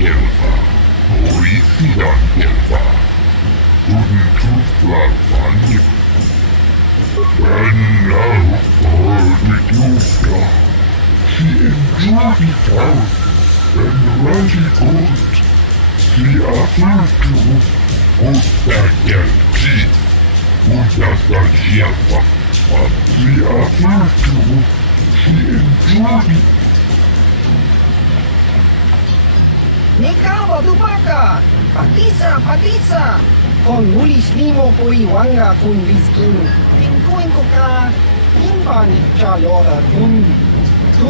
elfa. Oisidan elfa. Tuntufflar panganib. When I heard with Yuka, she enjoyed it out and ready good. She offered to put back their teeth. Put us on Jelfa, but she offered to. She enjoyed it. Nikawa dupaka! Patisa! Kung mulis limo ko iwanga kung biskin, pinkuin ko ka, imba ni Chalora kung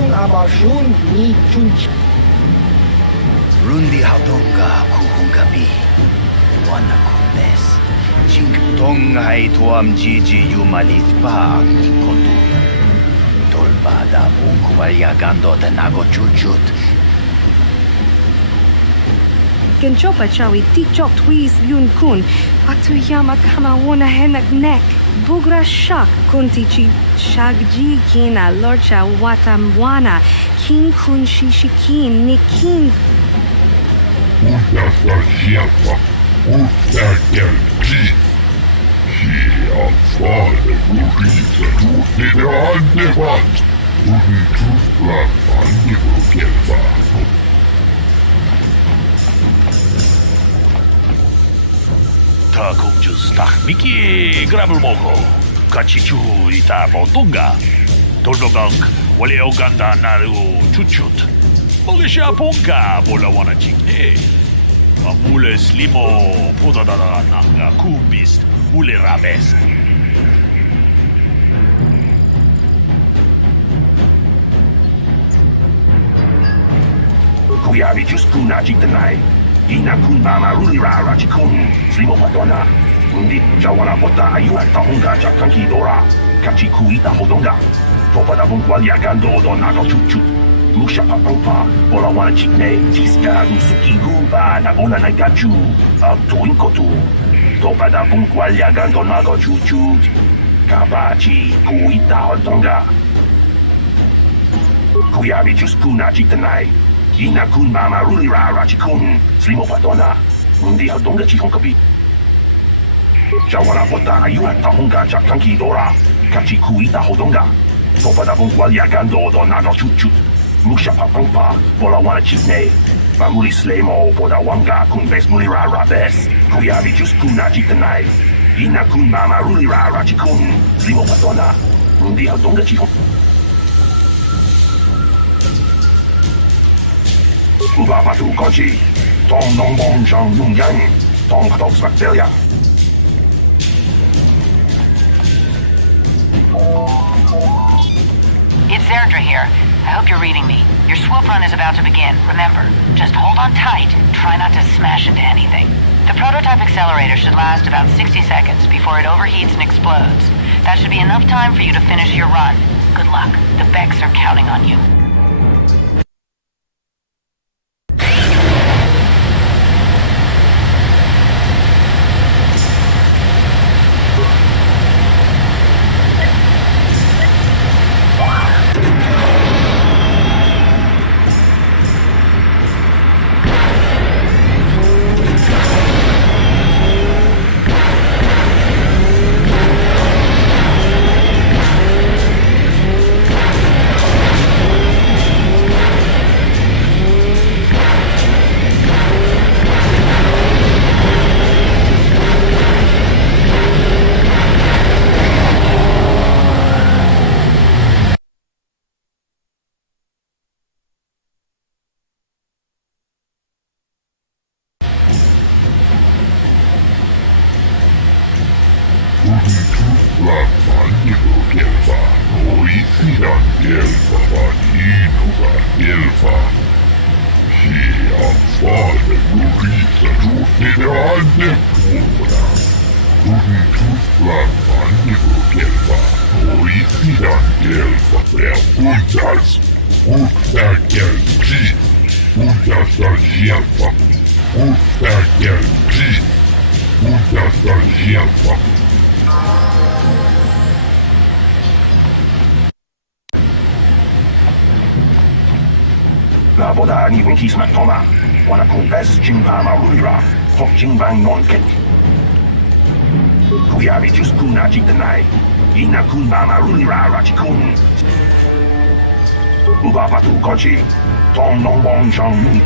abasyon ni Chunch. Rundi hatonga kuhungabi, wana kumbes. Jingtong hai tuam jiji yumalit pa ang ikotu. Tolbada bukuwalyagando tenago chuchut. Genchopa chawi tichok twis yun kun. Atuyama kama wona henak nek. Bugra shak kuntichi shagji kina lorcha watamwana. King kun shishikin ni king. Udasta Jelfa, utstärker tid. Ge fader Ulrika trodde det hade varit. Tuntufflar panganib elfa. 다 공주스 딱 미끼 그랍을 먹고 같이 주이다 보통가 돌도강 원래 오간다 나루 추추트 먹으셔 본가 몰라와나 찍네 물레 슬리모 보다다다 나가 쿠비스 물레 라베스 Kuyabi just kuna jiktanai. Ina kun mama ruli rara chikun. Slimo patona. Undi jawana bota ayuan tahunga jakanki dora. Kachi kuita hodonga. Topada bungwali agando odonago chuchut. Musha papampa. Bola wana chikne. Jiska nusuki guba na ona na gachu. Tuinkotu. Topada bungwali agando nago chuchut. Kabachi kuita hodonga. Kuyabi just kuna jiktanai. Ina kun mama ruli rara chikun. Slimo patona. Undi hodonga chihonkabi. Jawana bota ayuan tahunga jakanki dora. Kachi kuita hodonga. Topada bungwali agando odonago chuchut. Musha papampa. Bola wana chikne. Mamuli slemo boda wanga kun bes muli rara bes. Kuyabi just kuna jiktanai. Ina kun mama ruli rara chikun. Slimo patona. Undi hodonga chihonkabi. Ubabatu Kochi, Tong Nong Bong Shang Yung Yang, Tong Katok Bastila. It's Zerdra here. I hope you're reading me. Your swoop run is about to begin. Remember, just hold on tight. Try not to smash into anything. The prototype accelerator should last about 60 seconds before it overheats and explodes. That should be enough time for you to finish your run. Good luck. The Beks are counting on you. Tuntufflar panganib elfa. Oisidan elfa vaninuga elfa. Ge fader Ulrika trodde det hade varit. Tuntufflar panganib elfa. Oisidan elfa. Uddas. Utstärker tid. Uddasta Jelfa. Utstärker tid. Uddasta Jelfa. La boda ni winki smaktoma. wanakong best chimpa marulira, hok chimbang non-ket. Kuyari just kuna chitanay, ina kunba marulira rachikun. Ubabatu kochi, tong nong bong chong yung.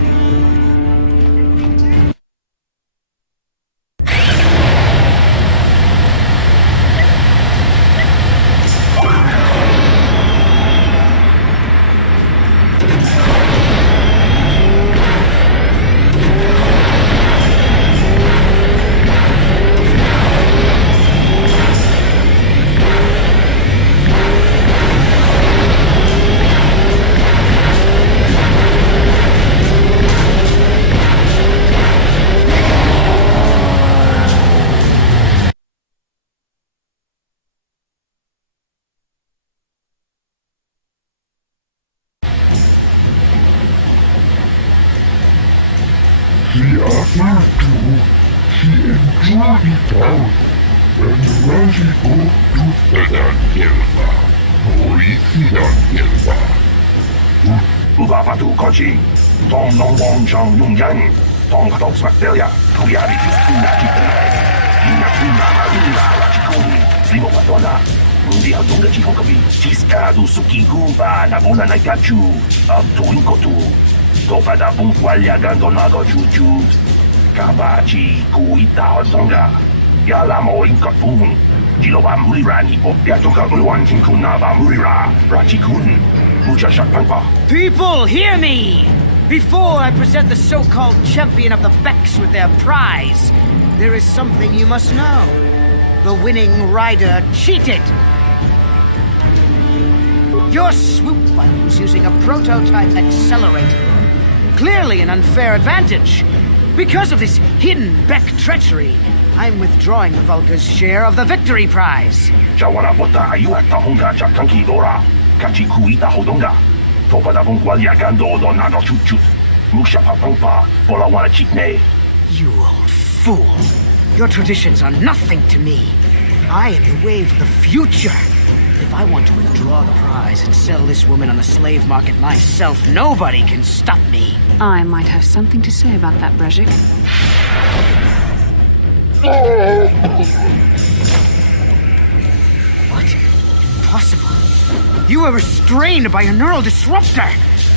The other two, she enjoyed it out, and Raji go to Tadangelba, Oisidangelba. Ubabatu kochi, tong nong bong chong yung yang, tong katok smaktelia, kuyari just kuna chitanay, ina kuna marulira rachikun, slimo patona. Hindi ang tungga chikong kabi, chiskadu suki kumpa, nabuna na ikachu, tuwing ko tu. Topada bung walyagan donago chuchu, kabachi kuita tonga, yala mo ingkot bung, jiloba mulirani po, yatoka ulwan kinkuna ba mulira, rachikun, mucha shakpangpa. People, hear me! Before I present the so-called champion of the Beks with their prize, there is something you must know. The winning rider cheated. Your swoop fight was using a prototype accelerator. Clearly an unfair advantage. Because of this hidden Bek treachery, I'm withdrawing the Vulkar's share of the victory prize. Jawana bota ayu at tahonga chakanki dora, kachi kuita hodonga. Topada bung walyagan do donago chuchut, musha papangpa, bola wana chikne. You old fool. Your traditions are nothing to me. I am the wave of the future. If I want to withdraw the prize and sell this woman on the slave market myself, nobody can stop me. I might have something to say about that, Brejik. What? Impossible. You were restrained by a neural disruptor.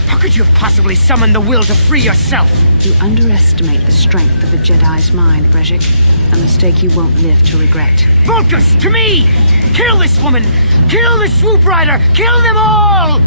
How could you have possibly summoned the will to free yourself? You underestimate the strength of a Jedi's mind, Brejik. A mistake you won't live to regret. Vulkas, to me! Kill this woman! Kill the swoop rider! Kill them all!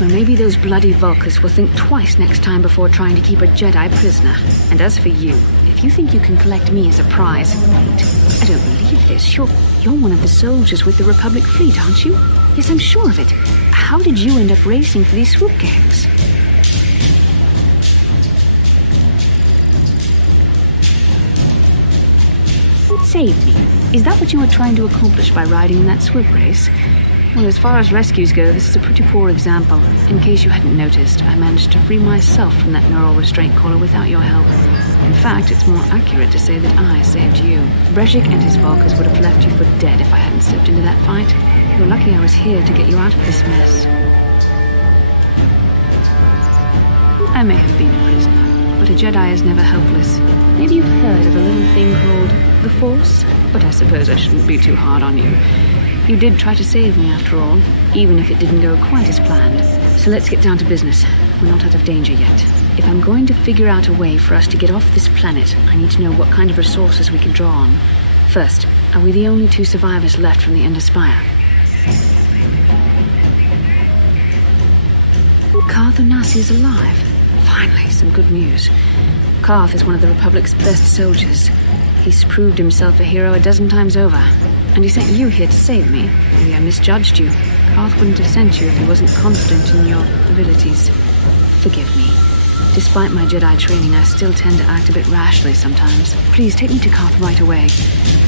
Well, maybe those bloody Vulkars will think twice next time before trying to keep a Jedi prisoner. And as for you, if you think you can collect me as a prize, wait, I don't believe this. You're one of the soldiers with the Republic fleet, aren't you? Yes, I'm sure of it. How did you end up racing for these swoop gangs? Save me. Is that what you were trying to accomplish by riding in that swoop race? Well, as far as rescues go, this is a pretty poor example. In case you hadn't noticed, I managed to free myself from that neural restraint collar without your help. In fact, it's more accurate to say that I saved you. Brezhik and his Vulkars would have left you for dead if I hadn't stepped into that fight. You're lucky I was here to get you out of this mess. I may have been a prisoner, but a Jedi is never helpless. Maybe you've heard of a little thing called the Force? But I suppose I shouldn't be too hard on you. You did try to save me after all, even if it didn't go quite as planned. So let's get down to business. We're not out of danger yet. If I'm going to figure out a way for us to get off this planet, I need to know what kind of resources we can draw on. First, are we the only 2 survivors left from the Ender Spire? Karth Onasi is alive. Finally, some good news. Karth is one of the Republic's best soldiers. He's proved himself a hero a dozen times over. And he sent you here to save me. Maybe I misjudged you. Karth wouldn't have sent you if he wasn't confident in your abilities. Forgive me. Despite my Jedi training, I still tend to act a bit rashly sometimes. Please take me to Karth right away.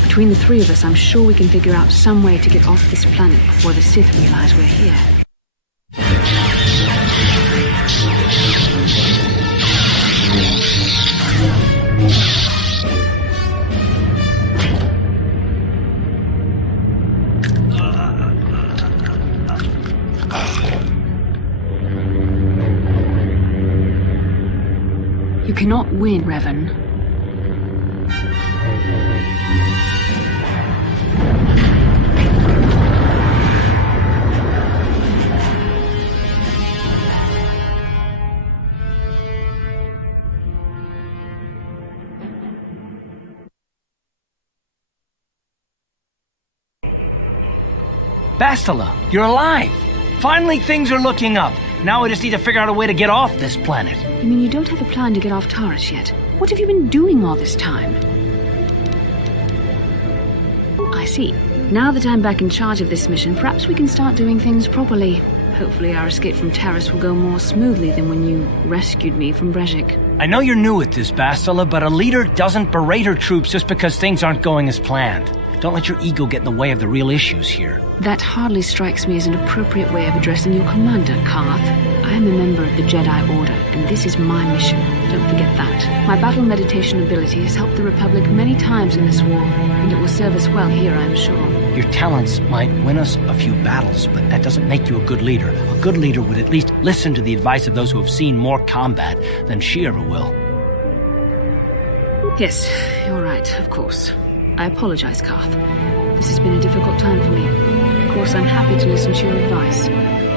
Between the 3 of us, I'm sure we can figure out some way to get off this planet before the Sith realize we're here. You cannot win, Revan. Bastila, you're alive! Finally, things are looking up. Now we just need to figure out a way to get off this planet. You mean you don't have a plan to get off Taris yet? What have you been doing all this time? I see. Now that I'm back in charge of this mission, perhaps we can start doing things properly. Hopefully our escape from Taris will go more smoothly than when you rescued me from Brezhik. I know you're new at this, Bastila, but a leader doesn't berate her troops just because things aren't going as planned. Don't let your ego get in the way of the real issues here. That hardly strikes me as an appropriate way of addressing your commander, Karth. I am a member of the Jedi Order, and this is my mission. Don't forget that. My battle meditation ability has helped the Republic many times in this war, and it will serve us well here, I'm sure. Your talents might win us a few battles, but that doesn't make you a good leader. A good leader would at least listen to the advice of those who have seen more combat than she ever will. Yes, you're right, of course. I apologize, Karth. This has been a difficult time for me. Of course, I'm happy to listen to your advice.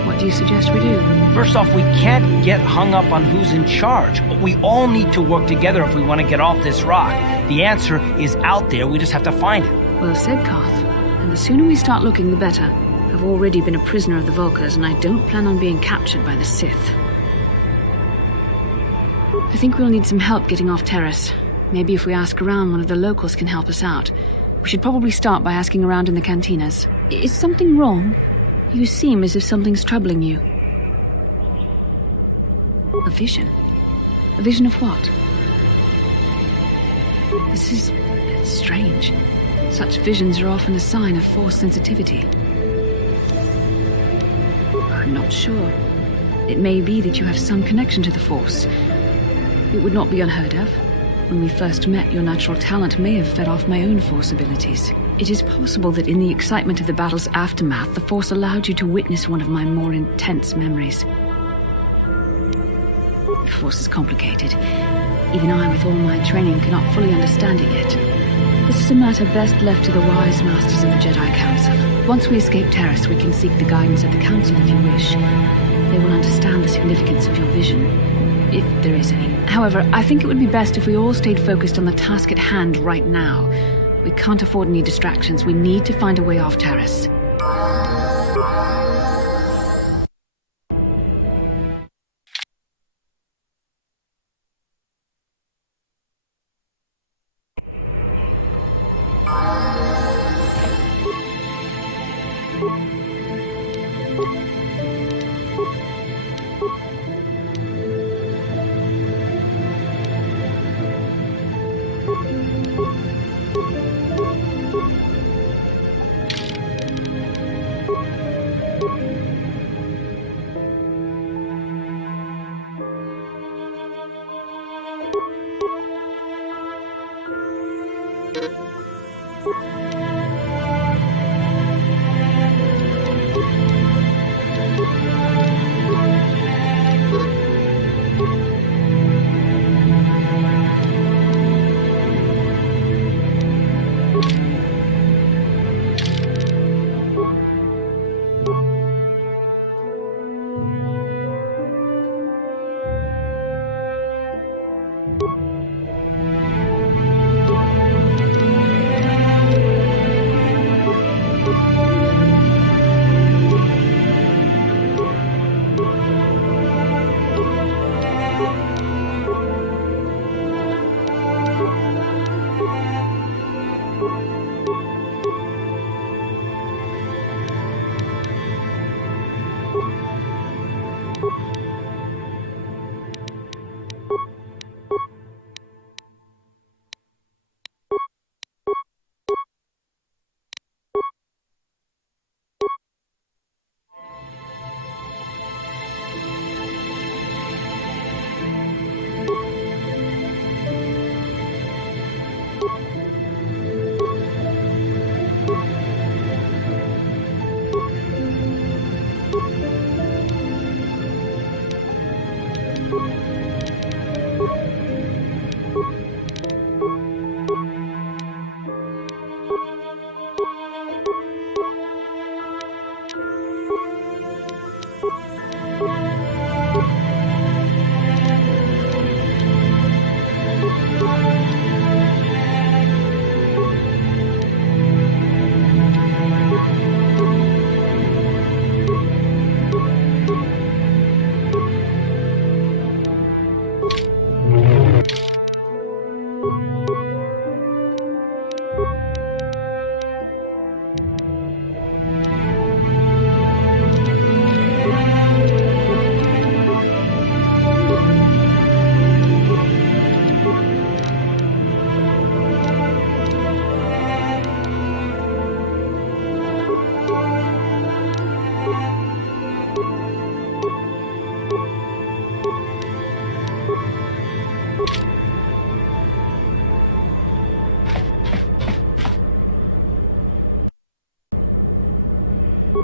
What do you suggest we do? First off, we can't get hung up on who's in charge. We all need to work together if we want to get off this rock. The answer is out there. We just have to find it. Well said, Karth. And the sooner we start looking, the better. I've already been a prisoner of the Vulkars, and I don't plan on being captured by the Sith. I think we'll need some help getting off Taris. Maybe if we ask around, one of the locals can help us out. We should probably start by asking around in the cantinas. Is something wrong? You seem as if something's troubling you. A vision? A vision of what? This is strange. Such visions are often a sign of Force sensitivity. I'm not sure. It may be that you have some connection to the Force. It would not be unheard of. When we first met, your natural talent may have fed off my own Force abilities. It is possible that in the excitement of the battle's aftermath, the Force allowed you to witness one of my more intense memories. The Force is complicated. Even I, with all my training, cannot fully understand it yet. This is a matter best left to the wise masters of the Jedi Council. Once we escape Taris, we can seek the guidance of the Council if you wish. They will understand the significance of your vision, if there is any. However, I think it would be best if we all stayed focused on the task at hand right now. We can't afford any distractions. We need to find a way off Taris.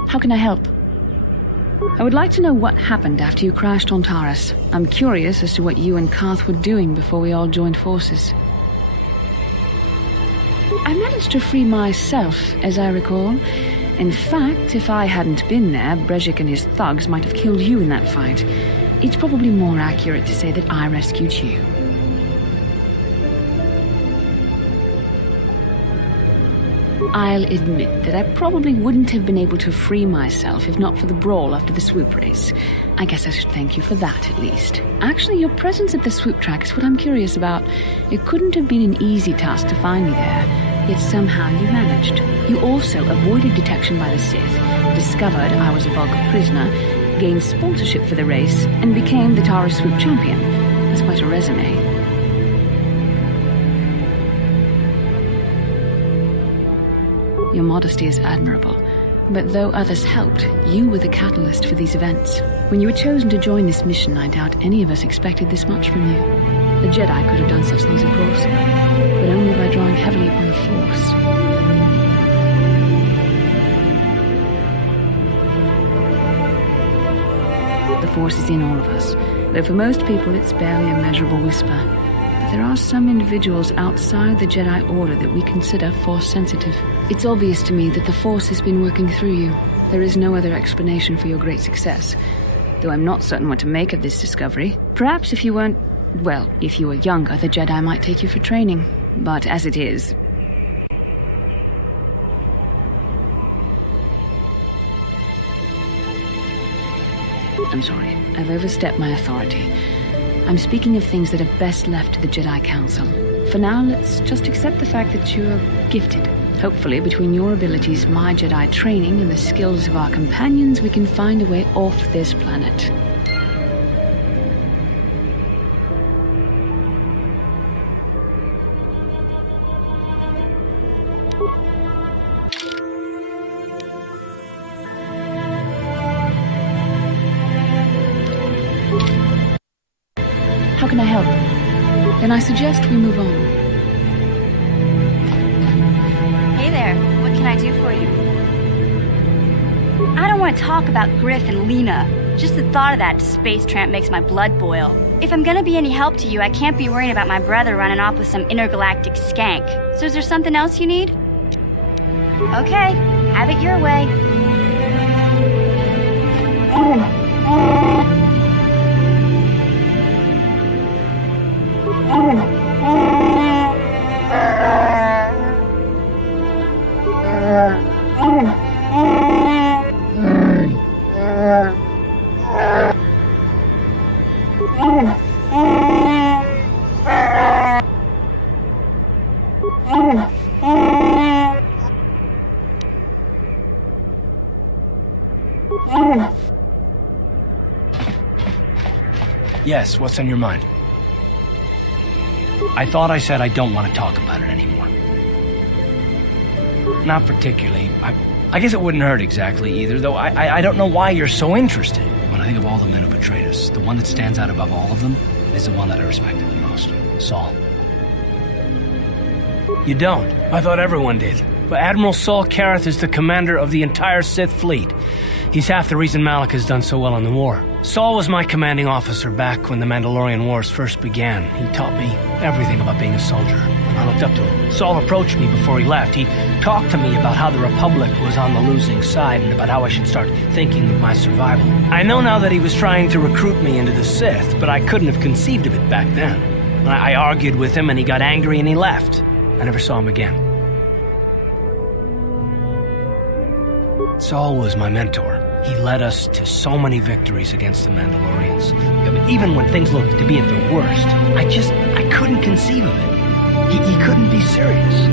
How can I help? I would like to know what happened after you crashed on Taris. I'm curious as to what you and Karth were doing before we all joined forces. I managed to free myself, as I recall. In fact, if I hadn't been there, Brejik and his thugs might have killed you in that fight. It's probably more accurate to say that I rescued you. I'll admit that I probably wouldn't have been able to free myself if not for the brawl after the swoop race. I guess I should thank you for that, at least. Actually, your presence at the swoop track is what I'm curious about. It couldn't have been an easy task to find me there, yet somehow you managed. You also avoided detection by the Sith, discovered I was a Vulkar prisoner, gained sponsorship for the race, and became the Taris swoop champion. That's quite a resume. Your modesty is admirable, but though others helped, you were the catalyst for these events. When you were chosen to join this mission, I doubt any of us expected this much from you. The Jedi could have done such things, of course, but only by drawing heavily upon the Force. The Force is in all of us, though for most people it's barely a measurable whisper. But there are some individuals outside the Jedi Order that we consider Force-sensitive. It's obvious to me that the Force has been working through you. There is no other explanation for your great success, though I'm not certain what to make of this discovery. Perhaps if you weren't... well, if you were younger, the Jedi might take you for training. But as it is... I'm sorry, I've overstepped my authority. I'm speaking of things that are best left to the Jedi Council. For now, let's just accept the fact that you're gifted. Hopefully, between your abilities, my Jedi training, and the skills of our companions, we can find a way off this planet. How can I help? Then I suggest we move on. Hey there, what can I do for you? I don't want to talk about Griff and Lena. Just the thought of that space tramp makes my blood boil. If I'm gonna be any help to you, I can't be worrying about my brother running off with some intergalactic skank. So is there something else you need? Okay, have it your way. Yes, what's on your mind? I thought I said I don't want to talk about it anymore. Not particularly. I guess it wouldn't hurt exactly either, though I don't know why you're so interested. When I think of all the men who betrayed us, the one that stands out above all of them is the one that I respected the most, Saul. You don't? I thought everyone did. But Admiral Saul Kareth is the commander of the entire Sith fleet. He's half the reason Malak has done so well in the war. Saul was my commanding officer back when the Mandalorian Wars first began. He taught me everything about being a soldier, and I looked up to him. Saul approached me before he left. He talked to me about how the Republic was on the losing side and about how I should start thinking of my survival. I know now that he was trying to recruit me into the Sith, but I couldn't have conceived of it back then. I argued with him, and he got angry and he left. I never saw him again. Saul was my mentor. He led us to so many victories against the Mandalorians. I mean, even when things looked to be at the worst, I couldn't conceive of it. He couldn't be serious.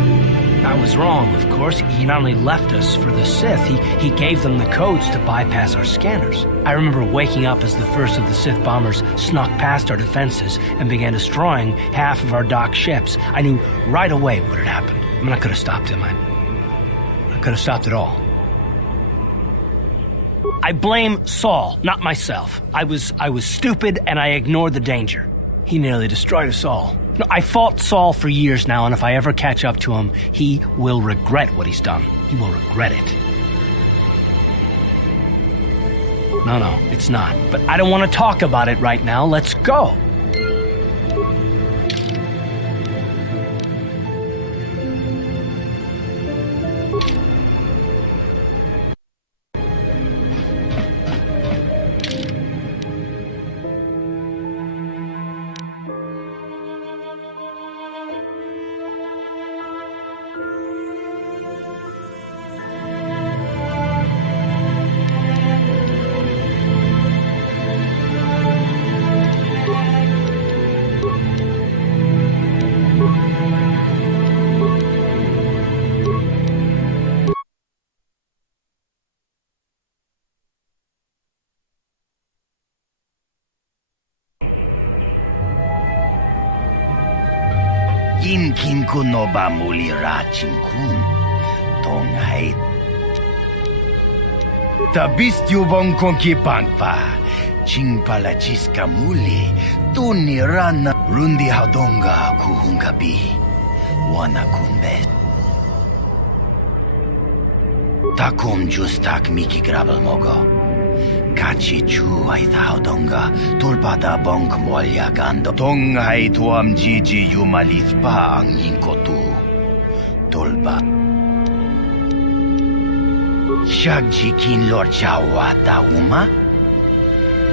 I was wrong, of course. He not only left us for the Sith, he gave them the codes to bypass our scanners. I remember waking up as the first of the Sith bombers snuck past our defenses and began destroying half of our docked ships. I knew right away what had happened. I mean, I could have stopped him. I could have stopped it all. I blame Saul, not myself. I was stupid and I ignored the danger. He nearly destroyed us all. No, I fought Saul for years now, and if I ever catch up to him, he will regret what he's done. He will regret it. No, it's not. But I don't want to talk about it right now. Let's go. Kin ko no ba muli rachin kun tong hai tabis tubong kong kipangpa ching pala chiska muli tuni rana rundi hadonga kuhungabi wana kumbe takum justak miki grabel mogo Kachi chu ay taudonga tulpada bonk molya gando tong ay tuam jiji yumalit pa ang yingkotu tulba shagjikin lord chawata uma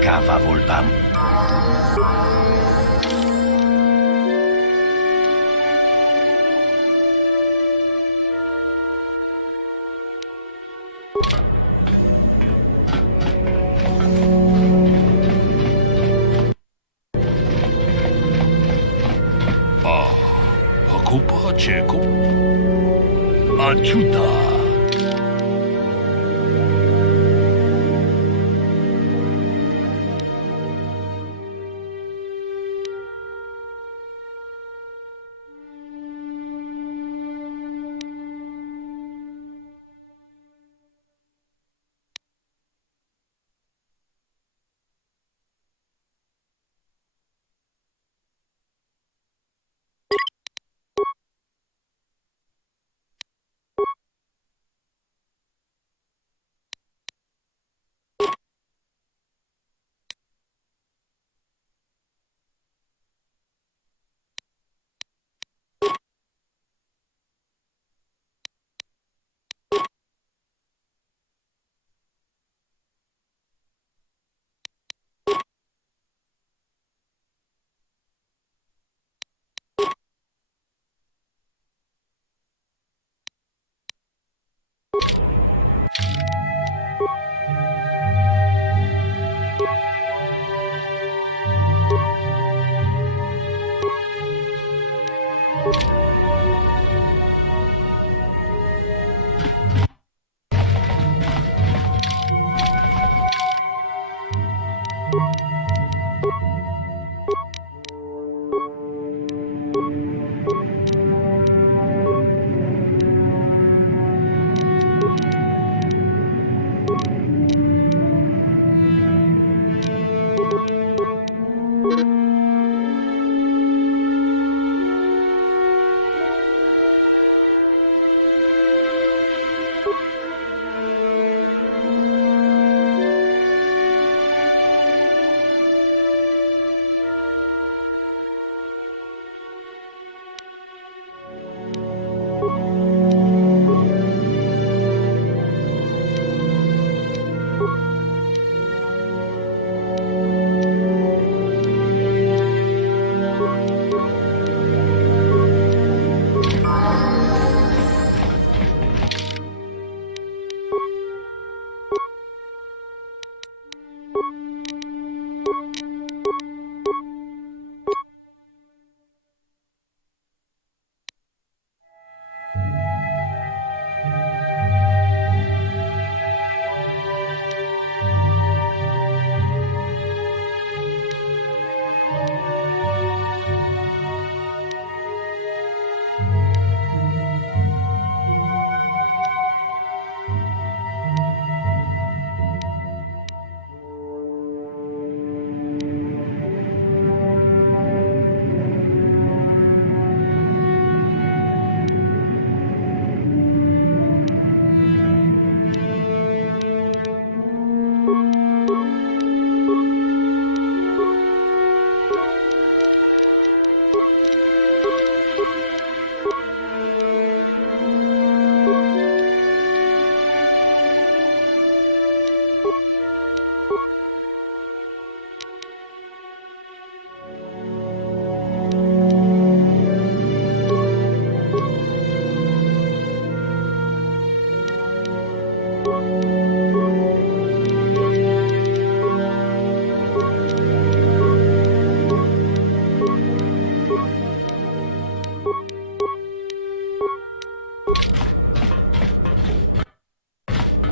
kava volpam Kupa Cheko Achuta.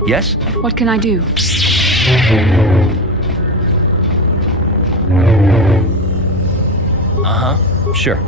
Yes? What can I do? Uh-huh. Sure.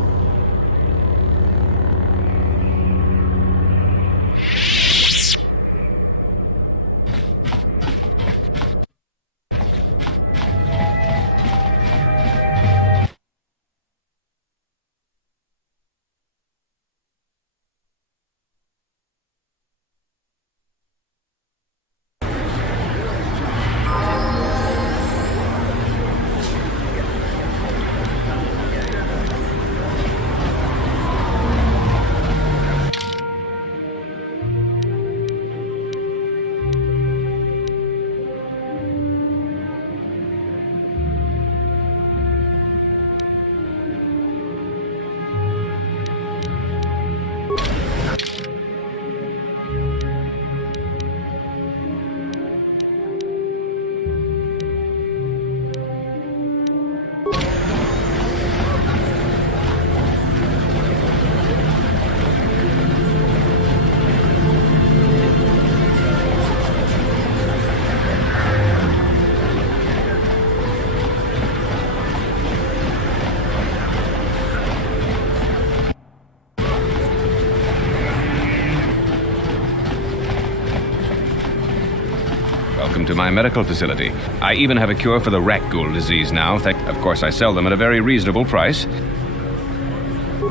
Welcome to my medical facility. I even have a cure for the rat ghoul disease now. Of course, I sell them at a very reasonable price.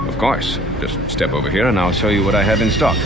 Of course. Just step over here and I'll show you what I have in stock.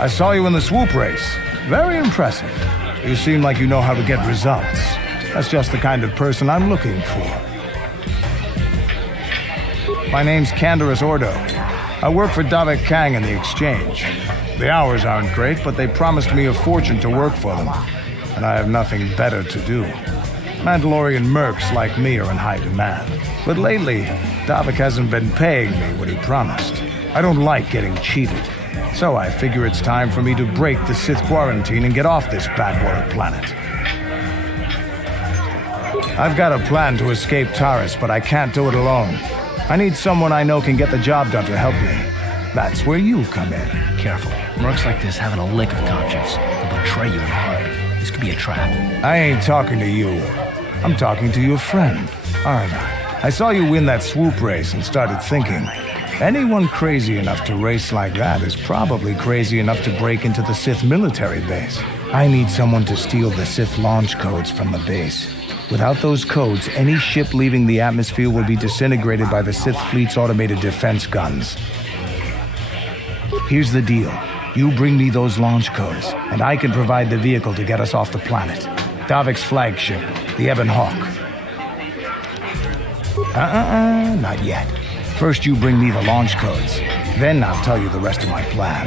I saw you in the swoop race. Very impressive. You seem like you know how to get results. That's just the kind of person I'm looking for. My name's Canderous Ordo. I work for Davik Kang in the exchange. The hours aren't great, but they promised me a fortune to work for them. And I have nothing better to do. Mandalorian mercs like me are in high demand. But lately, Davik hasn't been paying me what he promised. I don't like getting cheated. So I figure it's time for me to break the Sith quarantine and get off this backwater planet. I've got a plan to escape Taris, but I can't do it alone. I need someone I know can get the job done to help me. That's where you come in. Careful. Mercs like this haven't a lick of conscience. They'll betray you in a heartbeat. This could be a trap. I ain't talking to you. I'm talking to your friend, aren't I? I saw you win that swoop race and started thinking, anyone crazy enough to race like that is probably crazy enough to break into the Sith military base. I need someone to steal the Sith launch codes from the base. Without those codes, any ship leaving the atmosphere will be disintegrated by the Sith fleet's automated defense guns. Here's the deal. You bring me those launch codes, and I can provide the vehicle to get us off the planet. Davik's flagship, the Ebon Hawk. Not yet. First you bring me the launch codes. Then I'll tell you the rest of my plan.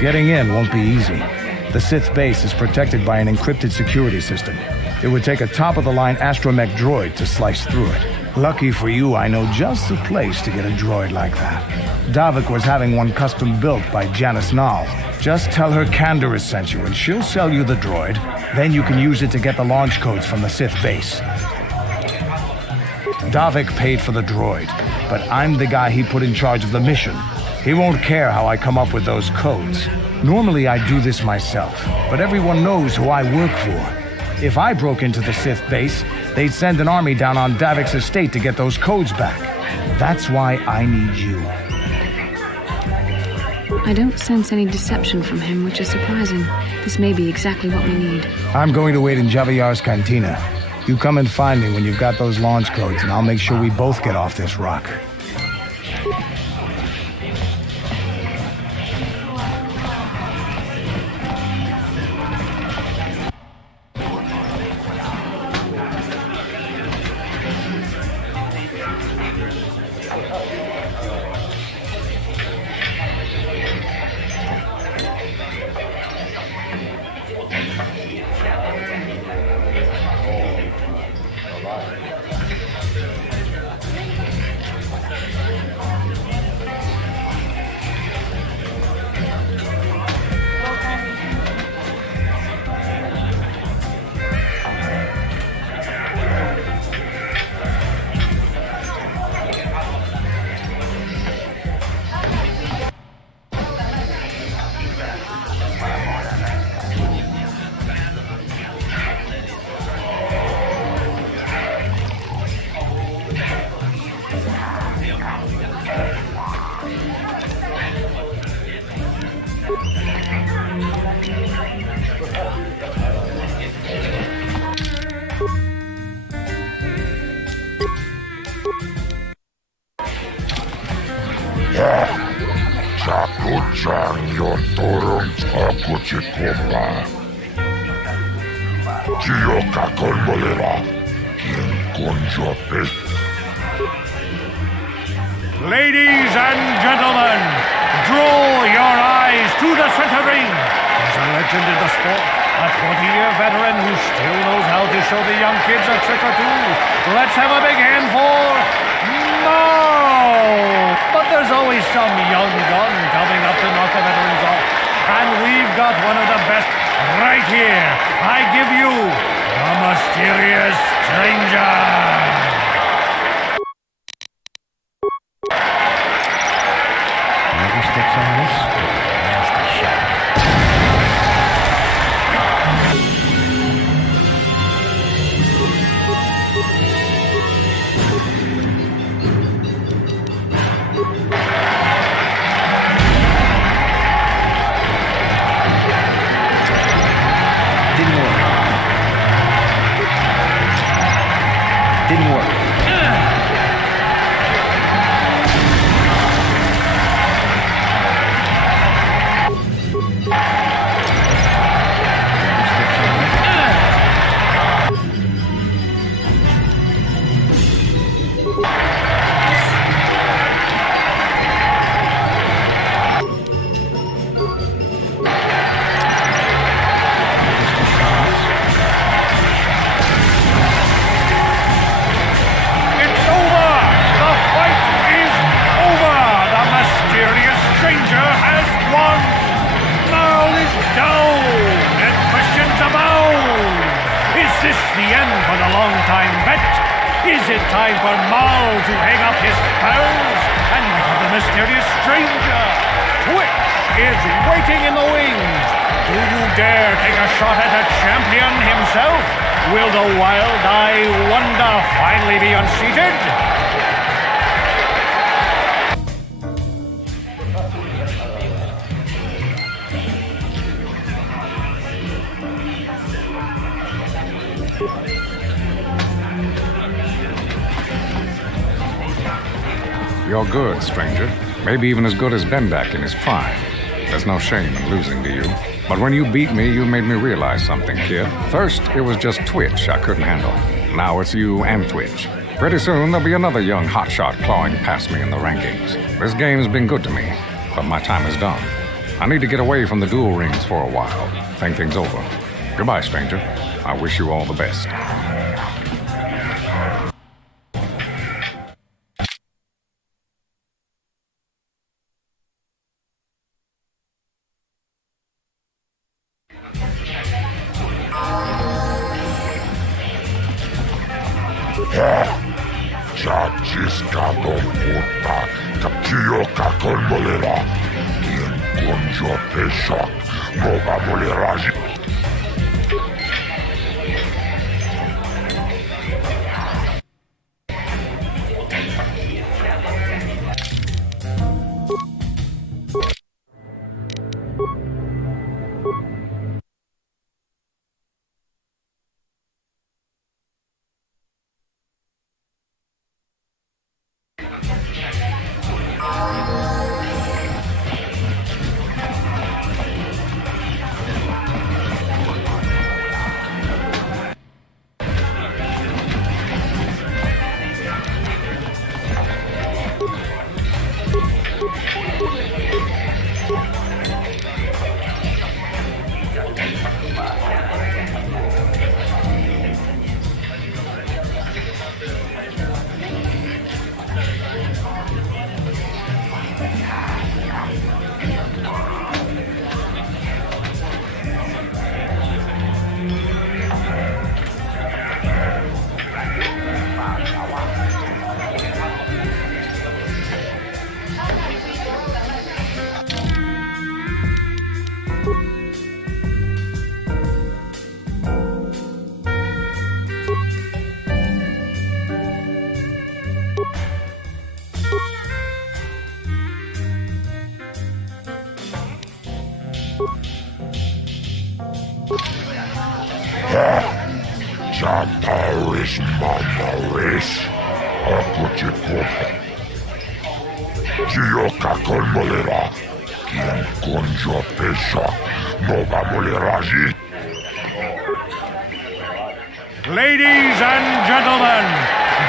Getting in won't be easy. The Sith base is protected by an encrypted security system. It would take a top-of-the-line astromech droid to slice through it. Lucky for you, I know just the place to get a droid like that. Davik was having one custom built by Janice Nall. Just tell her Candaris sent you and she'll sell you the droid. Then you can use it to get the launch codes from the Sith base. Davik paid for the droid, but I'm the guy he put in charge of the mission. He won't care how I come up with those codes. Normally I do this myself, but everyone knows who I work for. If I broke into the Sith base, they'd send an army down on Davik's estate to get those codes back. That's why I need you. I don't sense any deception from him, which is surprising. This may be exactly what we need. I'm going to wait in Javier's cantina. You come and find me when you've got those launch codes, and I'll make sure we both get off this rock. Ladies and gentlemen, draw your eyes to the center ring. There's a legend in the sport, a 20-year veteran who still knows how to show the young kids a trick or two. Let's have a big hand for no! But there's always some young gun coming up to knock the veterans off. And we've got one of the best right here. I give you the mysterious stranger. Sticks on this. Nasty shot. Didn't work. Didn't work. Is it time for Mal to hang up his spells and look at the mysterious stranger? Twitch is waiting in the wings. Do you dare take a shot at the champion himself? Will the wild-eye wonder finally be unseated? You're good, stranger. Maybe even as good as Ben back in his prime. There's no shame in losing to you. But when you beat me, you made me realize something, kid. First, it was just Twitch I couldn't handle. Now it's you and Twitch. Pretty soon, there'll be another young hotshot clawing past me in the rankings. This game's been good to me, but my time is done. I need to get away from the duel rings for a while. Think things over. Goodbye, stranger. I wish you all the best. Chachiskadon puta, kapkioka kolmolera, kien konjo peshak, moga moleraji. Taris mamaris, aku cukup. Jioka kolmolera, kien konjo pesa, moga moleraji. Ladies and gentlemen,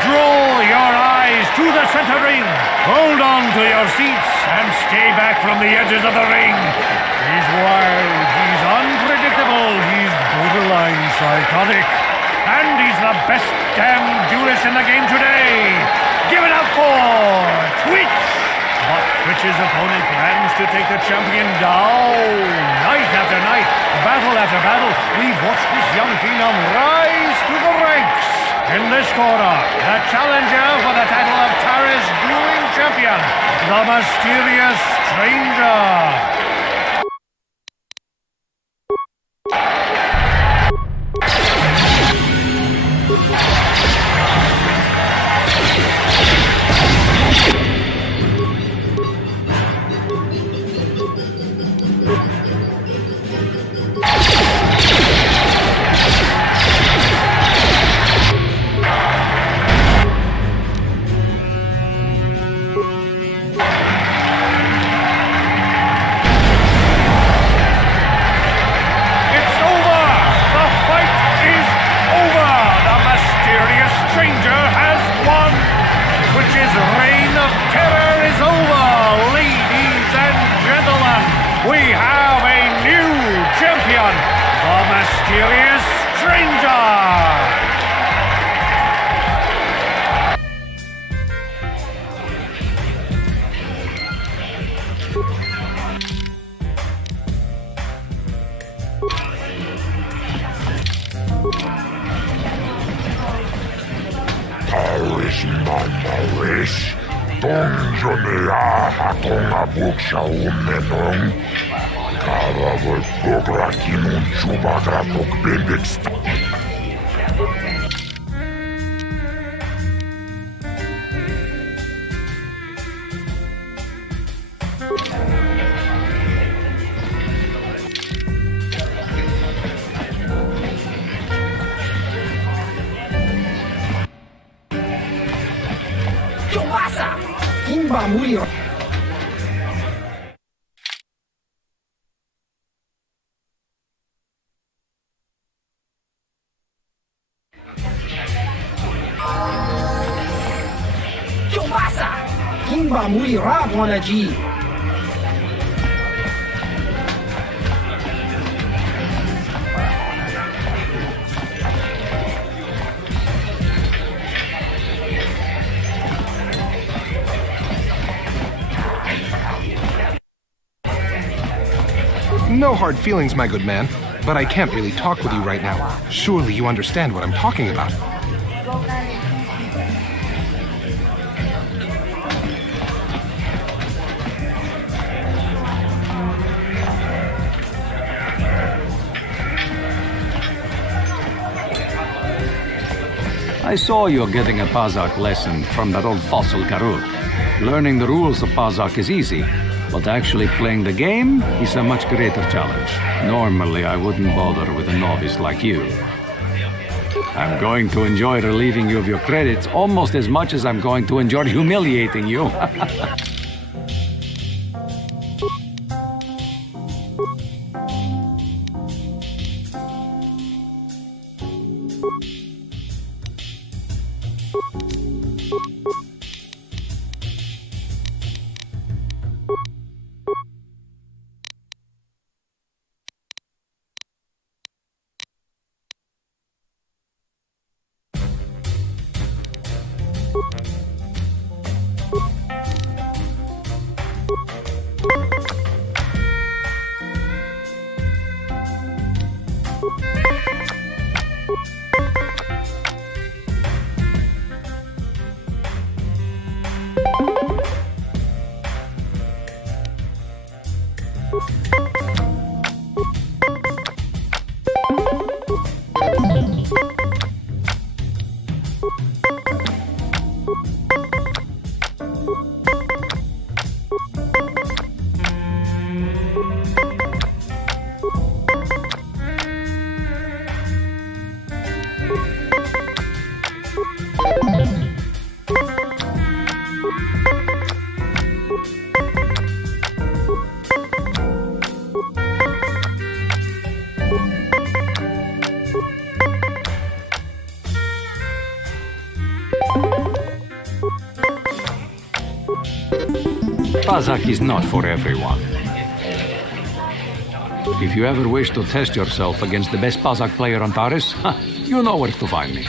draw your eyes to the center ring. Hold on to your seats and stay back from the edges of the ring. He's wild, he's unpredictable, he's borderline psychotic. And he's the best damn duelist in the game today. Give it up for Twitch! But Twitch's opponent plans to take the champion down. Night after night, battle after battle, we've watched this young phenom rise through the ranks. In this corner, the challenger for the title of Taris dueling champion, the mysterious stranger. Mysterious stranger! Taris mamaris, donjonea hakonga buksha umenong. Karawal pogra kimun chubagra pokbendeks. ¿Qué pasa? Kimba murió. Kimba morirá, Dona G. No hard feelings, my good man, but I can't really talk with you right now. Surely you understand what I'm talking about. I saw you getting a Pazak lesson from that old fossil Karut. Learning the rules of Pazak is easy, but actually playing the game is a much greater challenge. Normally, I wouldn't bother with a novice like you. I'm going to enjoy relieving you of your credits almost as much as I'm going to enjoy humiliating you. Pazak is not for everyone. If you ever wish to test yourself against the best Pazak player on Taris, you know where to find me.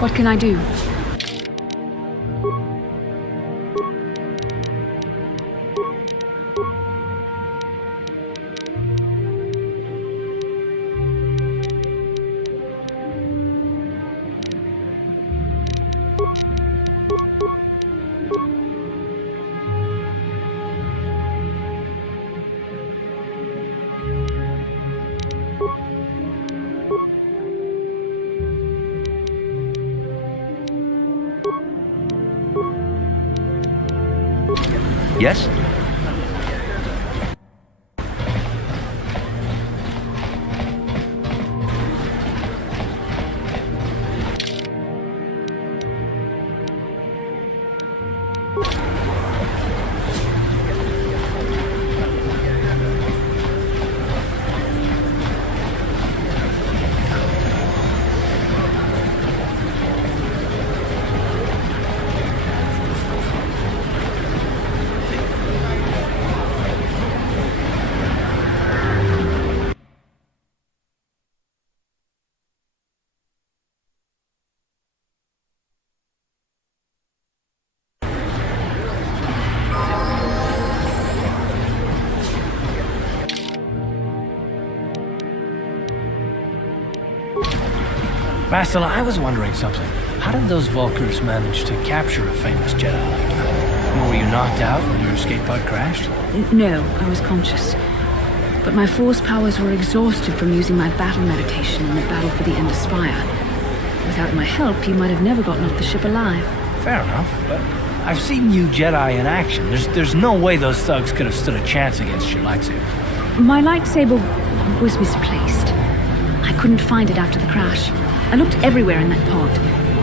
What can I do? Yes? Bastila, I was wondering something. How did those Vulkars manage to capture a famous Jedi like you? Were you knocked out when your escape pod crashed? No, I was conscious. But my force powers were exhausted from using my battle meditation in the battle for the Ender Spire. Without my help, you might have never gotten off the ship alive. Fair enough, but I've seen you Jedi in action. There's no way those thugs could have stood a chance against your lightsaber. My lightsaber was misplaced. I couldn't find it after the crash. I looked everywhere in that pod.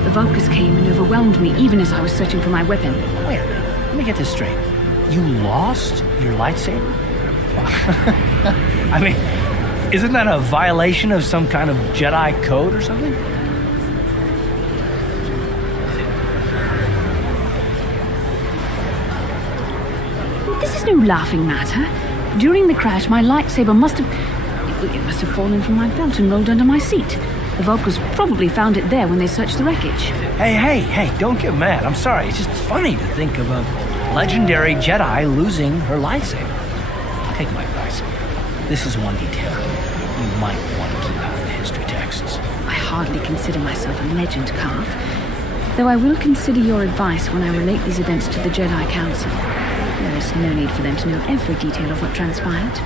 The Vulkars came and overwhelmed me even as I was searching for my weapon. Wait, let me get this straight. You lost your lightsaber? I mean, isn't that a violation of some kind of Jedi code or something? This is no laughing matter? During the crash, my lightsaber must have... It must have fallen from my belt and rolled under my seat. The Vulkars probably found it there when they searched the wreckage. Hey, don't get mad. I'm sorry. It's just funny to think of a legendary Jedi losing her lightsaber. Take my advice. This is one detail you might want to keep out of the history texts. I hardly consider myself a legend, Calf. Though I will consider your advice when I relate these events to the Jedi Council. There is no need for them to know every detail of what transpired.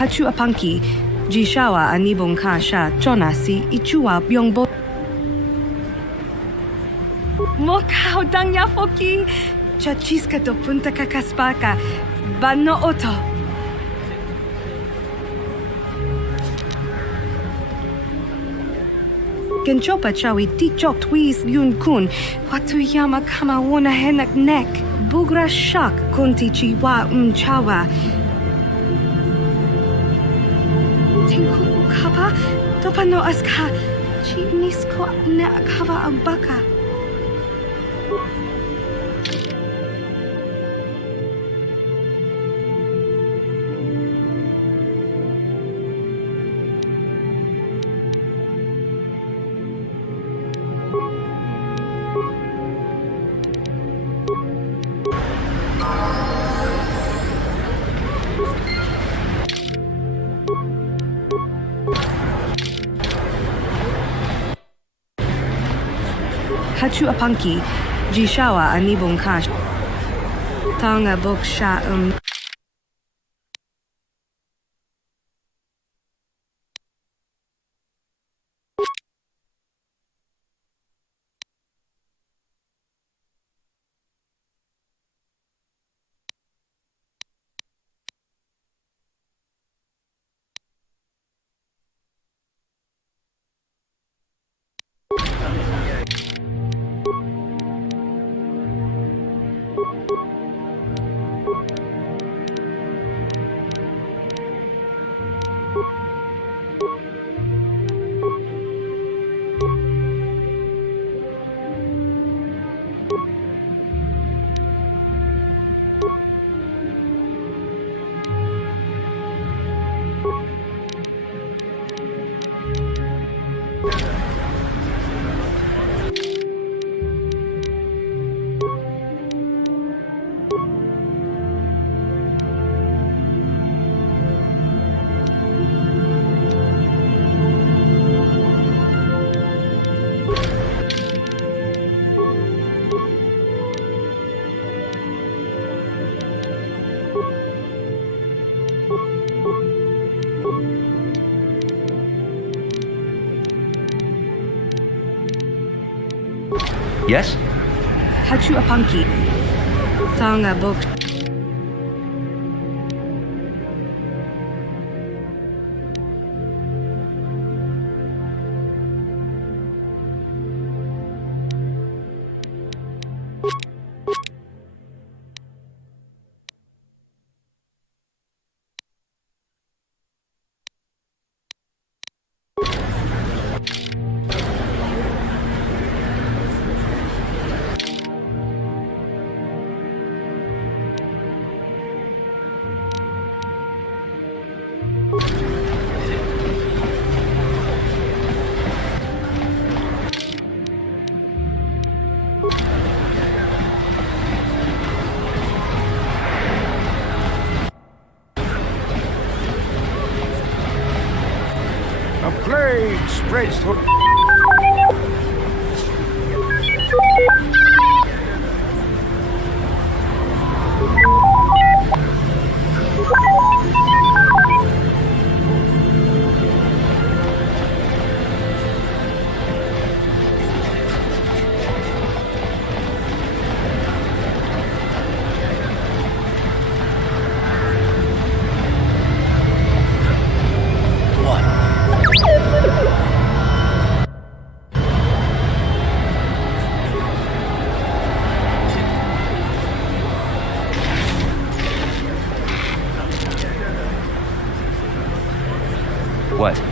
Hachu apanki, jishawa anibong kasha, chona si ichua byongbo. Mokao dangya foki, chachiska to punta kakaspaka, bano oto. Genchopa chawi tichok twis yun kun, watuyama kama wona henak nek, bugra shak kunti chiwa chawa. Kava, topano aska, chinisko na kava abaka. Hachu apanki, jishawa anibong kash. Tanga boksha Yes? Hachu apanki. Tanga bok. A plague spreads through... What?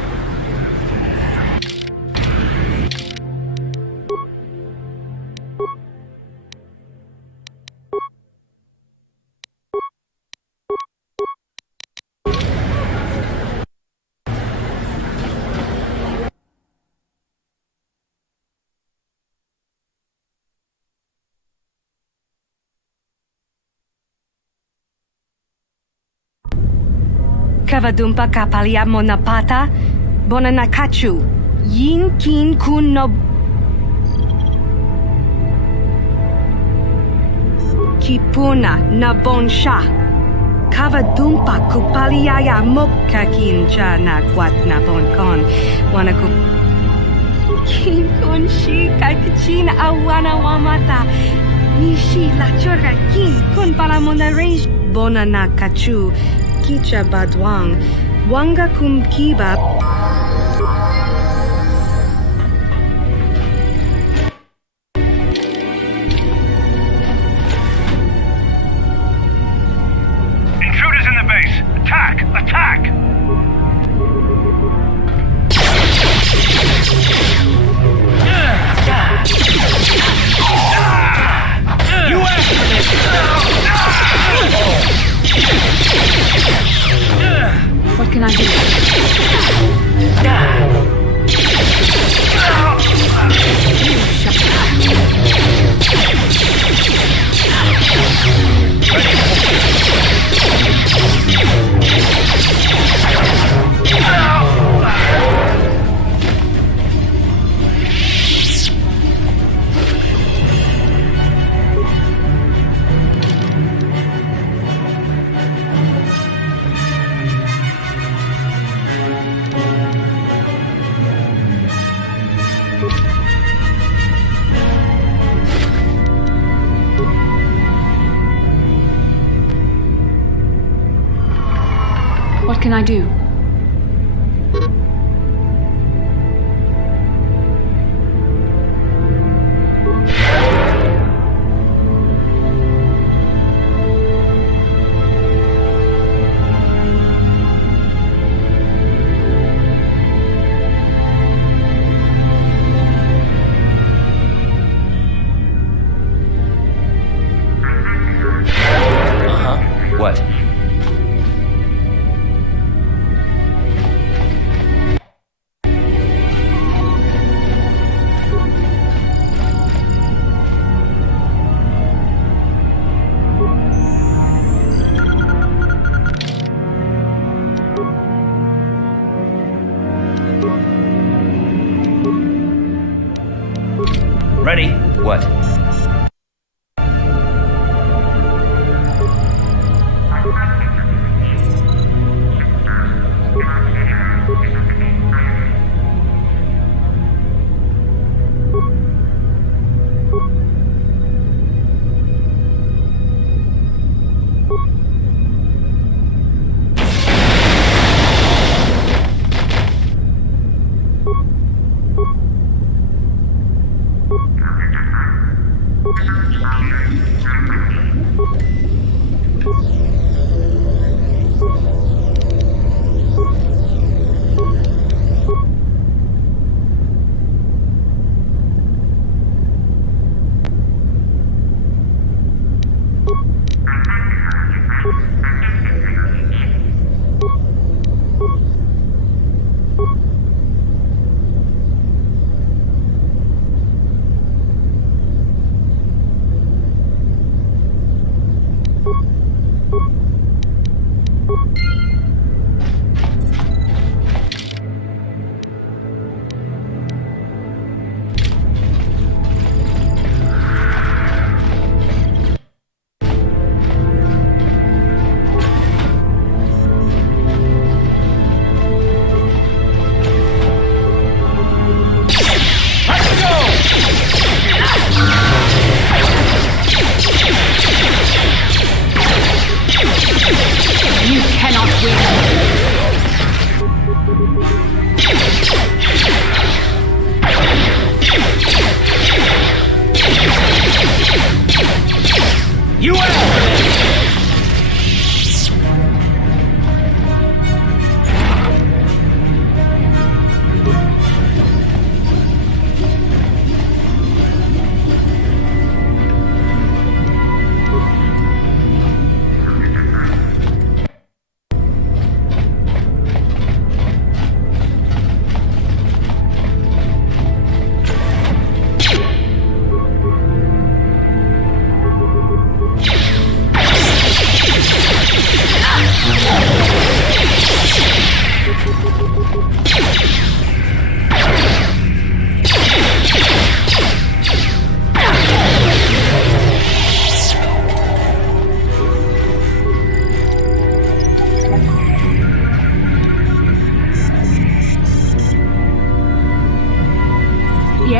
Kavadumpa kapalia monapata, bonanakachu, yin kin kun no... Kipuna na bonsha. Kavadumpa kupaliaya mokkakincha na kwat na bonkon. Wanaku... Kin kun shi kakachin awana wamata. Nishi la chorga kin kun palamona range. Bonanakachu. Kicha badwang, wanga kumkiba. Intruders in the base! Attack! Attack! You after this! What can I do? What can I do? What? Ready? What?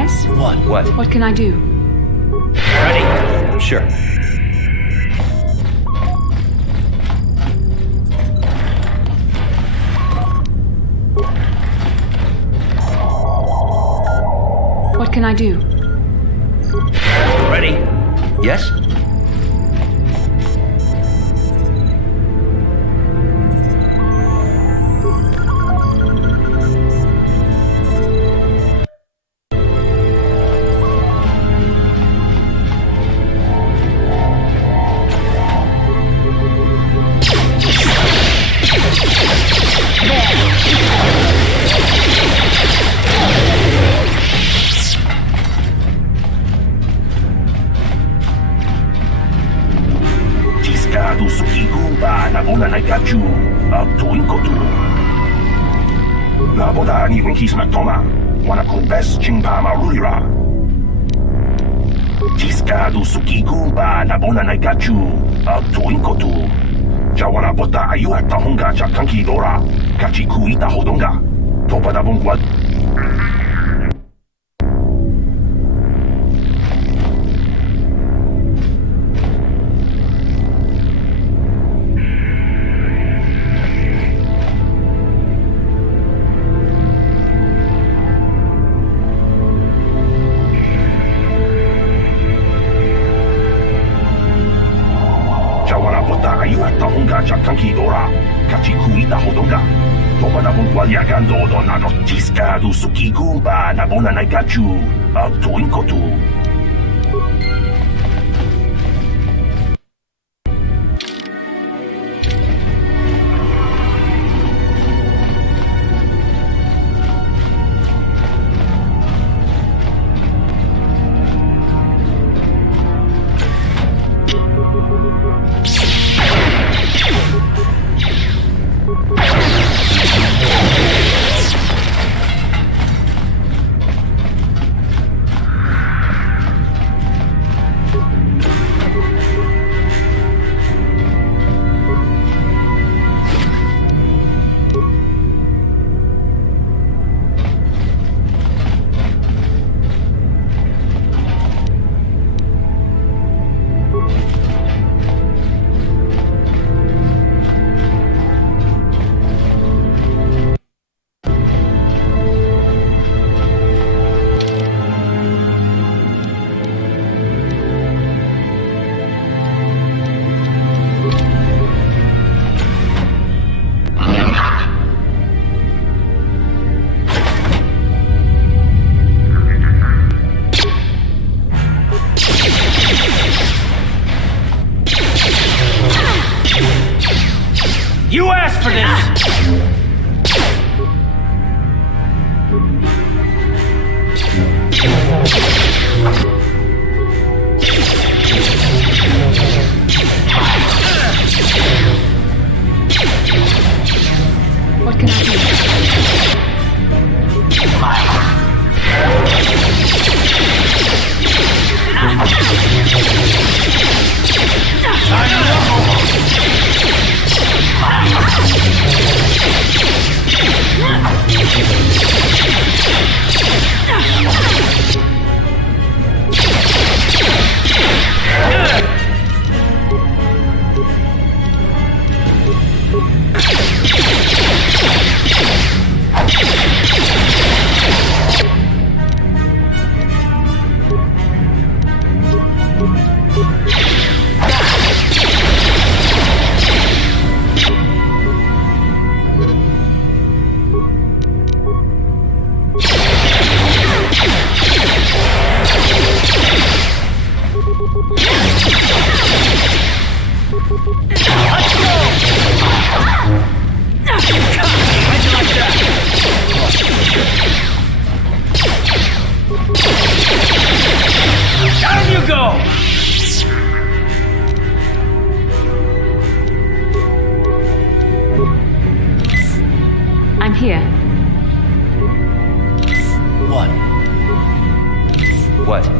Yes? What? What can I do? Ready? Sure. What can I do? Ready? Yes? You asked for this! What can I do? Down you go! I'm here. What? What?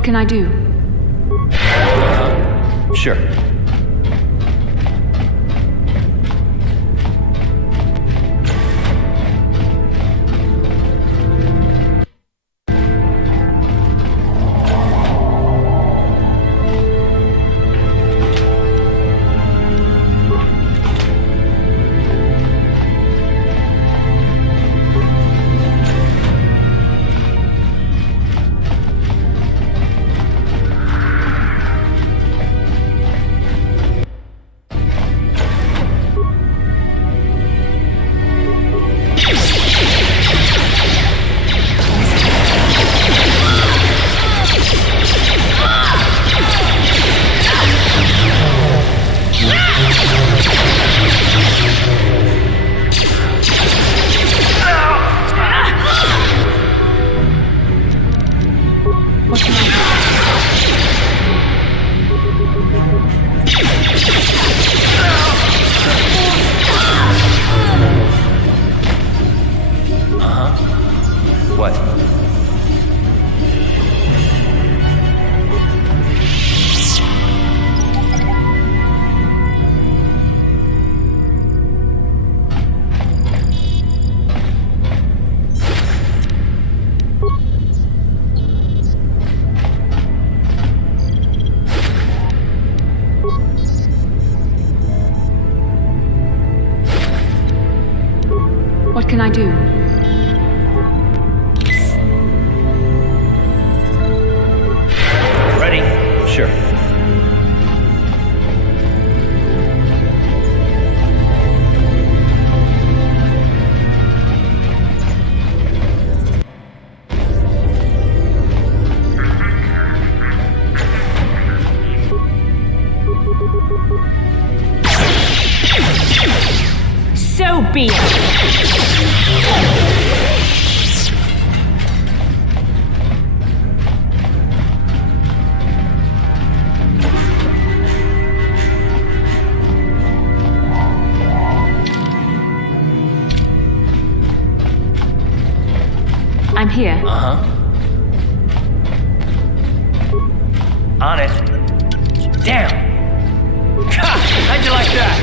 What can I do? Sure. What can I do? Ready? Sure. So be it! I'm here. On it. Damn! Ha! How'd you like that?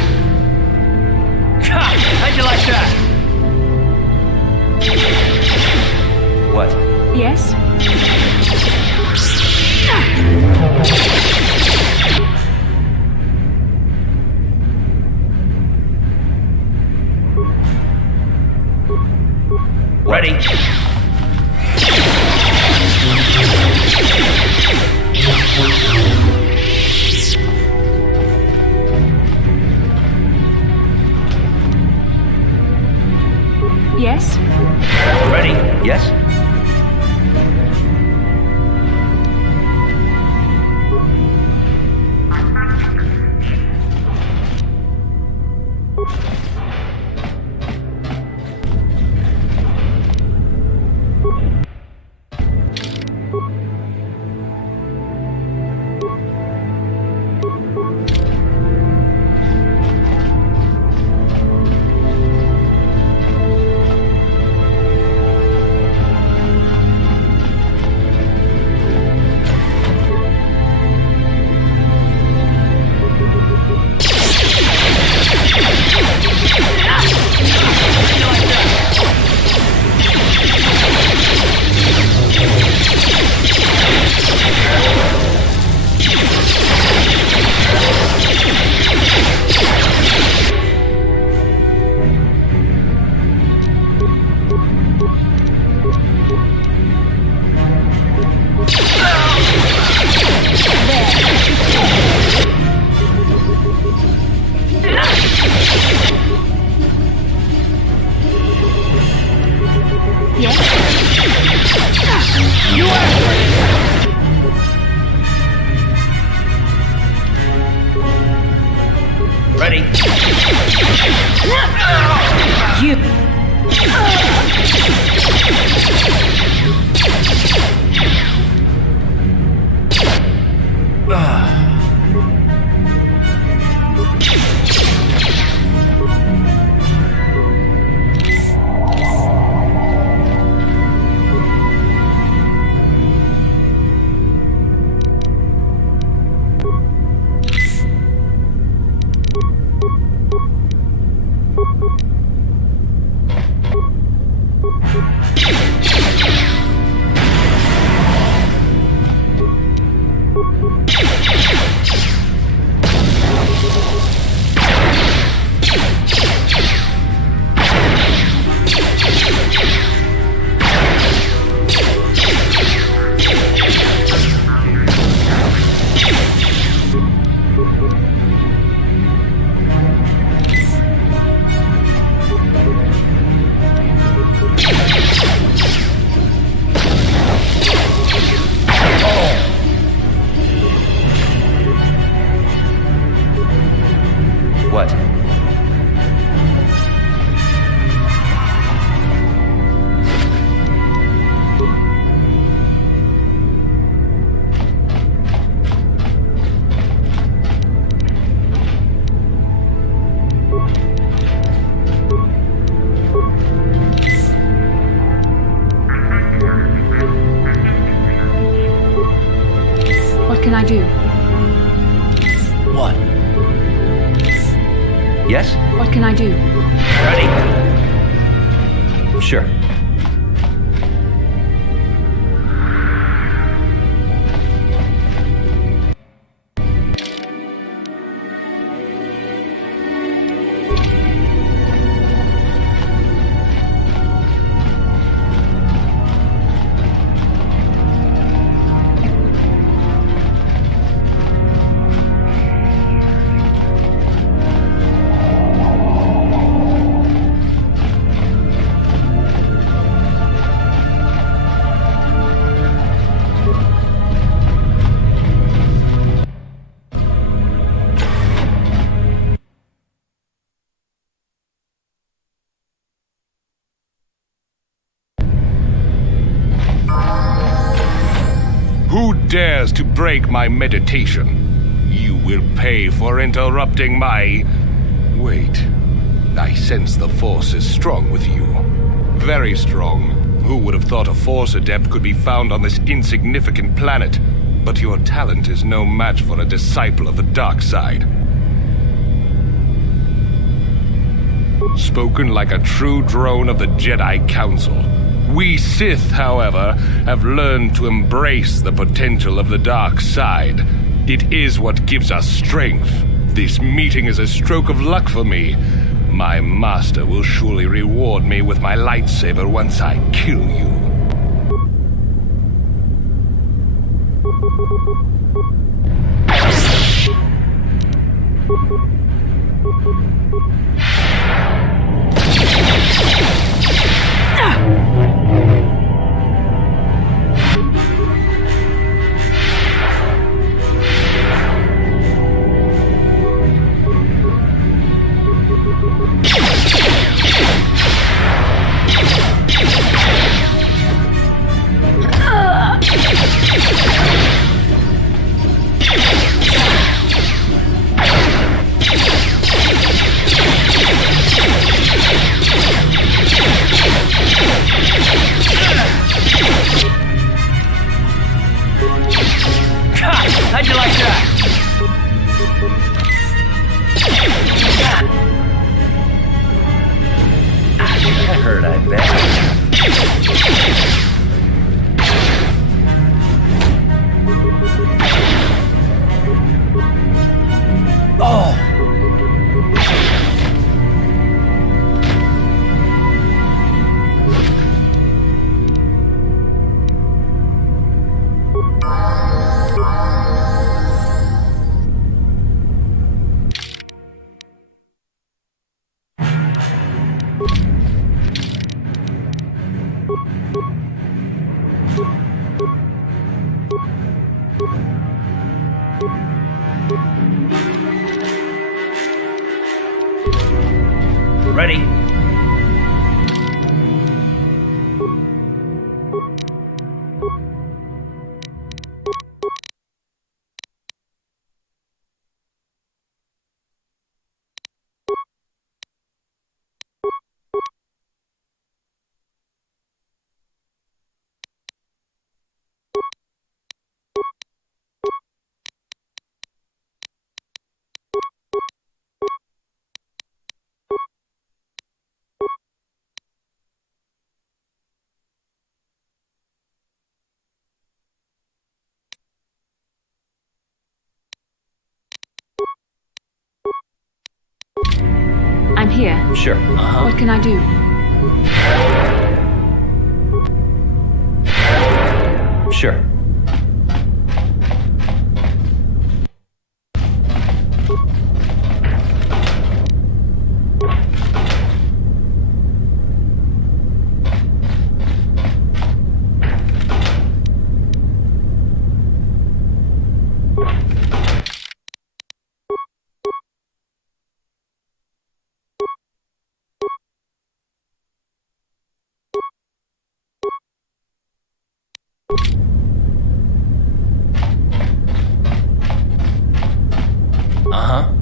Ha! How'd you like that? What? Yes? Ready? Yes? Ready? Yes? can I do? Ready? Sure. Who dares to break my meditation? You will pay for interrupting my... Wait. I sense the Force is strong with you. Very strong. Who would have thought a Force adept could be found on this insignificant planet? But your talent is no match for a disciple of the dark side. Spoken like a true drone of the Jedi Council. We Sith, however, have learned to embrace the potential of the dark side. It is what gives us strength. This meeting is a stroke of luck for me. My master will surely reward me with my lightsaber once I kill you. How'd you like that? That hurt, I bet. Oh! Ready? I'm here. Sure. What can I do? Sure.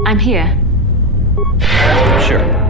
I'm here. Sure.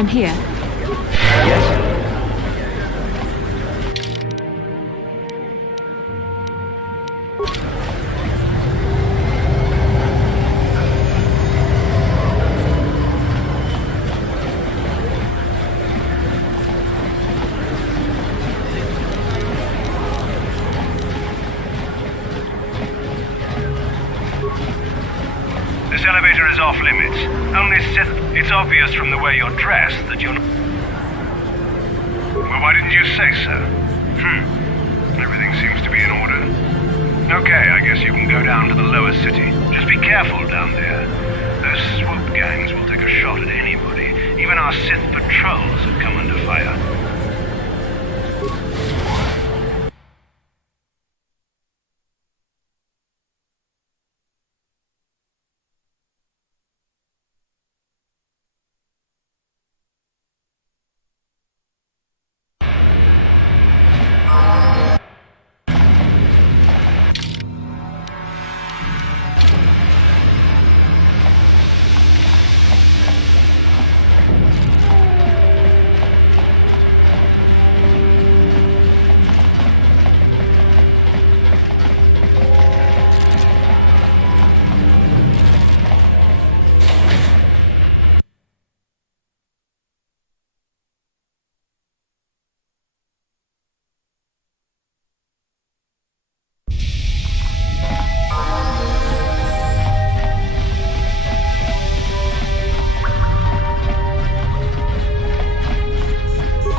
I'm here. Yes? This elevator is off limits. Only Sith. It's obvious from the way you're dressed that you're not. Well, why didn't you say so? Everything seems to be in order. Okay, I guess you can go down to the lower city. Just be careful down there. Those swoop gangs will take a shot at anybody. Even our Sith patrols have come under fire.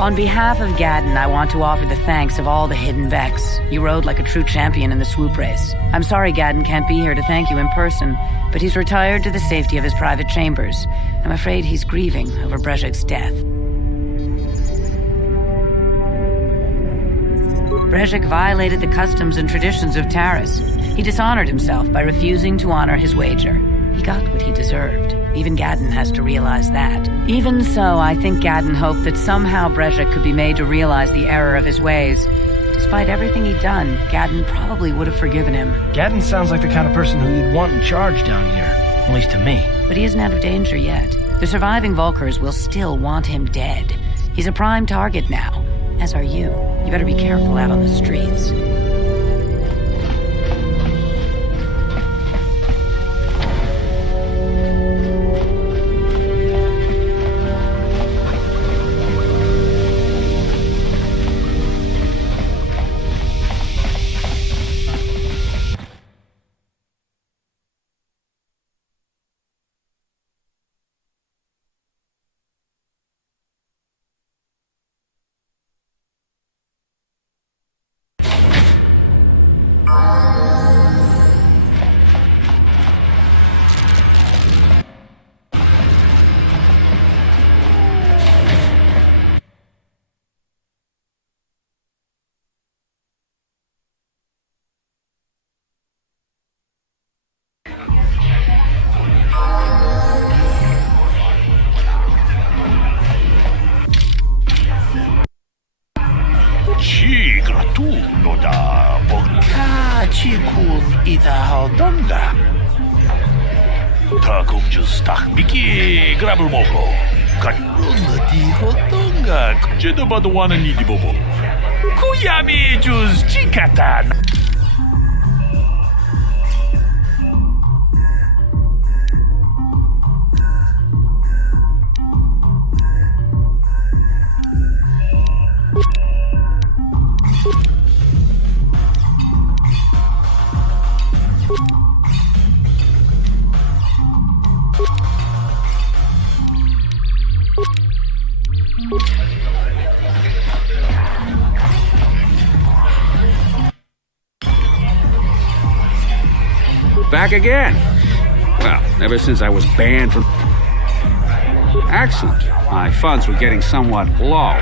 On behalf of Gadden, I want to offer the thanks of all the Hidden Beks. You rode like a true champion in the swoop race. I'm sorry Gadden can't be here to thank you in person, but he's retired to the safety of his private chambers. I'm afraid he's grieving over Brezhik's death. Brezhik violated the customs and traditions of Taris. He dishonored himself by refusing to honor his wager. He got what he deserved. Even Gadden has to realize that. Even so, I think Gadden hoped that somehow Brezhik could be made to realize the error of his ways. Despite everything he'd done, Gadden probably would have forgiven him. Gadden sounds like the kind of person who you'd want in charge down here. At least to me. But he isn't out of danger yet. The surviving Vulkars will still want him dead. He's a prime target now, as are you. You better be careful out on the streets. Grab을 먹어. 디호동가 쟤도 봐도 와는 이디 보고. 구야미 주스 치카타. Back again. Well, ever since I was banned from... Excellent. My funds were getting somewhat low.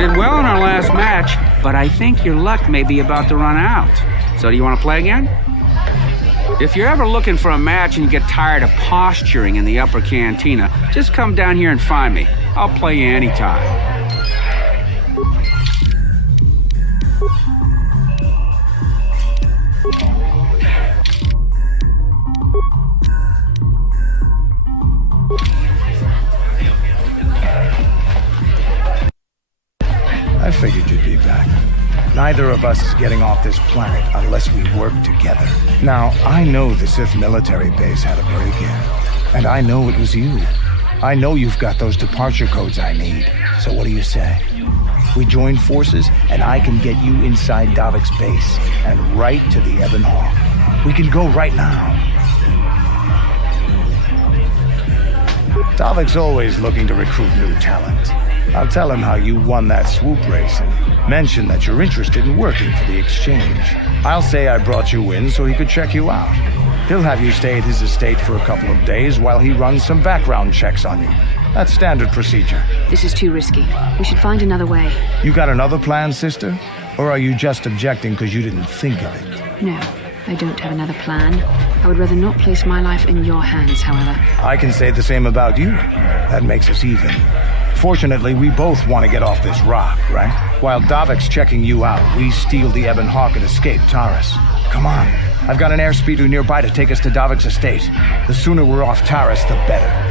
did well in our last match, but I think your luck may be about to run out. So do you want to play again? If you're ever looking for a match and you get tired of posturing in the upper cantina, just come down here and find me. I'll play you anytime. I figured you'd be back. Neither of us is getting off this planet unless we work together. Now, I know the Sith military base had a break-in, and I know it was you. I know you've got those departure codes I need. So what do you say? We join forces, and I can get you inside Davik's base, and right to the Ebon Hawk. We can go right now. Davik's always looking to recruit new talent. I'll tell him how you won that swoop race and mention that you're interested in working for the exchange. I'll say I brought you in so he could check you out. He'll have you stay at his estate for a couple of days while he runs some background checks on you. That's standard procedure. This is too risky. We should find another way. You got another plan, sister? Or are you just objecting because you didn't think of it? No, I don't have another plan. I would rather not place my life in your hands, however. I can say the same about you. That makes us even. Fortunately, we both want to get off this rock, right? While Davik's checking you out, we steal the Ebon Hawk and escape Taris. Come on. I've got an airspeeder nearby to take us to Davik's estate. The sooner we're off Taris, the better.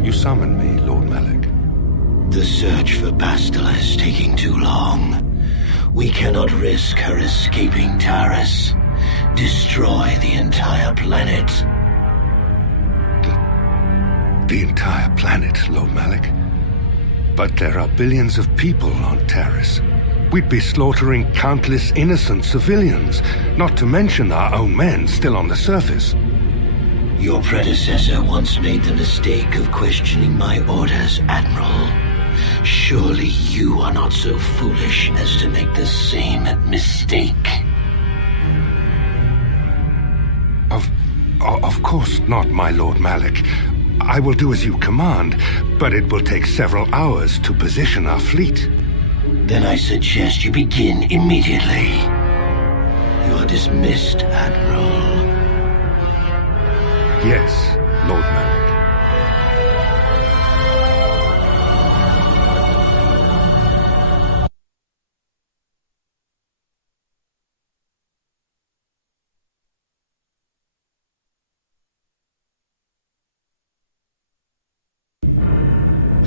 You summoned me, Lord Malak. The search for Bastila is taking too long. We cannot risk her escaping Taris. Destroy the entire planet. The entire planet, Lord Malak? But there are billions of people on Taris. We'd be slaughtering countless innocent civilians, not to mention our own men still on the surface. Your predecessor once made the mistake of questioning my orders, Admiral. Surely you are not so foolish as to make the same mistake. Of course not, my Lord Malak. I will do as you command, but it will take several hours to position our fleet. Then I suggest you begin immediately. You are dismissed, Admiral. Yes, Lord Malak.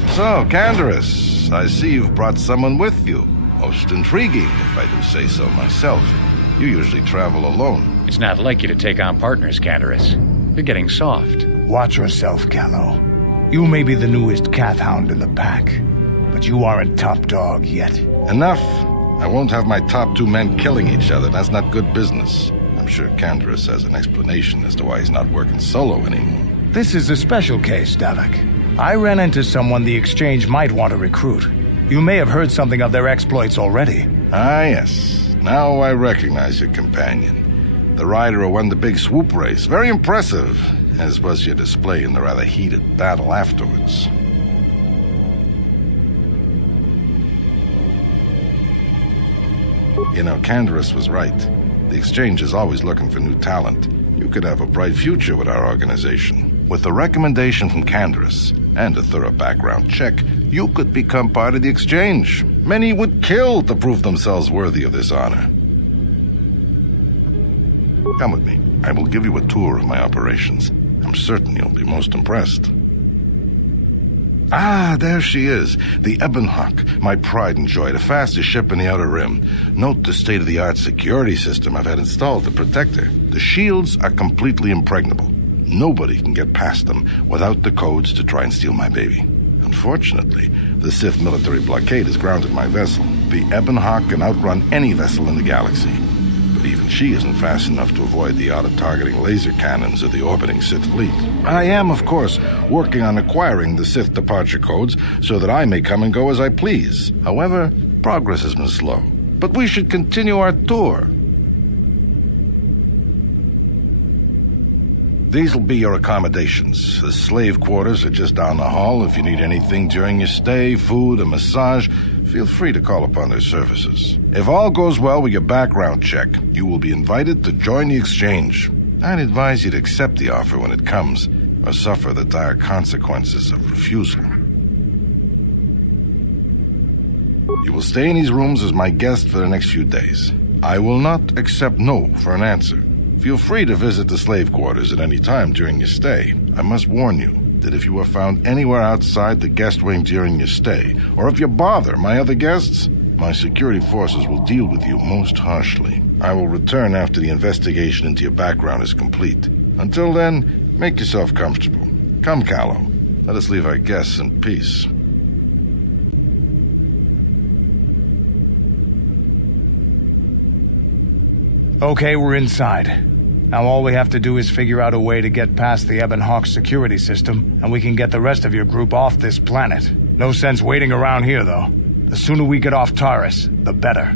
So, Candaris, I see you've brought someone with you. Most intriguing, if I do say so myself. You usually travel alone. It's not like you to take on partners, Candaris. You're getting soft. Watch yourself, Callow. You may be the newest cat hound in the pack, but you aren't top dog yet. Enough. I won't have my top two men killing each other. That's not good business. I'm sure Candaris has an explanation as to why he's not working solo anymore. This is a special case, Davik. I ran into someone the Exchange might want to recruit. You may have heard something of their exploits already. Ah, yes. Now I recognize your companion. The rider who won the big swoop race. Very impressive, as was your display in the rather heated battle afterwards. You know, Candaris was right. The exchange is always looking for new talent. You could have a bright future with our organization. With a recommendation from Candaris and a thorough background check, you could become part of the exchange. Many would kill to prove themselves worthy of this honor. Come with me. I will give you a tour of my operations. I'm certain you'll be most impressed. Ah, there she is. The Ebon Hawk, my pride and joy, the fastest ship in the Outer Rim. Note the state-of-the-art security system I've had installed to protect her. The shields are completely impregnable. Nobody can get past them without the codes to try and steal my baby. Unfortunately, the Sith military blockade has grounded my vessel. The Ebon Hawk can outrun any vessel in the galaxy. But even she isn't fast enough to avoid the auto-targeting laser cannons of the orbiting Sith fleet. I am, of course, working on acquiring the Sith departure codes so that I may come and go as I please. However, progress has been slow. But we should continue our tour. These will be your accommodations. The slave quarters are just down the hall. If you need anything during your stay, food, a massage, feel free to call upon their services. If all goes well with your background check, you will be invited to join the exchange. I'd advise you to accept the offer when it comes, or suffer the dire consequences of refusal. You will stay in these rooms as my guest for the next few days. I will not accept no for an answer. Feel free to visit the slave quarters at any time during your stay. I must warn you that if you are found anywhere outside the guest wing during your stay, or if you bother my other guests, my security forces will deal with you most harshly. I will return after the investigation into your background is complete. Until then, make yourself comfortable. Come, Callow. Let us leave our guests in peace. Okay, we're inside. Now all we have to do is figure out a way to get past the Ebon Hawk security system, and we can get the rest of your group off this planet. No sense waiting around here, though. The sooner we get off Taris, the better.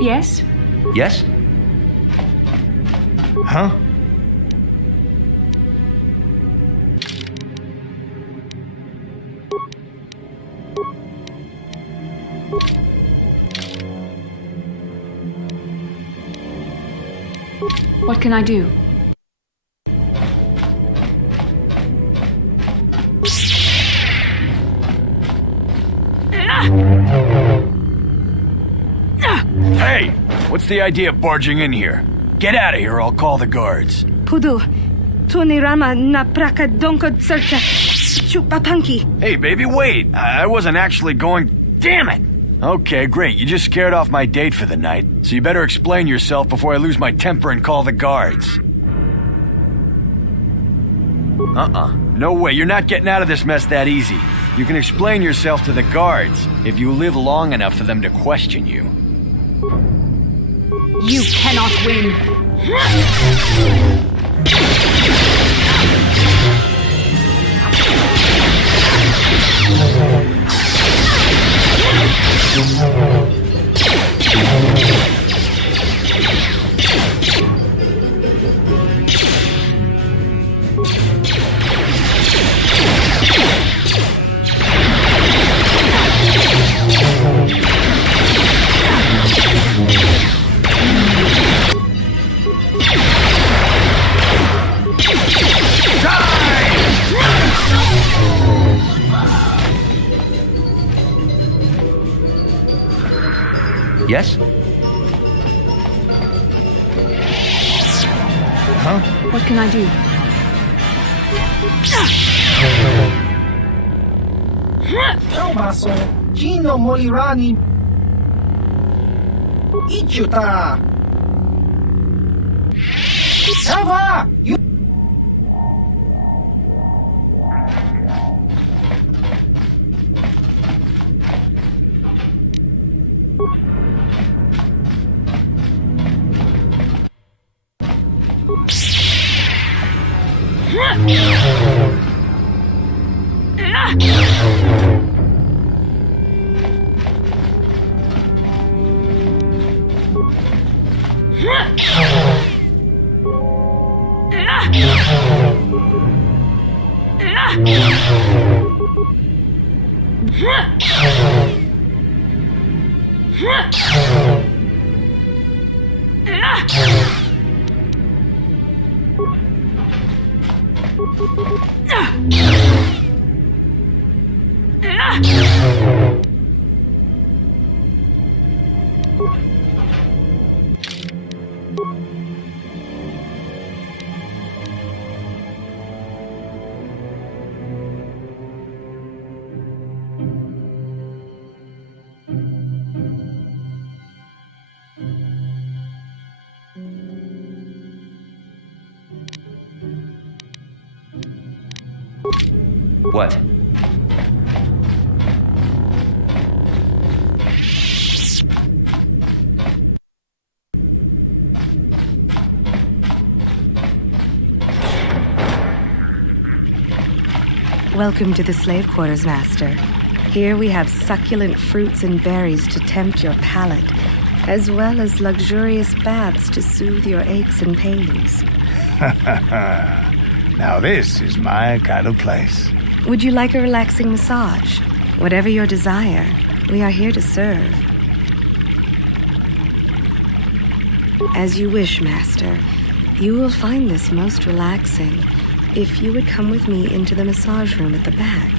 Yes? Yes? Huh? What can I do? Hey! What's the idea of barging in here? Get out of here, I'll call the guards. Pudu, tunirama na prakadonko searcha chupapanki. Hey, baby, wait! I wasn't actually going... Damn it! Okay, great. You just scared off my date for the night, so you better explain yourself before I lose my temper and call the guards. No way, you're not getting out of this mess that easy. You can explain yourself to the guards if you live long enough for them to question you. You cannot win. Yes? Huh? What can I do? Ciao baso, Gino Molirani. Ichuta. Sava! You... What? Welcome to the slave quarters, Master. Here we have succulent fruits and berries to tempt your palate, as well as luxurious baths to soothe your aches and pains. Now this is my kind of place. Would you like a relaxing massage? Whatever your desire, we are here to serve. As you wish, Master. You will find this most relaxing if you would come with me into the massage room at the back.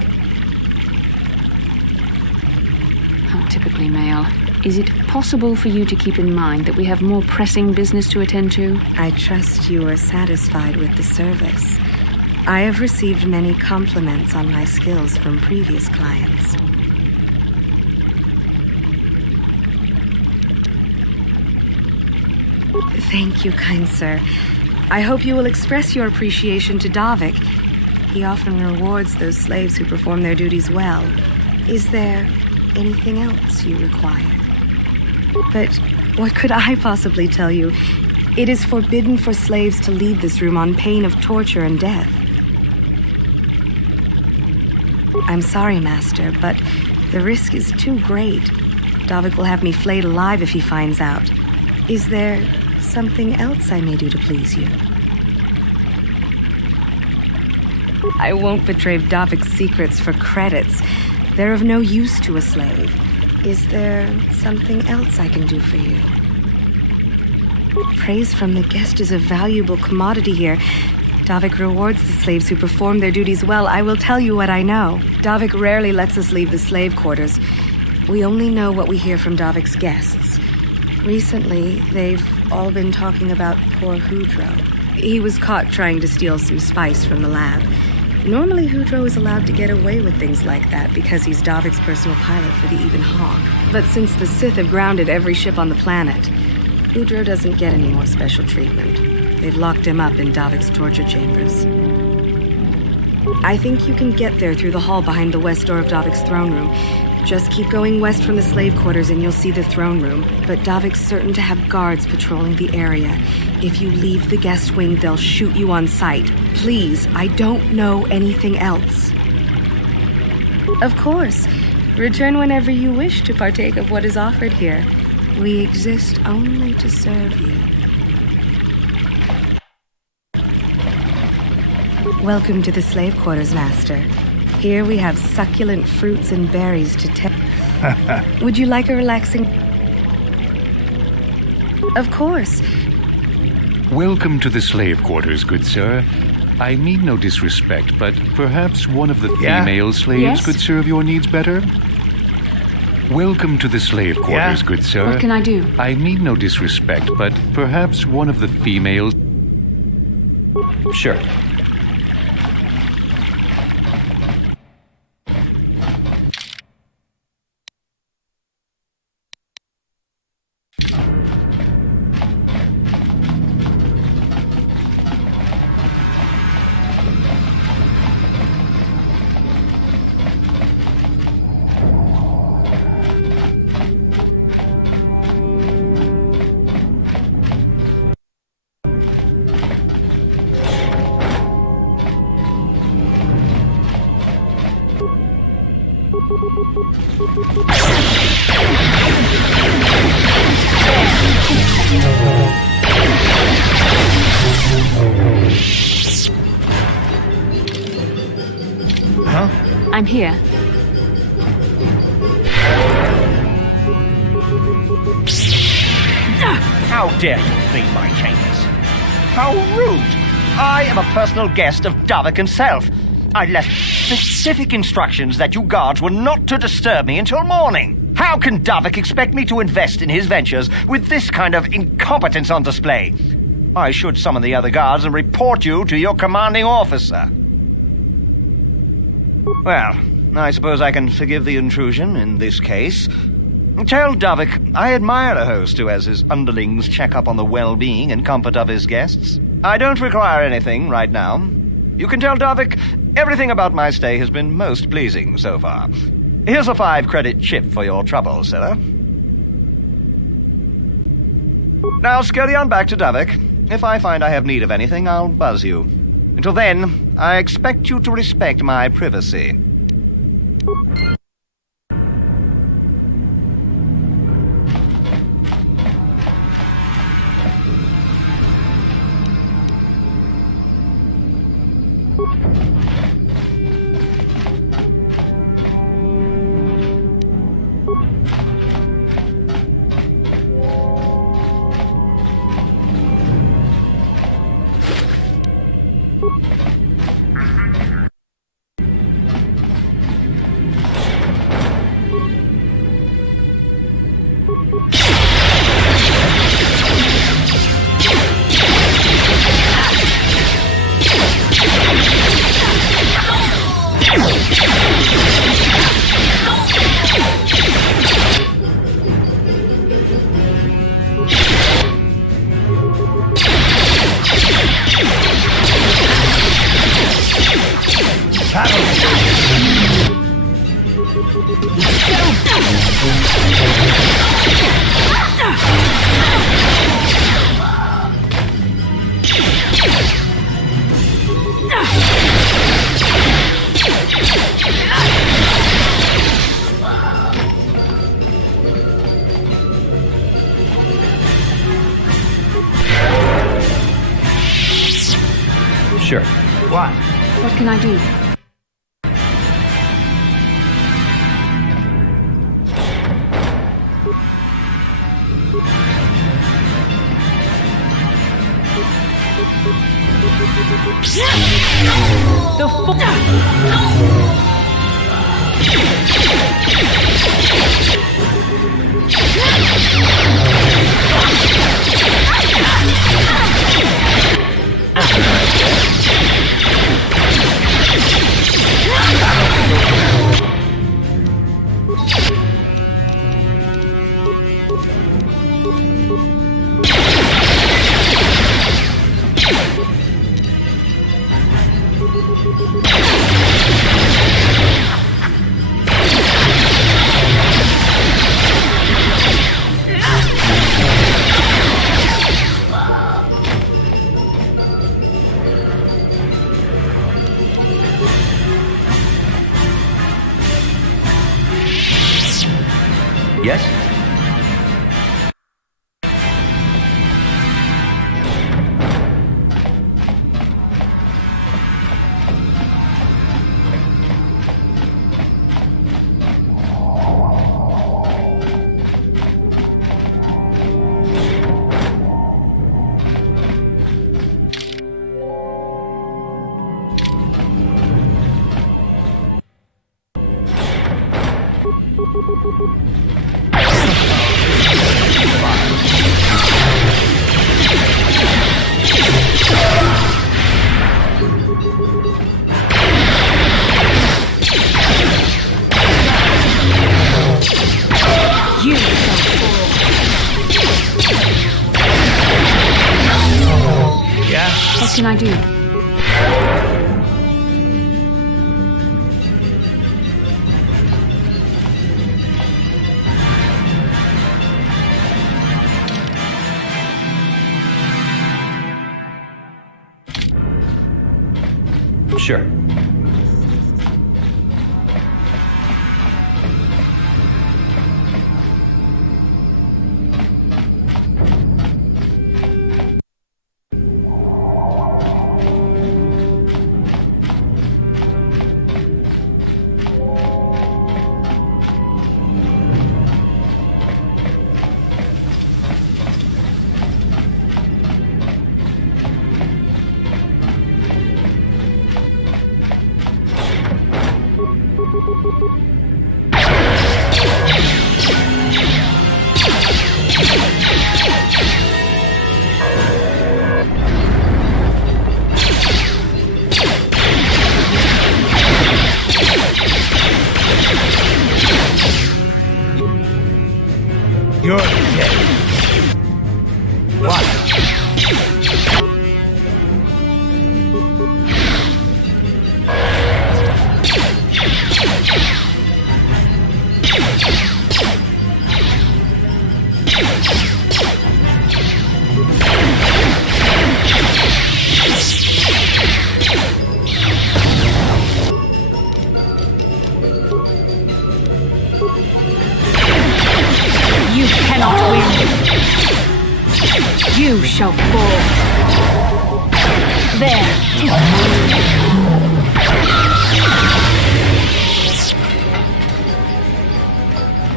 How typically male. Is it possible for you to keep in mind that we have more pressing business to attend to? I trust you are satisfied with the service. I have received many compliments on my skills from previous clients. Thank you, kind sir. I hope you will express your appreciation to Davik. He often rewards those slaves who perform their duties well. Is there anything else you require? But what could I possibly tell you? It is forbidden for slaves to leave this room on pain of torture and death. I'm sorry, Master, but the risk is too great. Davik will have me flayed alive if he finds out. Is there something else I may do to please you? I won't betray Davik's secrets for credits. They're of no use to a slave. Is there something else I can do for you? Praise from the guest is a valuable commodity here. Davik rewards the slaves who perform their duties well. I will tell you what I know. Davik rarely lets us leave the slave quarters. We only know what we hear from Davik's guests. Recently, they've all been talking about poor Hudro. He was caught trying to steal some spice from the lab. Normally, Hudro is allowed to get away with things like that because he's Davik's personal pilot for the Even Hawk. But since the Sith have grounded every ship on the planet, Hudro doesn't get any more special treatment. They've locked him up in Davik's torture chambers. I think you can get there through the hall behind the west door of Davik's throne room. Just keep going west from the slave quarters and you'll see the throne room. But Davik's certain to have guards patrolling the area. If you leave the guest wing, they'll shoot you on sight. Please, I don't know anything else. Of course. Return whenever you wish to partake of what is offered here. We exist only to serve you. Welcome to the slave quarters, Master. Here we have succulent fruits and berries to test. Would you like a relaxing... Of course. Welcome to the slave quarters, good sir. I mean no disrespect, but perhaps one of the female slaves could serve your needs better? Welcome to the slave quarters, good sir. What can I do? I mean no disrespect, but perhaps one of the female... Sure. I'm here. How dare you invade my chambers? How rude! I am a personal guest of Davik himself. I left specific instructions that you guards were not to disturb me until morning. How can Davik expect me to invest in his ventures with this kind of incompetence on display? I should summon the other guards and report you to your commanding officer. Well, I suppose I can forgive the intrusion in this case. Tell Davik I admire a host who has his underlings check up on the well-being and comfort of his guests. I don't require anything right now. You can tell Davik everything about my stay has been most pleasing so far. Here's a 5-credit chip for your trouble, sir. Now scurry on back to Davik. If I find I have need of anything, I'll buzz you. Until then, I expect you to respect my privacy. Sure. What? What can I do? Yes? What can I do? Sure. You're dead. What? You cannot win. You shall fall. There.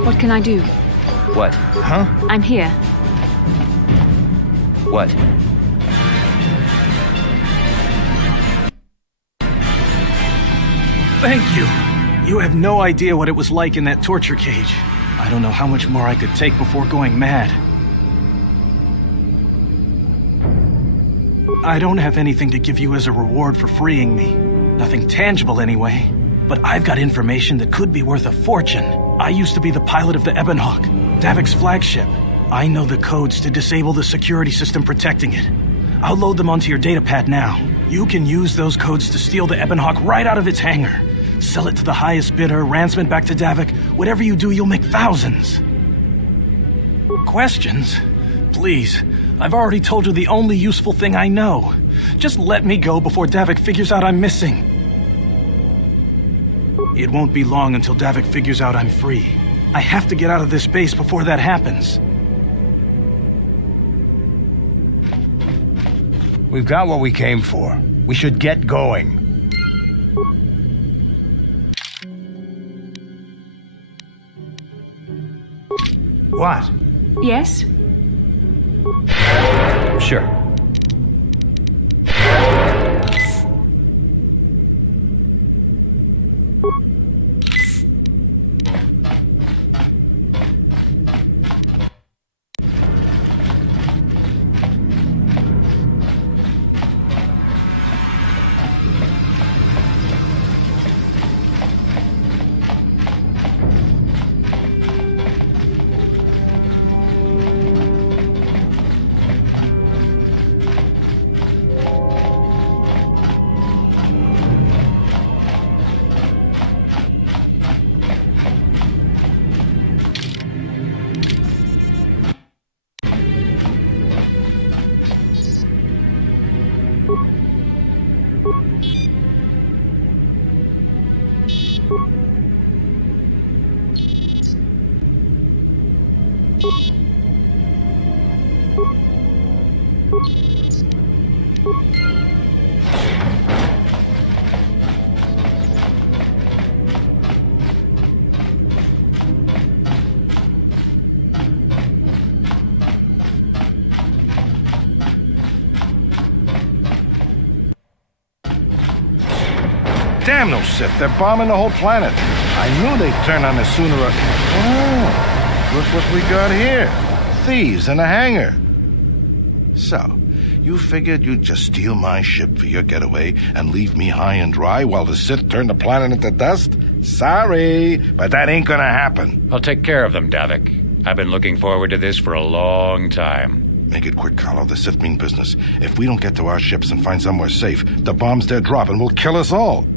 What can I do? What? Huh? I'm here. What? Thank you. You have no idea what it was like in that torture cage. I don't know how much more I could take before going mad. I don't have anything to give you as a reward for freeing me. Nothing tangible anyway. But I've got information that could be worth a fortune. I used to be the pilot of the Ebonhawk, Davik's flagship. I know the codes to disable the security system protecting it. I'll load them onto your datapad now. You can use those codes to steal the Ebonhawk right out of its hangar. Sell it to the highest bidder, ransom it back to Davik. Whatever you do, you'll make thousands. Questions? Please, I've already told you the only useful thing I know. Just let me go before Davik figures out I'm missing. It won't be long until Davik figures out I'm free. I have to get out of this base before that happens. We've got what we came for. We should get going. What? Yes? Sure. Damn no Sith, they're bombing the whole planet. I knew they'd turn on us sooner or... Oh, look what we got here. Thieves in a hangar. So, you figured you'd just steal my ship for your getaway and leave me high and dry while the Sith turn the planet into dust? Sorry, but that ain't gonna happen. I'll take care of them, Davik. I've been looking forward to this for a long time. Make it quick, Carlo. The Sith mean business. If we don't get to our ships and find somewhere safe, the bombs they're dropping will kill us all.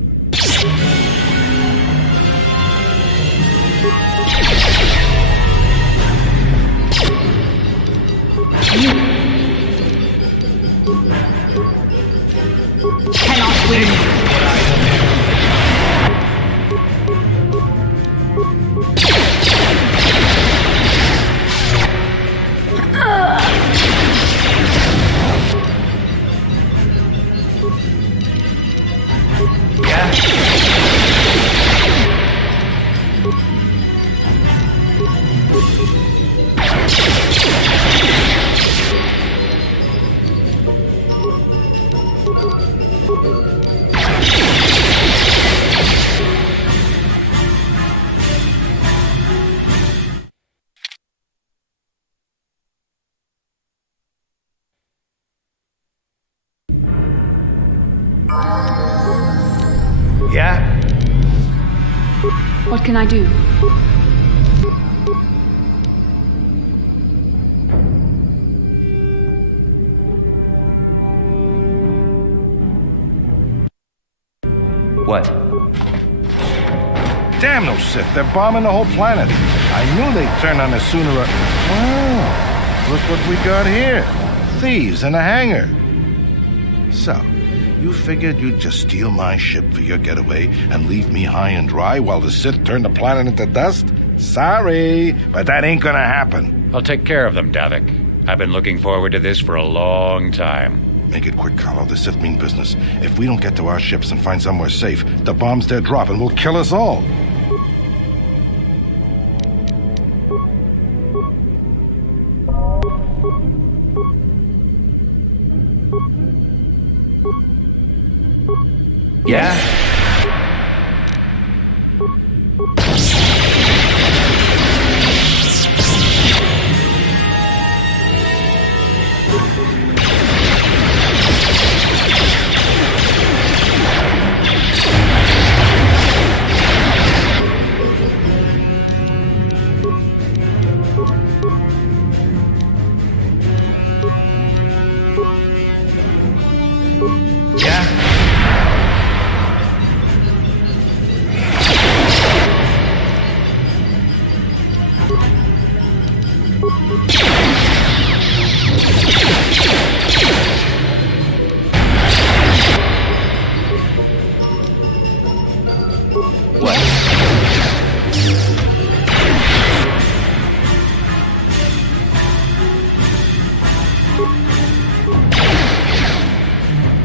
Cannot win. Yeah? What can I do? What? Damn no Sith, they're bombing the whole planet. I knew they'd turn on us sooner or... Oh, look what we got here. Thieves in a hangar. So, you figured you'd just steal my ship for your getaway and leave me high and dry while the Sith turn the planet into dust? Sorry, but that ain't gonna happen. I'll take care of them, Davik. I've been looking forward to this for a long time. Make it quick, Carlo. The Sith mean business. If we don't get to our ships and find somewhere safe, the bombs they're dropping will kill us all. Yeah?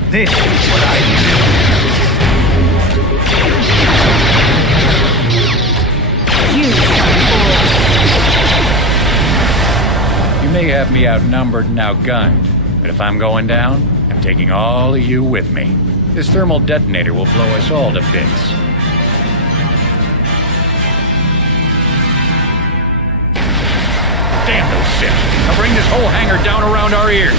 This is what I You may have me outnumbered and outgunned, but if I'm going down, I'm taking all of you with me. This thermal detonator will blow us all to bits. Damn those Sith! I'll bring this whole hangar down around our ears.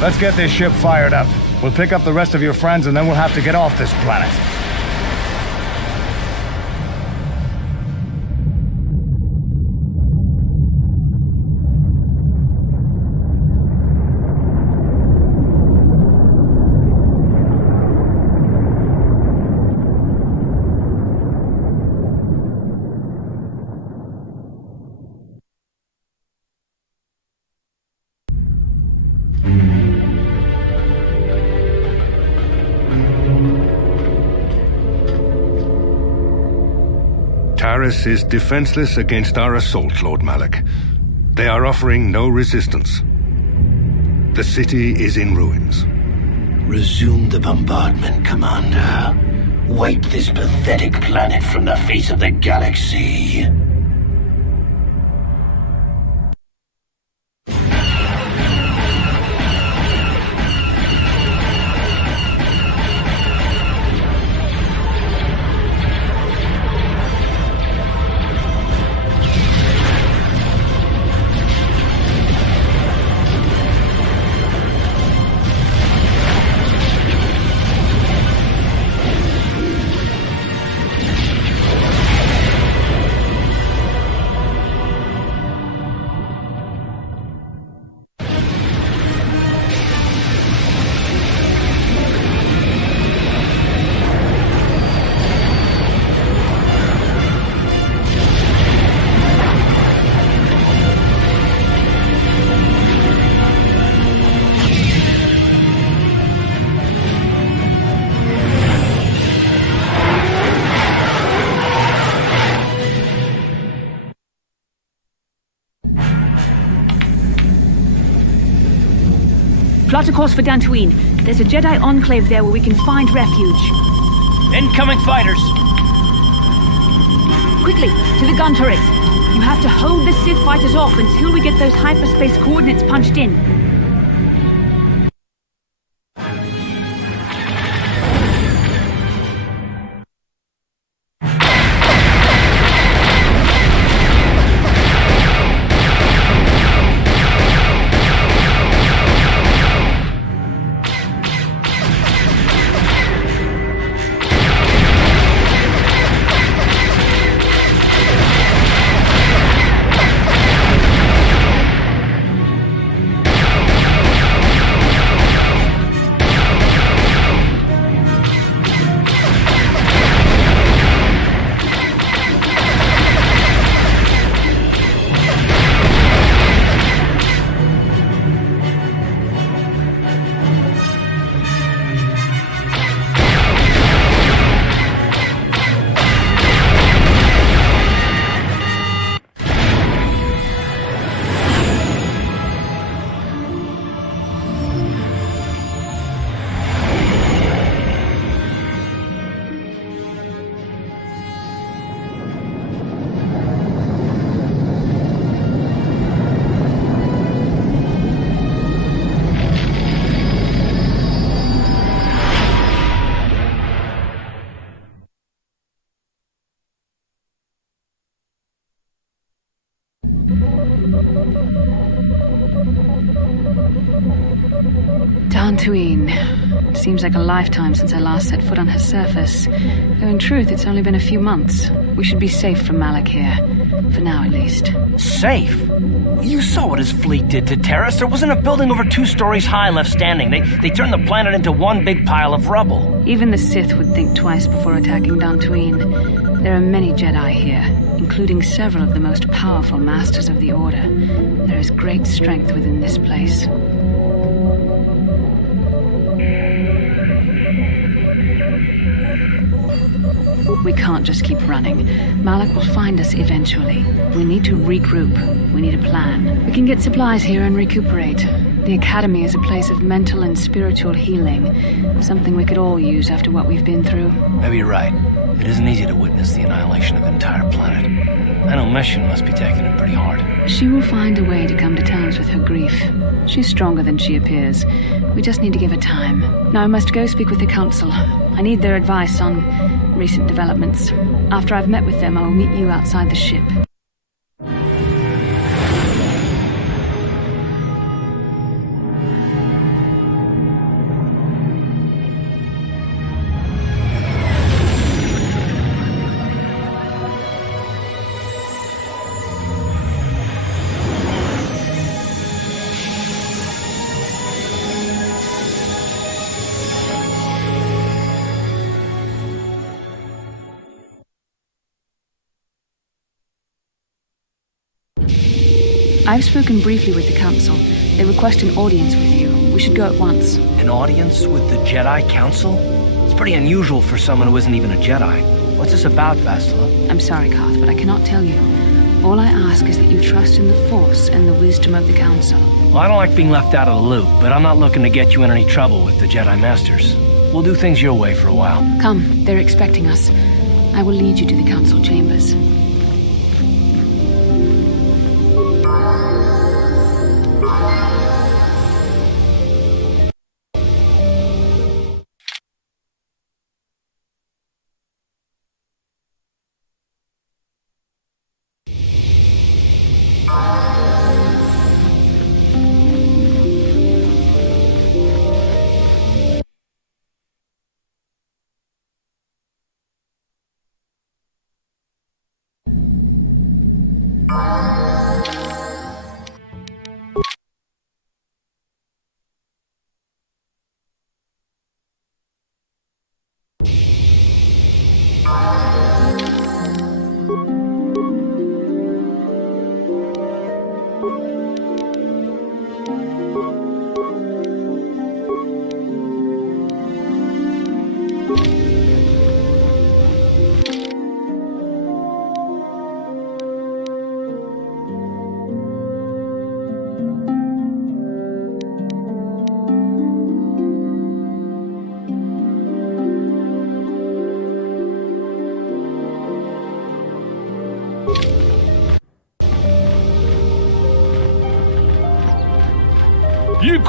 Let's get this ship fired up. We'll pick up the rest of your friends and then we'll have to get off this planet. Taris is defenseless against our assault, Lord Malak. They are offering no resistance. The city is in ruins. Resume the bombardment, Commander. Wipe this pathetic planet from the face of the galaxy. Plot a course for Dantooine. There's a Jedi enclave there where we can find refuge. Incoming fighters! Quickly, to the gun turrets. You have to hold the Sith fighters off until we get those hyperspace coordinates punched in. Dantooine. Seems like a lifetime since I last set foot on her surface. Though in truth, it's only been a few months. We should be safe from Malak here. For now, at least. Safe? You saw what his fleet did to Taris. There wasn't a building over 2 stories high left standing. They turned the planet into one big pile of rubble. Even the Sith would think twice before attacking Dantooine. There are many Jedi here, including several of the most powerful Masters of the Order. There is great strength within this place. We can't just keep running. Malak will find us eventually. We need to regroup. We need a plan. We can get supplies here and recuperate. The Academy is a place of mental and spiritual healing. Something we could all use after what we've been through. Maybe you're right. It isn't easy to witness the annihilation of an entire planet. I know Mission must be taking it pretty hard. She will find a way to come to terms with her grief. She's stronger than she appears. We just need to give her time. Now I must go speak with the Council. I need their advice on recent developments. After I've met with them, I will meet you outside the ship. I've spoken briefly with the Council. They request an audience with you. We should go at once. An audience with the Jedi Council? It's pretty unusual for someone who isn't even a Jedi. What's this about, Bastila? I'm sorry, Koth, but I cannot tell you. All I ask is that you trust in the Force and the wisdom of the Council. Well, I don't like being left out of the loop, but I'm not looking to get you in any trouble with the Jedi Masters. We'll do things your way for a while. Come, they're expecting us. I will lead you to the Council chambers.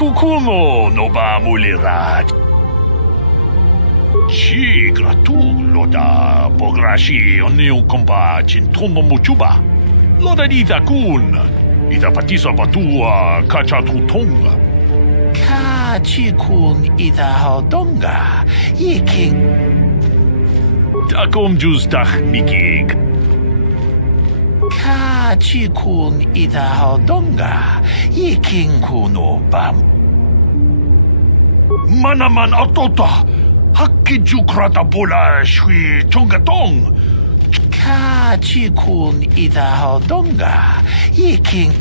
Kukumo no ba mulira. Chi gratu loda pograshi oniu kompa chintono muchuba. Loda ita kun. Ita patisa batua kachatutonga. Ka chi kun ita hodonga. Yiking. Takom justach mikig. Ka chi kun ita hodonga. Yiking kuno bam. Manaman otota, hakiju krata bola shui chongatong. Ka chikun ida hodonga, yiking.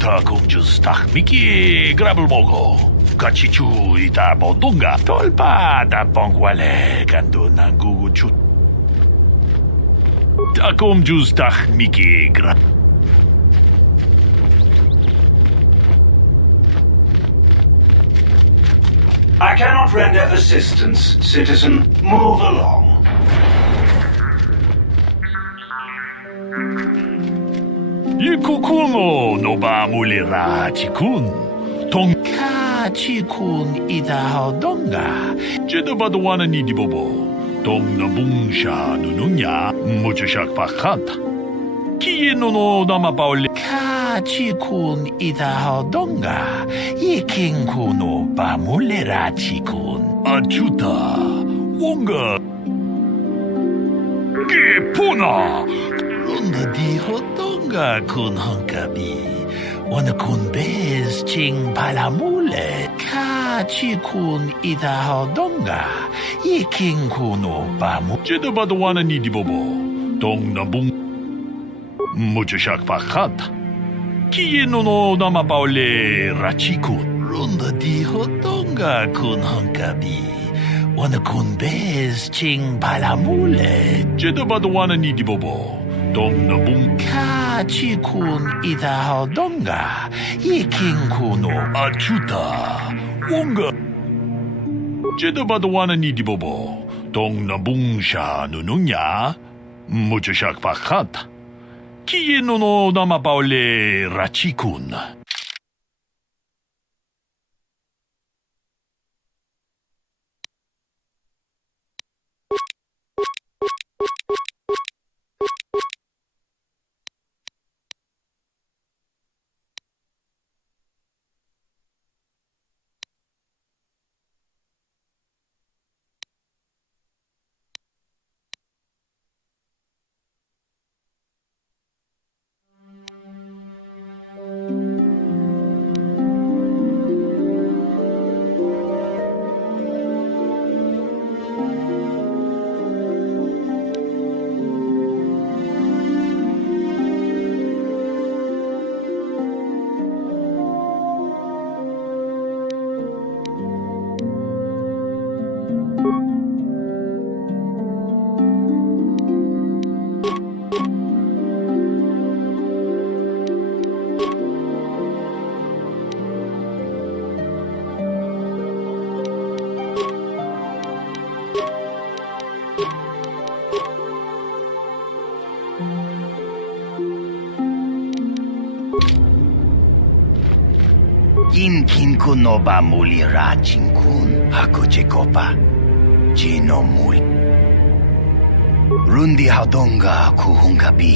Takum justach miki grabel mogo. Kachichu ida bodonga. Tolpa da pongwale kandu nangugu chut. Takum justach miki grabel. I cannot render assistance, citizen. Move along. Yikukuno no ba mulira chikun. Tongka chikun ida hodonga. Jedabadwana ni dibobo. Tong na bungsha nununya. Muchashak pakanta. Kieno no namapauli. Ka chikun ida hodonga. Yiking kuno ba mulira chikun. Achuta. Wonga. Gepuna. Runda di hodonga kun hunkabi. Wana kun bez ching palamule. Ka chikun ida hodonga. Yiking kuno ba mu. Jedabadwana ni dibobo. Tong na bung. Muchashak pakanta. Kieno no namapauli rachikun. Runda di hodonga kun hunkabi. Wana kun bez ching palamule. Jedabadwana ni dibobo. Tong na bung. Ka chikun ida hodonga. Yiking kuno. Achuta. Wonga. Jedabadwana ni dibobo. Tong na bungsha nununya. Muchashak pakanta. Kieno no namapauli rachikun. Inkin ko no ba muli ra chinkun. Ako chekopa. Chino muli. Rundi haudonga kuhungabi.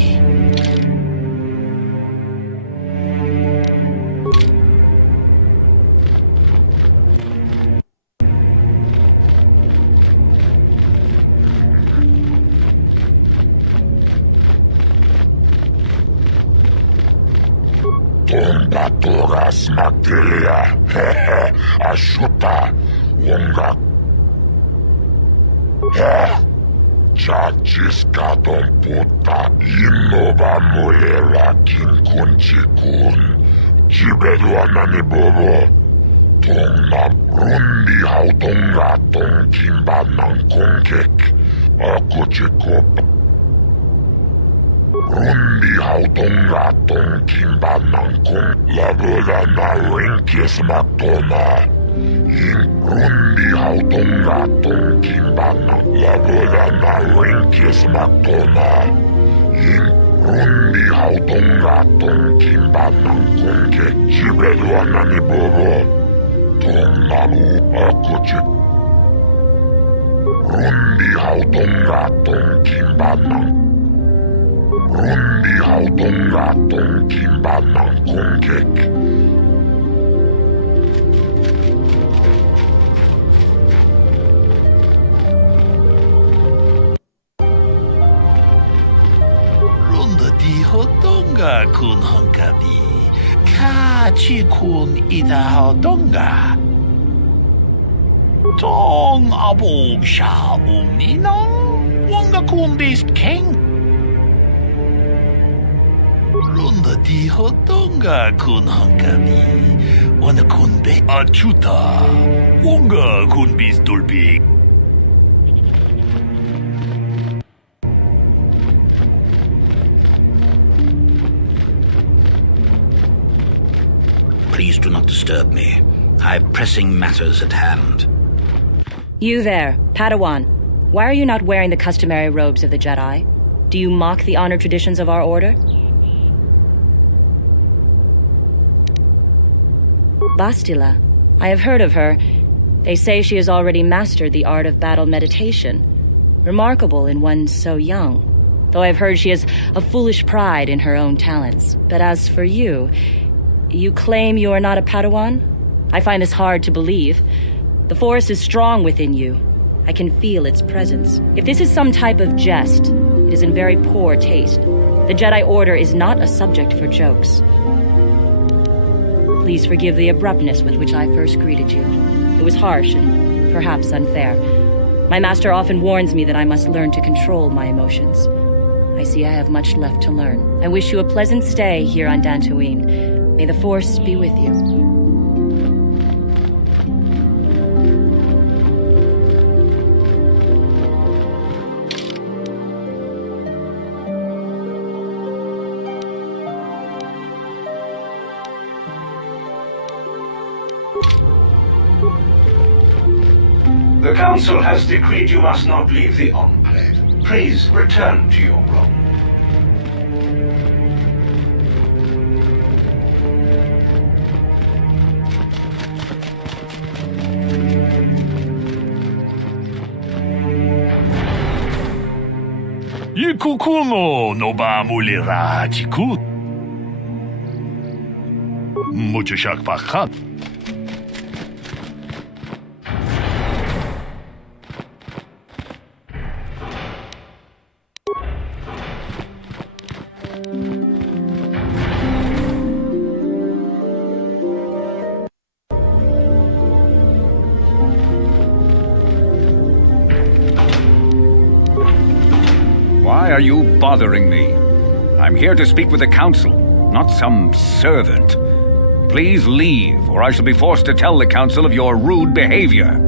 Toras Magdelia, hehe, Ashuta, Wonga. Chachis katon puta, innova mulera kinkun chikun. Jibeduana ni bobo. Tongna rundi hautonga tong kimbanang kongkek. Ako chikop. Rundi hautonga tong kimbanang kong labula na rinkis matona. Yin rundi hautonga tong kimbanang labula na rinkis matona. Yin rundi hautonga tong kimbanang kong ke jibeluana ni bobo. Tong nalu ako chip. Rundi hautonga tong kimbanang Rundi hautonga tong kimbanang kongkek. Runda di hautonga kun hankabi. Kachi kun ida hautonga. Tong abong sha ninang. Wanga kun base king. Runda di hautonga kun hankabi. Wana kun be achuta. Wonga kun bis dolbik. Please do not disturb me. I have pressing matters at hand. You there, Padawan. Why are you not wearing the customary robes of the Jedi? Do you mock the honor traditions of our order? Bastila. I have heard of her. They say she has already mastered the art of battle meditation. Remarkable in one so young. Though I've heard she has a foolish pride in her own talents. But as for you, you claim you are not a Padawan? I find this hard to believe. The Force is strong within you. I can feel its presence. If this is some type of jest, it is in very poor taste. The Jedi Order is not a subject for jokes. Please forgive the abruptness with which I first greeted you. It was harsh and perhaps unfair. My master often warns me that I must learn to control my emotions. I see I have much left to learn. I wish you a pleasant stay here on Dantooine. May the Force be with you. The Council has decreed you must not leave the Enclave. Please return to your room. Ikukumo no ba mulira jiku. Mucho shakfakat. Why are you bothering me? I'm here to speak with the Council, not some servant. Please leave, or I shall be forced to tell the Council of your rude behavior.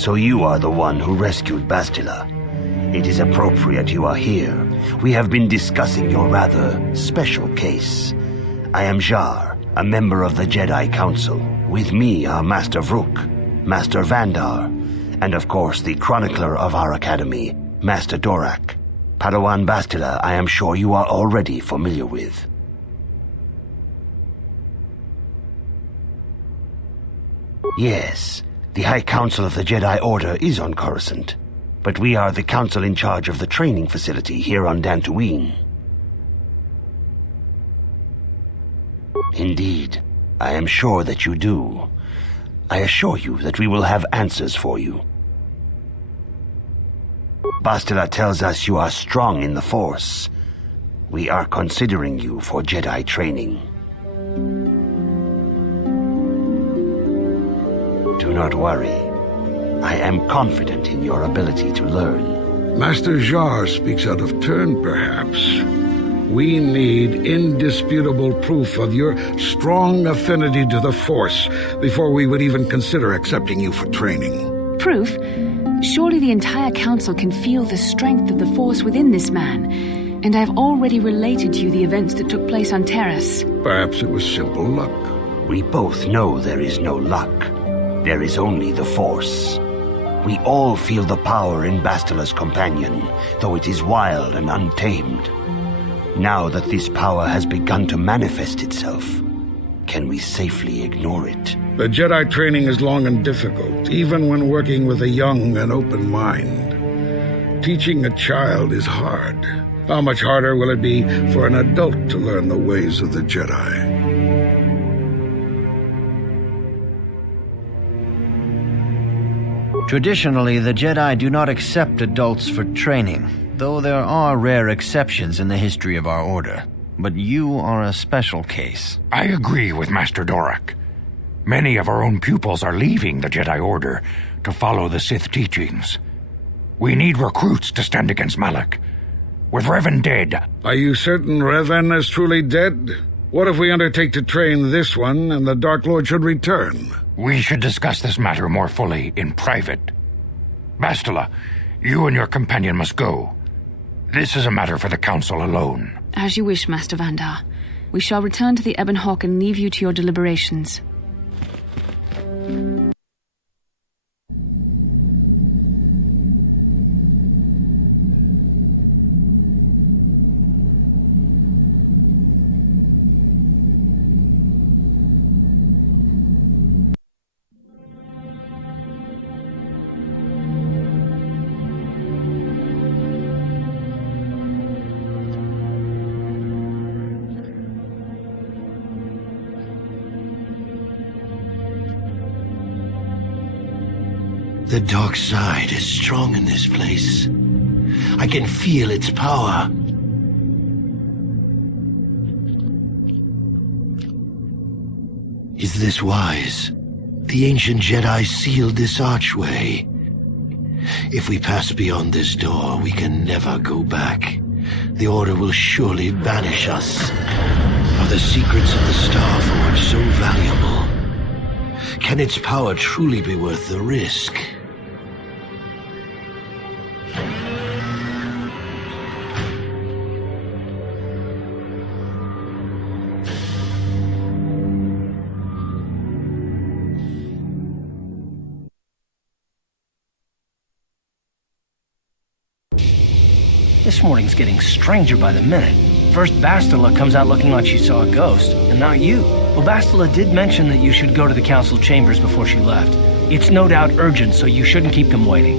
So you are the one who rescued Bastila. It is appropriate you are here. We have been discussing your rather special case. I am Jar, a member of the Jedi Council. With me are Master Vrook, Master Vandar, and of course the chronicler of our academy, Master Dorak. Padawan Bastila, I am sure you are already familiar with. Yes, the High Council of the Jedi Order is on Coruscant, but we are the council in charge of the training facility here on Dantooine. Indeed, I am sure that you do. I assure you that we will have answers for you. Bastila tells us you are strong in the Force. We are considering you for Jedi training. Do not worry. I am confident in your ability to learn. Master Jar speaks out of turn, perhaps. We need indisputable proof of your strong affinity to the Force before we would even consider accepting you for training. Proof? Surely the entire council can feel the strength of the Force within this man, and I've already related to you the events that took place on Taris. Perhaps it was simple luck. We both know there is no luck. There is only the Force. We all feel the power in Bastila's companion, though it is wild and untamed. Now that this power has begun to manifest itself, can we safely ignore it? The Jedi training is long and difficult, even when working with a young and open mind. Teaching a child is hard. How much harder will it be for an adult to learn the ways of the Jedi? Traditionally, the Jedi do not accept adults for training, though there are rare exceptions in the history of our order. But you are a special case. I agree with Master Dorak. Many of our own pupils are leaving the Jedi Order to follow the Sith teachings. We need recruits to stand against Malak. With Revan dead... Are you certain Revan is truly dead? What if we undertake to train this one and the Dark Lord should return? We should discuss this matter more fully in private. Bastila, you and your companion must go. This is a matter for the Council alone. As you wish, Master Vandar. We shall return to the Ebon Hawk and leave you to your deliberations. The dark side is strong in this place. I can feel its power. Is this wise? The ancient Jedi sealed this archway. If we pass beyond this door, we can never go back. The Order will surely banish us. Are the secrets of the Star Forge so valuable? Can its power truly be worth the risk? This morning's getting stranger by the minute. First Bastila comes out looking like she saw a ghost, and now you. Well, Bastila did mention that you should go to the council chambers before she left. It's no doubt urgent, so you shouldn't keep them waiting.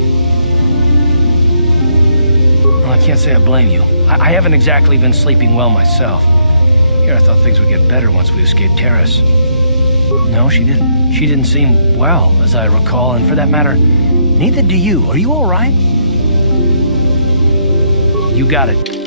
Well, I can't say I blame you. I haven't exactly been sleeping well myself. Here, I thought things would get better once we escaped Taris. No, she didn't. She didn't seem well, as I recall, and for that matter, neither do you. Are you all right? You got it.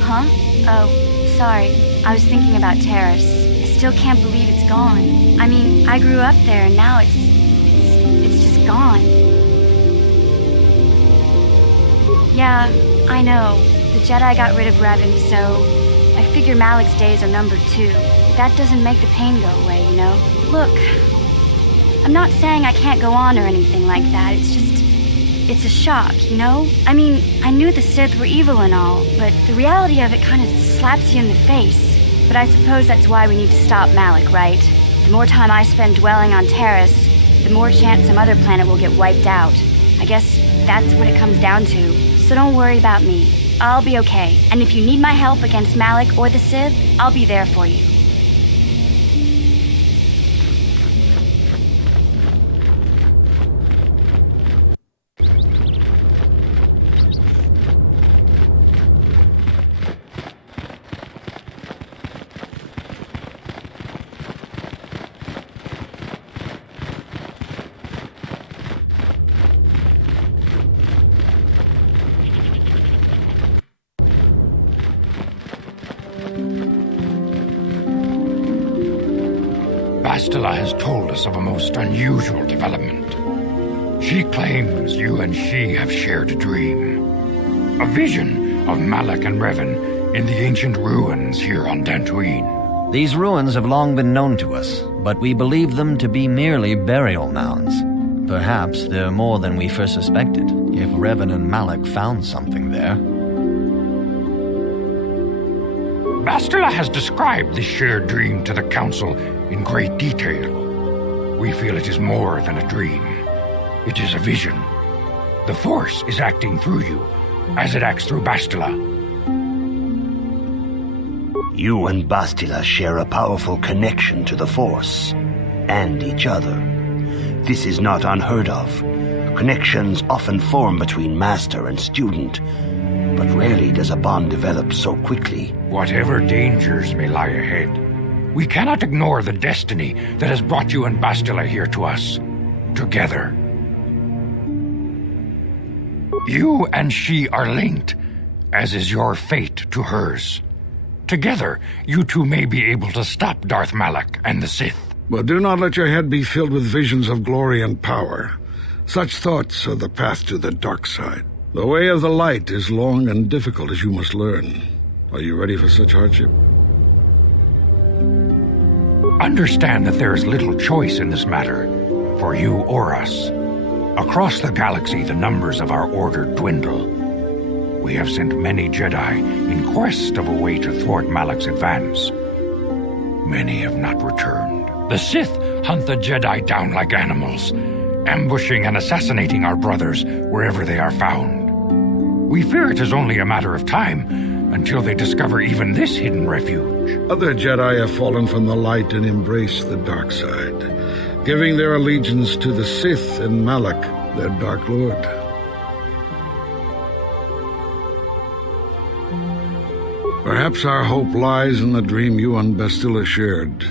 Huh? Oh, sorry. I was thinking about Taris. I still can't believe it's gone. I mean, I grew up there and now it's just gone. Yeah, I know. The Jedi got rid of Revan, so I figure Malik's days are numbered too. But that doesn't make the pain go away, you know? Look, I'm not saying I can't go on or anything like that. It's a shock, you know? I mean, I knew the Sith were evil and all, but the reality of it kind of slaps you in the face. But I suppose that's why we need to stop Malik, right? The more time I spend dwelling on Taris, the more chance some other planet will get wiped out. I guess that's what it comes down to. So don't worry about me. I'll be okay. And if you need my help against Malik or the Sith, I'll be there for you. Bastila has told us of a most unusual development. She claims you and she have shared a dream. A vision of Malak and Revan in the ancient ruins here on Dantooine. These ruins have long been known to us, but we believe them to be merely burial mounds. Perhaps they're more than we first suspected, if Revan and Malak found something there. Bastila has described this shared dream to the Council in great detail. We feel it is more than a dream. It is a vision. The Force is acting through you, as it acts through Bastila. You and Bastila share a powerful connection to the Force, and each other. This is not unheard of. Connections often form between master and student, but rarely does a bond develop so quickly. Whatever dangers may lie ahead, we cannot ignore the destiny that has brought you and Bastila here to us, together. You and she are linked, as is your fate to hers. Together, you two may be able to stop Darth Malak and the Sith. But do not let your head be filled with visions of glory and power. Such thoughts are the path to the dark side. The way of the light is long and difficult, as you must learn. Are you ready for such hardship? Understand that there is little choice in this matter, for you or us. Across the galaxy, the numbers of our order dwindle. We have sent many Jedi in quest of a way to thwart Malak's advance. Many have not returned. The Sith hunt the Jedi down like animals, ambushing and assassinating our brothers wherever they are found. We fear it is only a matter of time until they discover even this hidden refuge. Other Jedi have fallen from the light and embraced the dark side, giving their allegiance to the Sith and Malak, their Dark Lord. Perhaps our hope lies in the dream you and Bastila shared.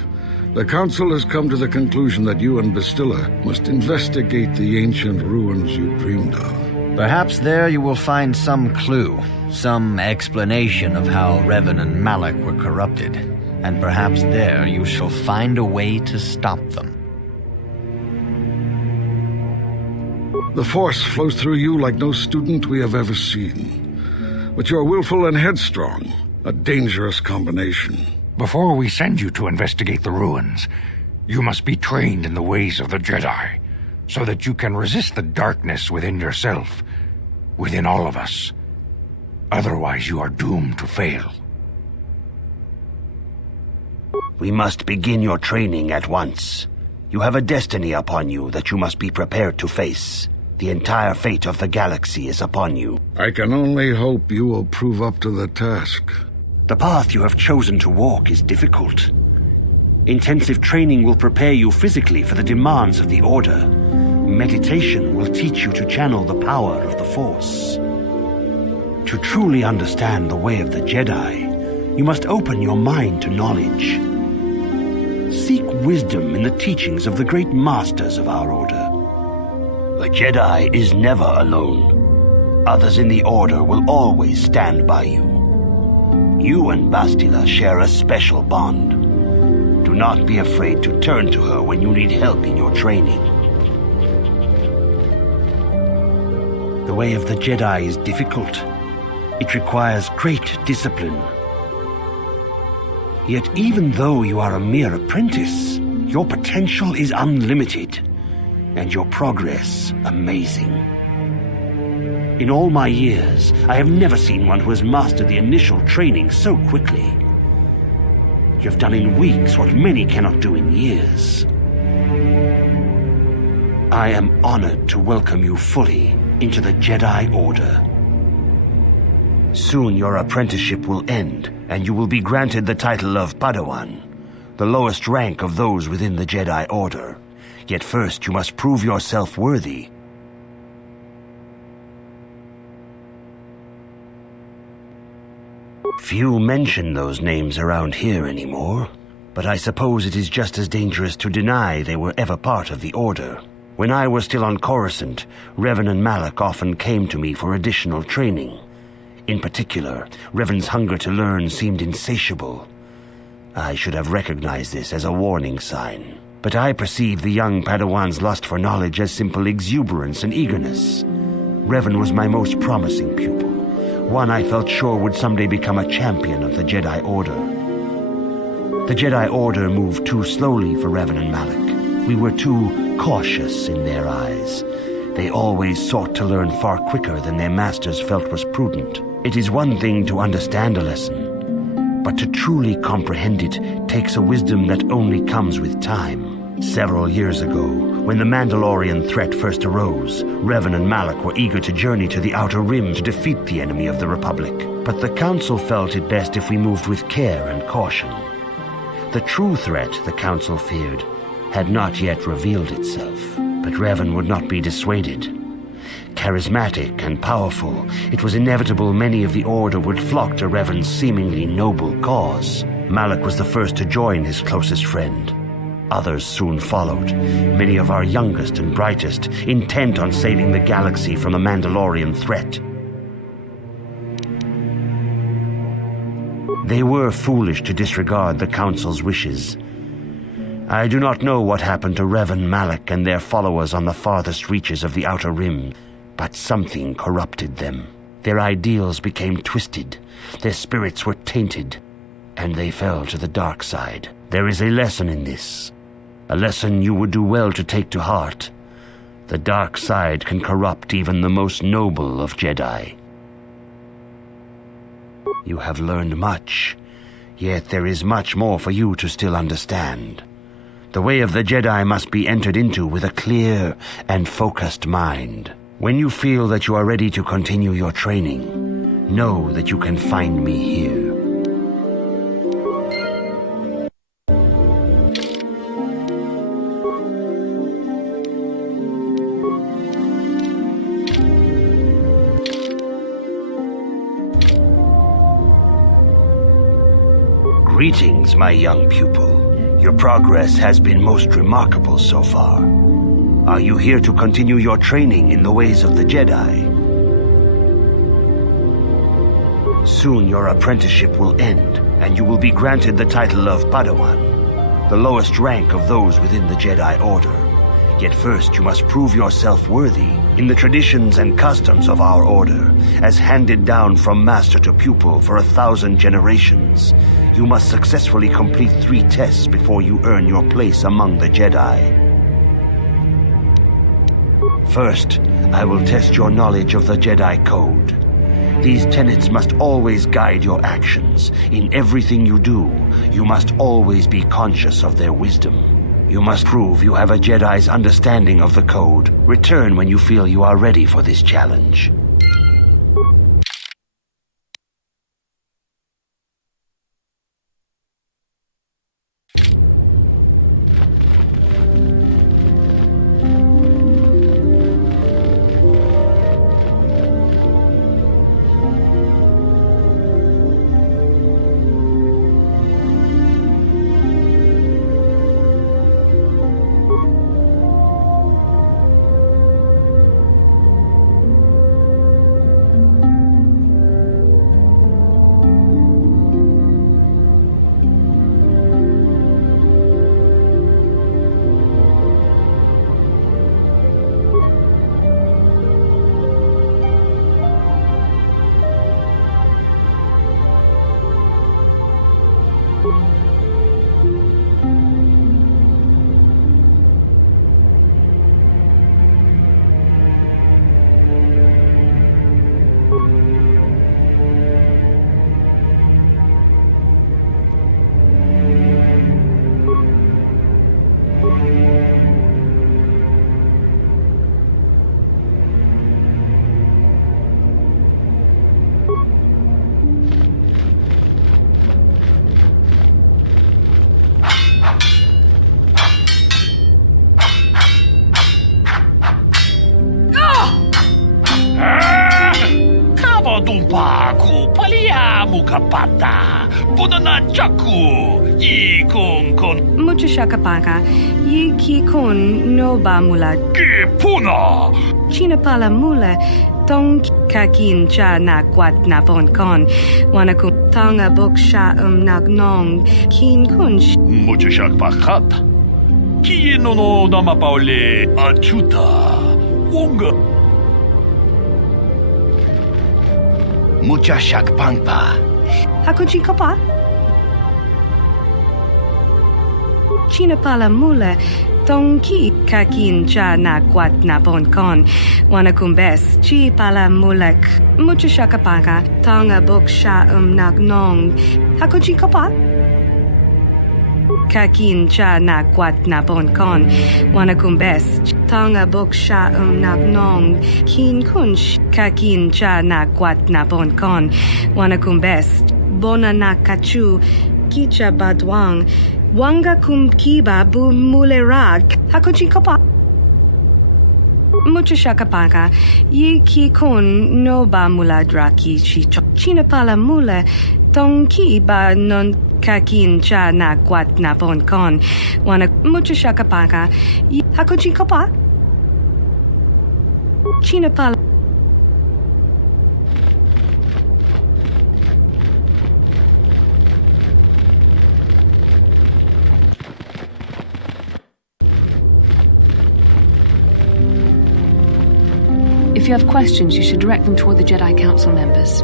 The Council has come to the conclusion that you and Bastila must investigate the ancient ruins you dreamed of. Perhaps there you will find some clue, some explanation of how Revan and Malak were corrupted, and perhaps there you shall find a way to stop them. The Force flows through you like no student we have ever seen. But you're willful and headstrong, a dangerous combination. Before we send you to investigate the ruins, you must be trained in the ways of the Jedi, so that you can resist the darkness within yourself, within all of us. Otherwise, you are doomed to fail. We must begin your training at once. You have a destiny upon you that you must be prepared to face. The entire fate of the galaxy is upon you. I can only hope you will prove up to the task. The path you have chosen to walk is difficult. Intensive training will prepare you physically for the demands of the Order. Meditation will teach you to channel the power of the Force. To truly understand the way of the Jedi, you must open your mind to knowledge. Seek wisdom in the teachings of the great masters of our Order. The Jedi is never alone. Others in the Order will always stand by you. You and Bastila share a special bond. Do not be afraid to turn to her when you need help in your training. The way of the Jedi is difficult. It requires great discipline. Yet even though you are a mere apprentice, your potential is unlimited, and your progress amazing. In all my years, I have never seen one who has mastered the initial training so quickly. You have done in weeks what many cannot do in years. I am honored to welcome you fully into the Jedi Order. Soon your apprenticeship will end, and you will be granted the title of Padawan, the lowest rank of those within the Jedi Order. Yet first you must prove yourself worthy. Few mention those names around here anymore, but I suppose it is just as dangerous to deny they were ever part of the Order. When I was still on Coruscant, Revan and Malak often came to me for additional training. In particular, Revan's hunger to learn seemed insatiable. I should have recognized this as a warning sign, but I perceived the young Padawan's lust for knowledge as simple exuberance and eagerness. Revan was my most promising pupil, one I felt sure would someday become a champion of the Jedi Order. The Jedi Order moved too slowly for Revan and Malak. We were too cautious in their eyes. They always sought to learn far quicker than their masters felt was prudent. It is one thing to understand a lesson, but to truly comprehend it takes a wisdom that only comes with time. Several years ago, when the Mandalorian threat first arose, Revan and Malak were eager to journey to the Outer Rim to defeat the enemy of the Republic. But the Council felt it best if we moved with care and caution. The true threat, the Council feared, had not yet revealed itself, but Revan would not be dissuaded. Charismatic and powerful, it was inevitable many of the Order would flock to Revan's seemingly noble cause. Malak was the first to join his closest friend. Others soon followed, many of our youngest and brightest, intent on saving the galaxy from the Mandalorian threat. They were foolish to disregard the Council's wishes. I do not know what happened to Revan, Malak, and their followers on the farthest reaches of the Outer Rim, but something corrupted them. Their ideals became twisted, their spirits were tainted, and they fell to the dark side. There is a lesson in this, a lesson you would do well to take to heart. The dark side can corrupt even the most noble of Jedi. You have learned much, yet there is much more for you to still understand. The way of the Jedi must be entered into with a clear and focused mind. When you feel that you are ready to continue your training, know that you can find me here. Greetings, my young pupil. Your progress has been most remarkable so far. Are you here to continue your training in the ways of the Jedi? Soon your apprenticeship will end, and you will be granted the title of Padawan, the lowest rank of those within the Jedi Order. Yet first you must prove yourself worthy in the traditions and customs of our order, as handed down from master to pupil for 1,000 generations. You must successfully complete 3 tests before you earn your place among the Jedi. First, I will test your knowledge of the Jedi Code. These tenets must always guide your actions. In everything you do, you must always be conscious of their wisdom. You must prove you have a Jedi's understanding of the Code. Return when you feel you are ready for this challenge. dumpa ku paliamu kapata. Bunana chaku. Yi kun kun. Mucho shakapaka. Yi ki kun no ba mula. Ki puna. China pala mula. Tong kakin cha na kwat na pon kon. Wanaku tanga bok sha nagnong. Kin kun. Mucho shakpakat. Ki no nama paule achuta. Wonga. Mucha shakpangpa. Hakuji kopa? China pala mula. Tong ki kakin cha na kwat na pon kon. Wanakumbes chi pala mulak. Mucho shakapaka. Tanga bok sha nagnong. Hakuji kopa? Kakin cha na kwat na pon kon. Wanakumbes tanga bok sha nagnong. Kin kunsh kakin cha na kwat na pon kon. Wanakumbes bona na kachu kicha badwang. Wanga kum kiba bu mulerag. Hakuji kopa? Mucho shakapaka. Yi ki kun no ba muladra ki chicho. China pala mula. Tong ki ba non kakin cha na kwat na pon kon. Wana mucho shakapaka. Hakuji kopa? China pala. If you have questions, you should direct them toward the Jedi Council members.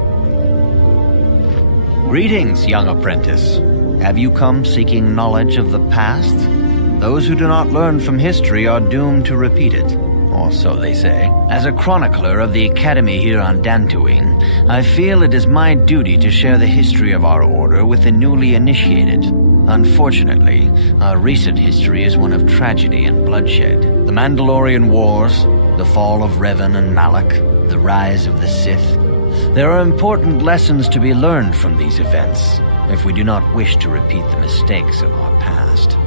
Greetings, young apprentice. Have you come seeking knowledge of the past? Those who do not learn from history are doomed to repeat it, or so they say. As a chronicler of the Academy here on Dantooine, I feel it is my duty to share the history of our order with the newly initiated. Unfortunately, our recent history is one of tragedy and bloodshed. The Mandalorian Wars, the fall of Revan and Malak, the rise of the Sith. There are important lessons to be learned from these events, if we do not wish to repeat the mistakes of our past.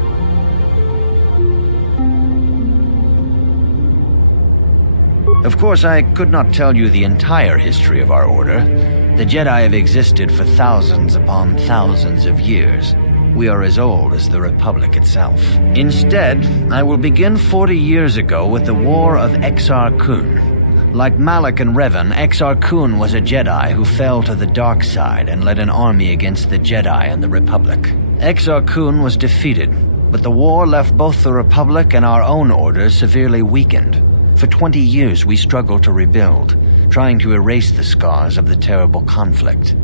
Of course, I could not tell you the entire history of our order. The Jedi have existed for thousands upon thousands of years. We are as old as the Republic itself. Instead, I will begin 40 years ago with the War of Exar Kun. Like Malak and Revan, Exar Kun was a Jedi who fell to the dark side and led an army against the Jedi and the Republic. Exar Kun was defeated, but the war left both the Republic and our own order severely weakened. For 20 years we struggled to rebuild, trying to erase the scars of the terrible conflict.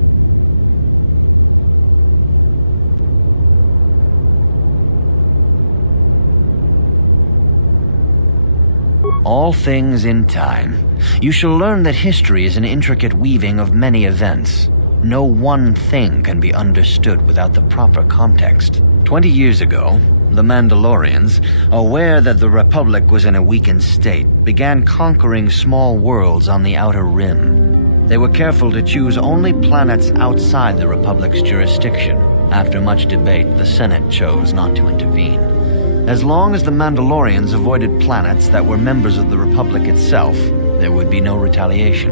All things in time. You shall learn that history is an intricate weaving of many events. No one thing can be understood without the proper context. 20 years ago, the Mandalorians, aware that the Republic was in a weakened state, began conquering small worlds on the Outer Rim. They were careful to choose only planets outside the Republic's jurisdiction. After much debate, the Senate chose not to intervene. As long as the Mandalorians avoided planets that were members of the Republic itself, there would be no retaliation.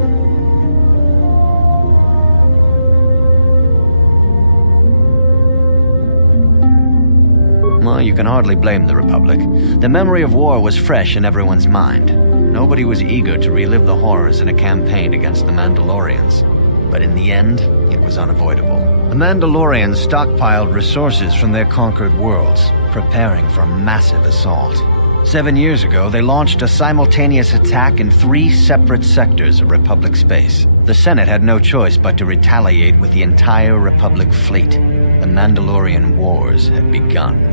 Well, you can hardly blame the Republic. The memory of war was fresh in everyone's mind. Nobody was eager to relive the horrors in a campaign against the Mandalorians. But in the end, it was unavoidable. The Mandalorians stockpiled resources from their conquered worlds, preparing for a massive assault. 7 years ago, they launched a simultaneous attack in 3 separate sectors of Republic space. The Senate had no choice but to retaliate with the entire Republic fleet. The Mandalorian Wars had begun.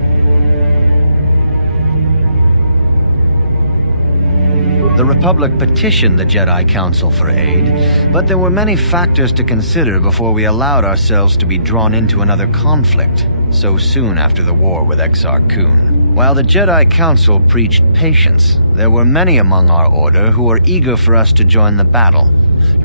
The Republic petitioned the Jedi Council for aid, but there were many factors to consider before we allowed ourselves to be drawn into another conflict, so soon after the war with Exar Kun. While the Jedi Council preached patience, there were many among our order who were eager for us to join the battle.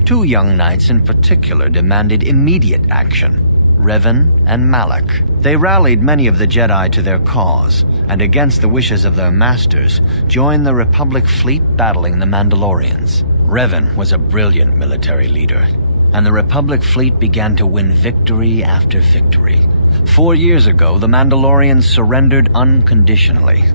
2 young knights in particular demanded immediate action: Revan and Malak. They rallied many of the Jedi to their cause, and against the wishes of their masters, joined the Republic fleet battling the Mandalorians. Revan was a brilliant military leader. and the Republic fleet began to win victory after victory. 4 years ago, the Mandalorians surrendered unconditionally.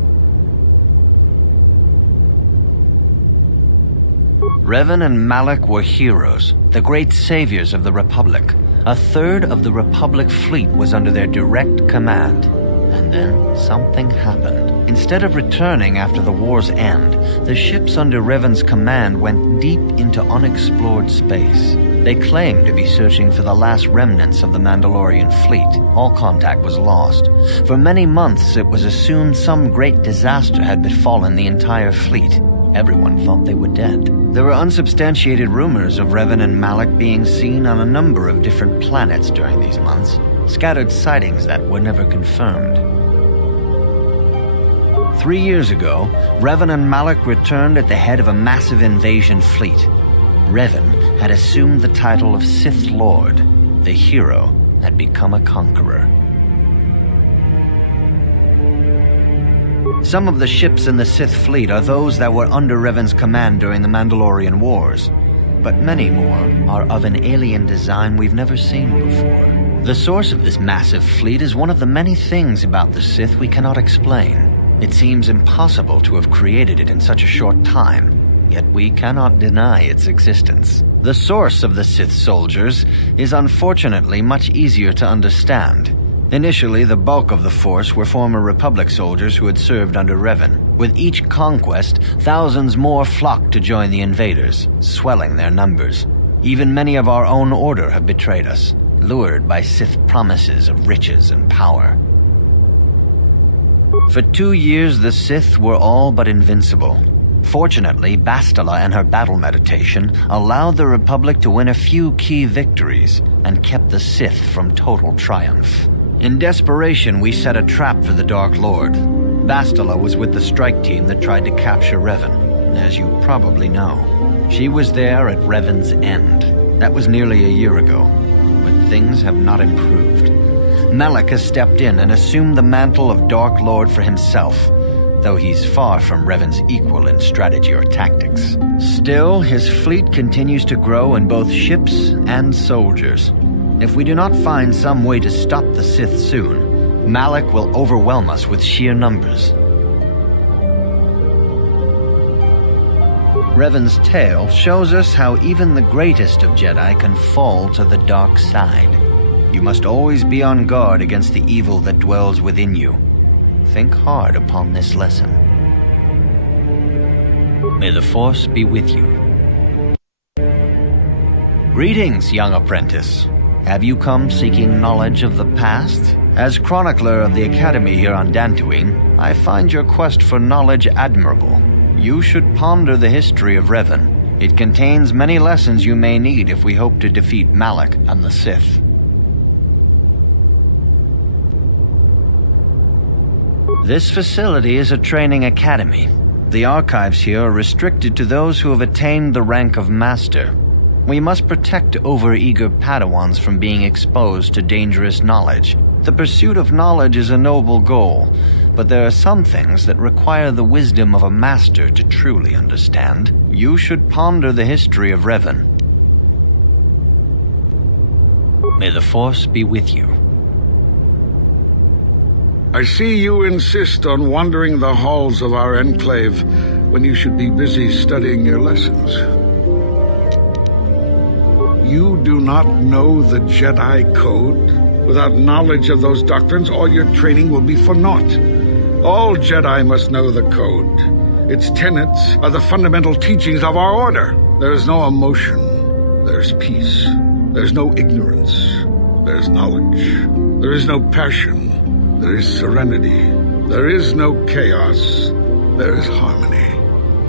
Revan and Malak were heroes, the great saviors of the Republic. A third of the Republic fleet was under their direct command. And then something happened. Instead of returning after the war's end, the ships under Revan's command went deep into unexplored space. They claimed to be searching for the last remnants of the Mandalorian fleet. All contact was lost. For many months, it was assumed some great disaster had befallen the entire fleet. Everyone thought they were dead. There were unsubstantiated rumors of Revan and Malak being seen on a number of different planets during these months, scattered sightings that were never confirmed. 3 years ago, Revan and Malak returned at the head of a massive invasion fleet. Revan had assumed the title of Sith Lord. The hero had become a conqueror. Some of the ships in the Sith fleet are those that were under Revan's command during the Mandalorian Wars, but many more are of an alien design we've never seen before. The source of this massive fleet is one of the many things about the Sith we cannot explain. It seems impossible to have created it in such a short time, yet we cannot deny its existence. The source of the Sith soldiers is unfortunately much easier to understand. Initially, the bulk of the force were former Republic soldiers who had served under Revan. With each conquest, thousands more flocked to join the invaders, swelling their numbers. Even many of our own order have betrayed us, lured by Sith promises of riches and power. For 2 years, the Sith were all but invincible. Fortunately, Bastila and her battle meditation allowed the Republic to win a few key victories and kept the Sith from total triumph. In desperation, we set a trap for the Dark Lord. Bastila was with the strike team that tried to capture Revan, as you probably know. She was there at Revan's end. That was nearly a year ago, but things have not improved. Malak has stepped in and assumed the mantle of Dark Lord for himself, though he's far from Revan's equal in strategy or tactics. Still, his fleet continues to grow in both ships and soldiers. If we do not find some way to stop the Sith soon, Malak will overwhelm us with sheer numbers. Revan's tale shows us how even the greatest of Jedi can fall to the dark side. You must always be on guard against the evil that dwells within you. Think hard upon this lesson. May the Force be with you. Greetings, young apprentice. Have you come seeking knowledge of the past? As chronicler of the Academy here on Dantooine, I find your quest for knowledge admirable. You should ponder the history of Revan. It contains many lessons you may need if we hope to defeat Malak and the Sith. This facility is a training academy. The archives here are restricted to those who have attained the rank of Master. We must protect overeager Padawans from being exposed to dangerous knowledge. The pursuit of knowledge is a noble goal, but there are some things that require the wisdom of a master to truly understand. You should ponder the history of Revan. May the Force be with you. I see you insist on wandering the halls of our enclave when you should be busy studying your lessons. You do not know the Jedi Code? Without knowledge of those doctrines, all your training will be for naught. All Jedi must know the Code. Its tenets are the fundamental teachings of our order. There is no emotion. There's peace. There's no ignorance. There's knowledge. There is no passion. There is serenity. There is no chaos. There is harmony.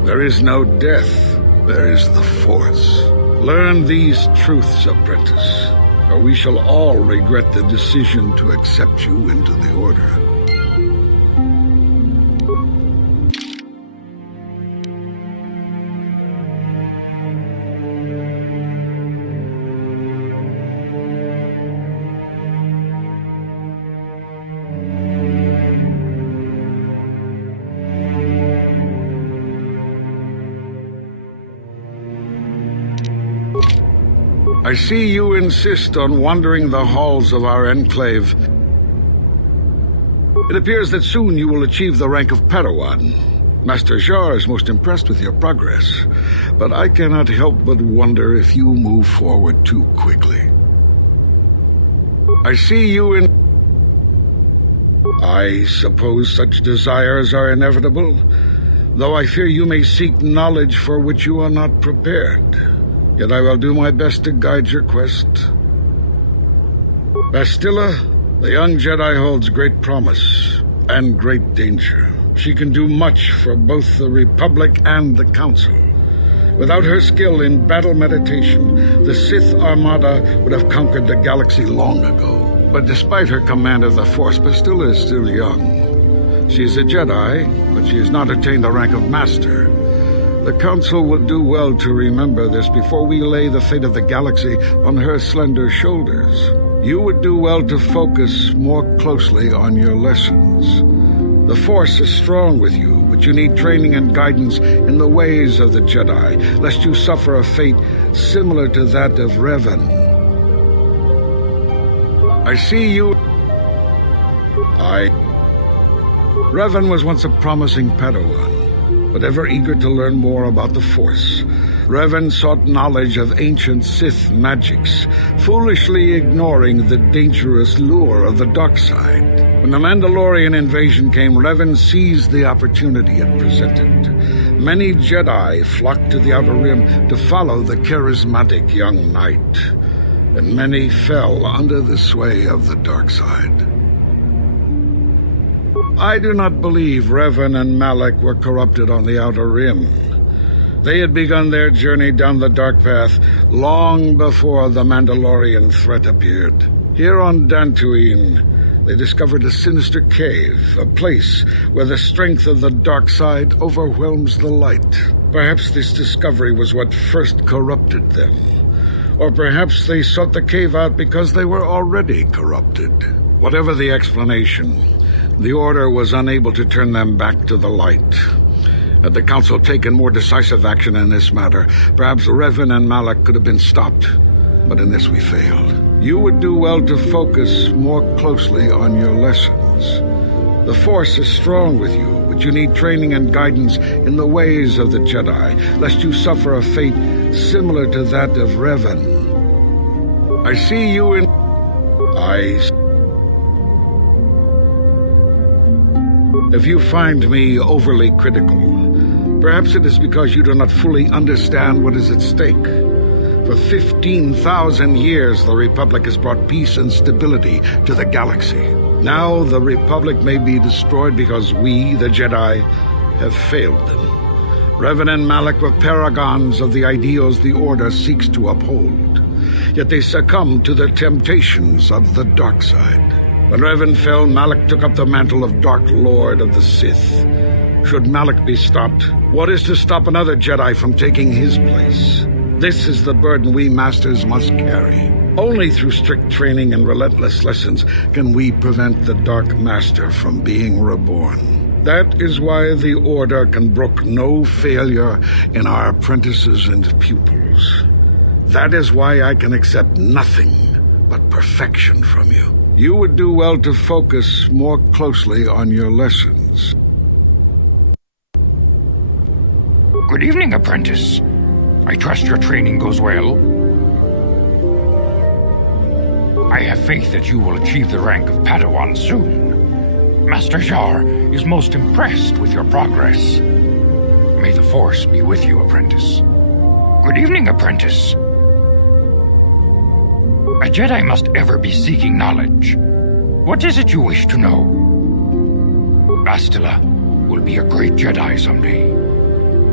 There is no death. There is the Force. Learn these truths, apprentice, or we shall all regret the decision to accept you into the Order. I see you insist on wandering the halls of our enclave. It appears that soon you will achieve the rank of Padawan. Master Jar is most impressed with your progress, but I cannot help but wonder if you move forward too quickly. I see you in... I suppose such desires are inevitable, though I fear you may seek knowledge for which you are not prepared. Yet I will do my best to guide your quest. Bastila, the young Jedi holds great promise and great danger. She can do much for both the Republic and the Council. Without her skill in battle meditation, the Sith Armada would have conquered the galaxy long ago. But despite her command of the Force, Bastila is still young. She is a Jedi, but she has not attained the rank of Master. The Council would do well to remember this before we lay the fate of the galaxy on her slender shoulders. You would do well to focus more closely on your lessons. The Force is strong with you, but you need training and guidance in the ways of the Jedi, lest you suffer a fate similar to that of Revan. I see you... Revan was once a promising Padawan, but ever eager to learn more about the Force. Revan sought knowledge of ancient Sith magics, foolishly ignoring the dangerous lure of the dark side. When the Mandalorian invasion came, Revan seized the opportunity it presented. Many Jedi flocked to the Outer Rim to follow the charismatic young knight, and many fell under the sway of the dark side. I do not believe Revan and Malak were corrupted on the Outer Rim. They had begun their journey down the dark path long before the Mandalorian threat appeared. Here on Dantooine, they discovered a sinister cave, a place where the strength of the dark side overwhelms the light. Perhaps this discovery was what first corrupted them. Or perhaps they sought the cave out because they were already corrupted. Whatever the explanation, the Order was unable to turn them back to the light. Had the Council taken more decisive action in this matter, perhaps Revan and Malak could have been stopped. But in this we failed. You would do well to focus more closely on your lessons. The Force is strong with you, but you need training and guidance in the ways of the Jedi, lest you suffer a fate similar to that of Revan. I see you in... If you find me overly critical, perhaps it is because you do not fully understand what is at stake. For 15,000 years, the Republic has brought peace and stability to the galaxy. Now the Republic may be destroyed because we, the Jedi, have failed them. Revan and Malak were paragons of the ideals the Order seeks to uphold. Yet they succumbed to the temptations of the dark side. When Revan fell, Malak took up the mantle of Dark Lord of the Sith. Should Malak be stopped, what is to stop another Jedi from taking his place? This is the burden we Masters must carry. Only through strict training and relentless lessons can we prevent the Dark Master from being reborn. That is why the Order can brook no failure in our apprentices and pupils. That is why I can accept nothing but perfection from you. You would do well to focus more closely on your lessons. Good evening, apprentice. I trust your training goes well. I have faith that you will achieve the rank of Padawan soon. Master Jar is most impressed with your progress. May the Force be with you, apprentice. Good evening, apprentice. A Jedi must ever be seeking knowledge. What is it you wish to know? Bastila will be a great Jedi someday.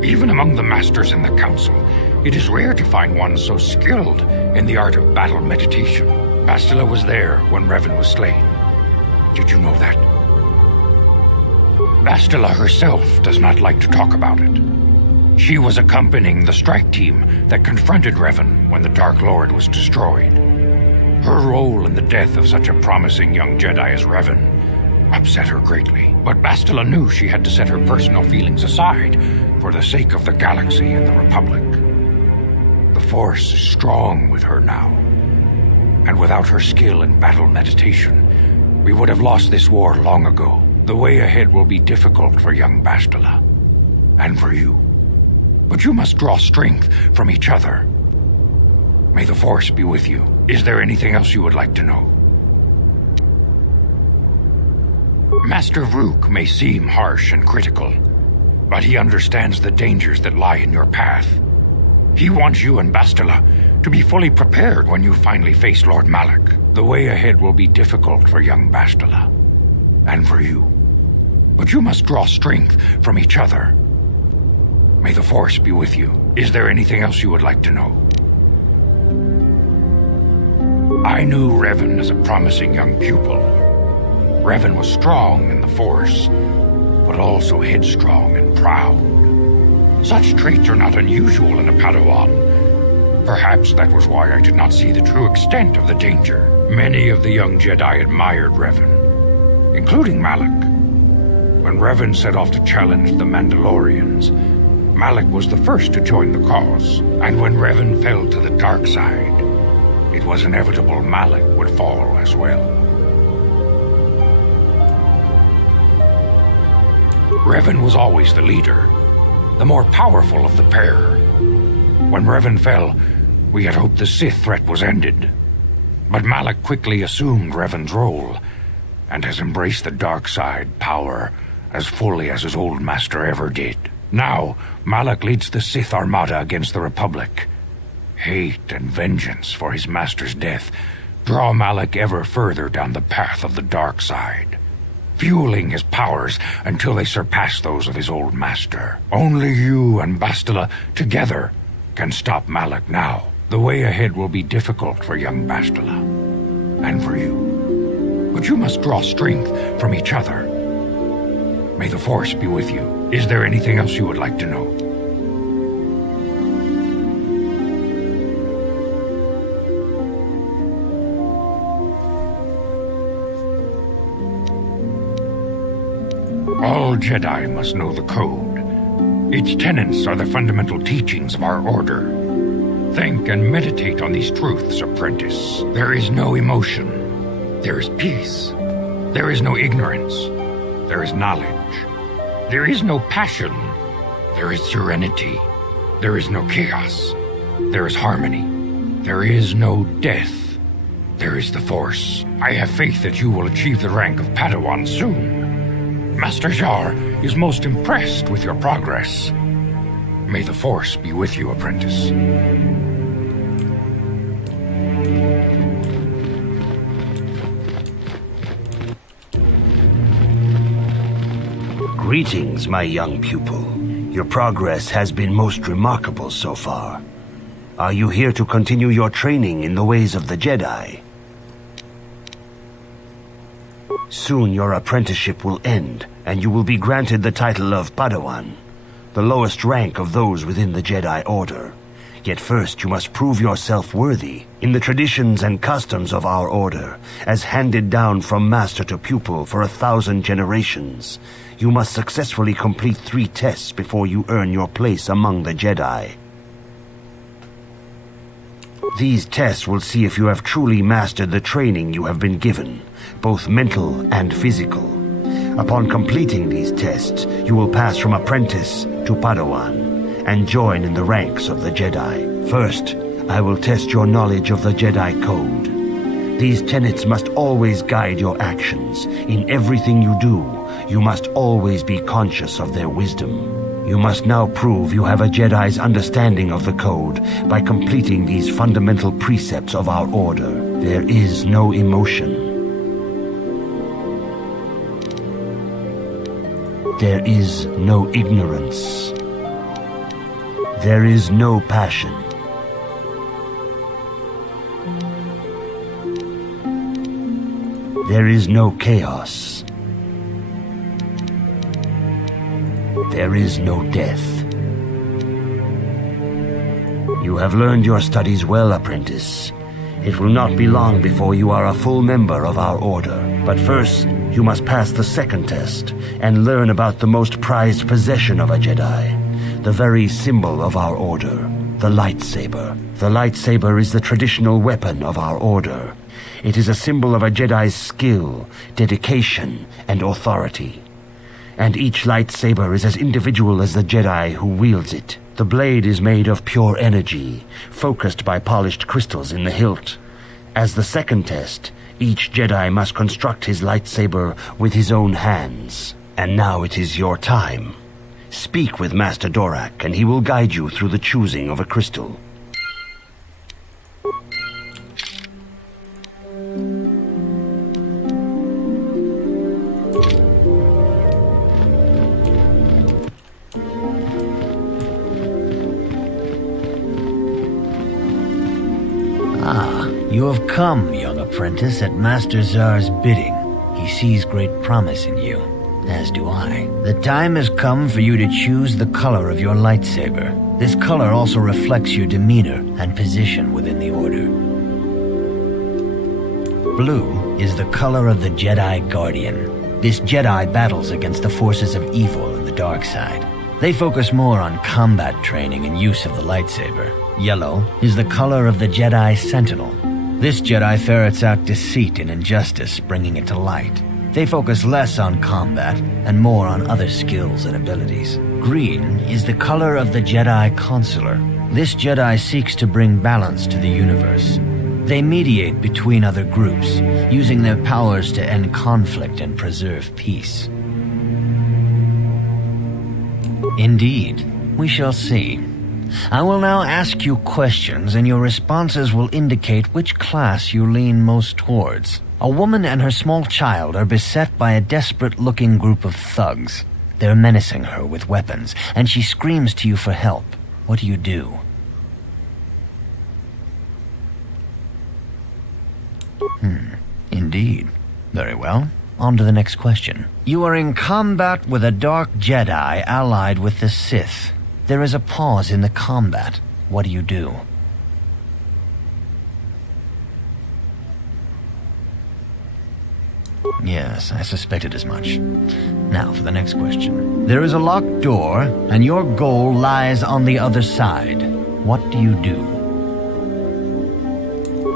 Even among the Masters in the Council, it is rare to find one so skilled in the art of battle meditation. Bastila was there when Revan was slain. Did you know that? Bastila herself does not like to talk about it. She was accompanying the strike team that confronted Revan when the Dark Lord was destroyed. Her role in the death of such a promising young Jedi as Revan upset her greatly. But Bastila knew she had to set her personal feelings aside for the sake of the galaxy and the Republic. The Force is strong with her now. And without her skill in battle meditation, we would have lost this war long ago. The way ahead will be difficult for young Bastila. And for you. But you must draw strength from each other. May the Force be with you. Is there anything else you would like to know? Master Rook may seem harsh and critical, but he understands the dangers that lie in your path. He wants you and Bastila to be fully prepared when you finally face Lord Malak. The way ahead will be difficult for young Bastila. And for you. But you must draw strength from each other. May the Force be with you. Is there anything else you would like to know? I knew Revan as a promising young pupil. Revan was strong in the Force, but also headstrong and proud. Such traits are not unusual in a Padawan. Perhaps that was why I did not see the true extent of the danger. Many of the young Jedi admired Revan, including Malak. When Revan set off to challenge the Mandalorians, Malak was the first to join the cause, and when Revan fell to the dark side, it was inevitable Malak would fall as well. Revan was always the leader, the more powerful of the pair. When Revan fell, we had hoped the Sith threat was ended. But Malak quickly assumed Revan's role, and has embraced the dark side power as fully as his old master ever did. Now, Malak leads the Sith Armada against the Republic. Hate and vengeance for his master's death draw Malak ever further down the path of the dark side, fueling his powers until they surpass those of his old master. Only you and Bastila together can stop Malak now. The way ahead will be difficult for young Bastila, and for you. But you must draw strength from each other. May the Force be with you. Is there anything else you would like to know? All Jedi must know the Code. Its tenets are the fundamental teachings of our order. Think and meditate on these truths, apprentice. There is no emotion. There is peace. There is no ignorance. There is knowledge. There is no passion. There is serenity. There is no chaos. There is harmony. There is no death. There is the Force. I have faith that you will achieve the rank of Padawan soon. Master Jar is most impressed with your progress. May the Force be with you, apprentice. Greetings, my young pupil. Your progress has been most remarkable so far. Are you here to continue your training in the ways of the Jedi? Soon your apprenticeship will end, and you will be granted the title of Padawan, the lowest rank of those within the Jedi Order. Yet first you must prove yourself worthy. In the traditions and customs of our order, as handed down from master to pupil for 1,000 generations, you must successfully complete 3 tests before you earn your place among the Jedi. These tests will see if you have truly mastered the training you have been given, both mental and physical. Upon completing these tests, you will pass from apprentice to Padawan and join in the ranks of the Jedi. First, I will test your knowledge of the Jedi Code. These tenets must always guide your actions. In everything you do, you must always be conscious of their wisdom. You must now prove you have a Jedi's understanding of the Code by completing these fundamental precepts of our order. There is no emotion. There is no ignorance. There is no passion. There is no chaos. There is no death. You have learned your studies well, apprentice. It will not be long before you are a full member of our order. But first, you must pass the second test and learn about the most prized possession of a Jedi, the very symbol of our order, the lightsaber. The lightsaber is the traditional weapon of our order. It is a symbol of a Jedi's skill, dedication, and authority. And each lightsaber is as individual as the Jedi who wields it. The blade is made of pure energy, focused by polished crystals in the hilt. As the second test, each Jedi must construct his lightsaber with his own hands. And now it is your time. Speak with Master Dorak, and he will guide you through the choosing of a crystal. You have come, young apprentice, at Master Zar's bidding. He sees great promise in you, as do I. The time has come for you to choose the color of your lightsaber. This color also reflects your demeanor and position within the Order. Blue is the color of the Jedi Guardian. This Jedi battles against the forces of evil and the dark side. They focus more on combat training and use of the lightsaber. Yellow is the color of the Jedi Sentinel. This Jedi ferrets out deceit and injustice, bringing it to light. They focus less on combat and more on other skills and abilities. Green is the color of the Jedi Consular. This Jedi seeks to bring balance to the universe. They mediate between other groups, using their powers to end conflict and preserve peace. Indeed, we shall see. I will now ask you questions, and your responses will indicate which class you lean most towards. A woman and her small child are beset by a desperate-looking group of thugs. They're menacing her with weapons, and she screams to you for help. What do you do? Indeed. Very well. On to the next question. You are in combat with a dark Jedi allied with the Sith. There is a pause in the combat. What do you do? Yes, I suspected as much. Now for the next question. There is a locked door, and your goal lies on the other side. What do you do?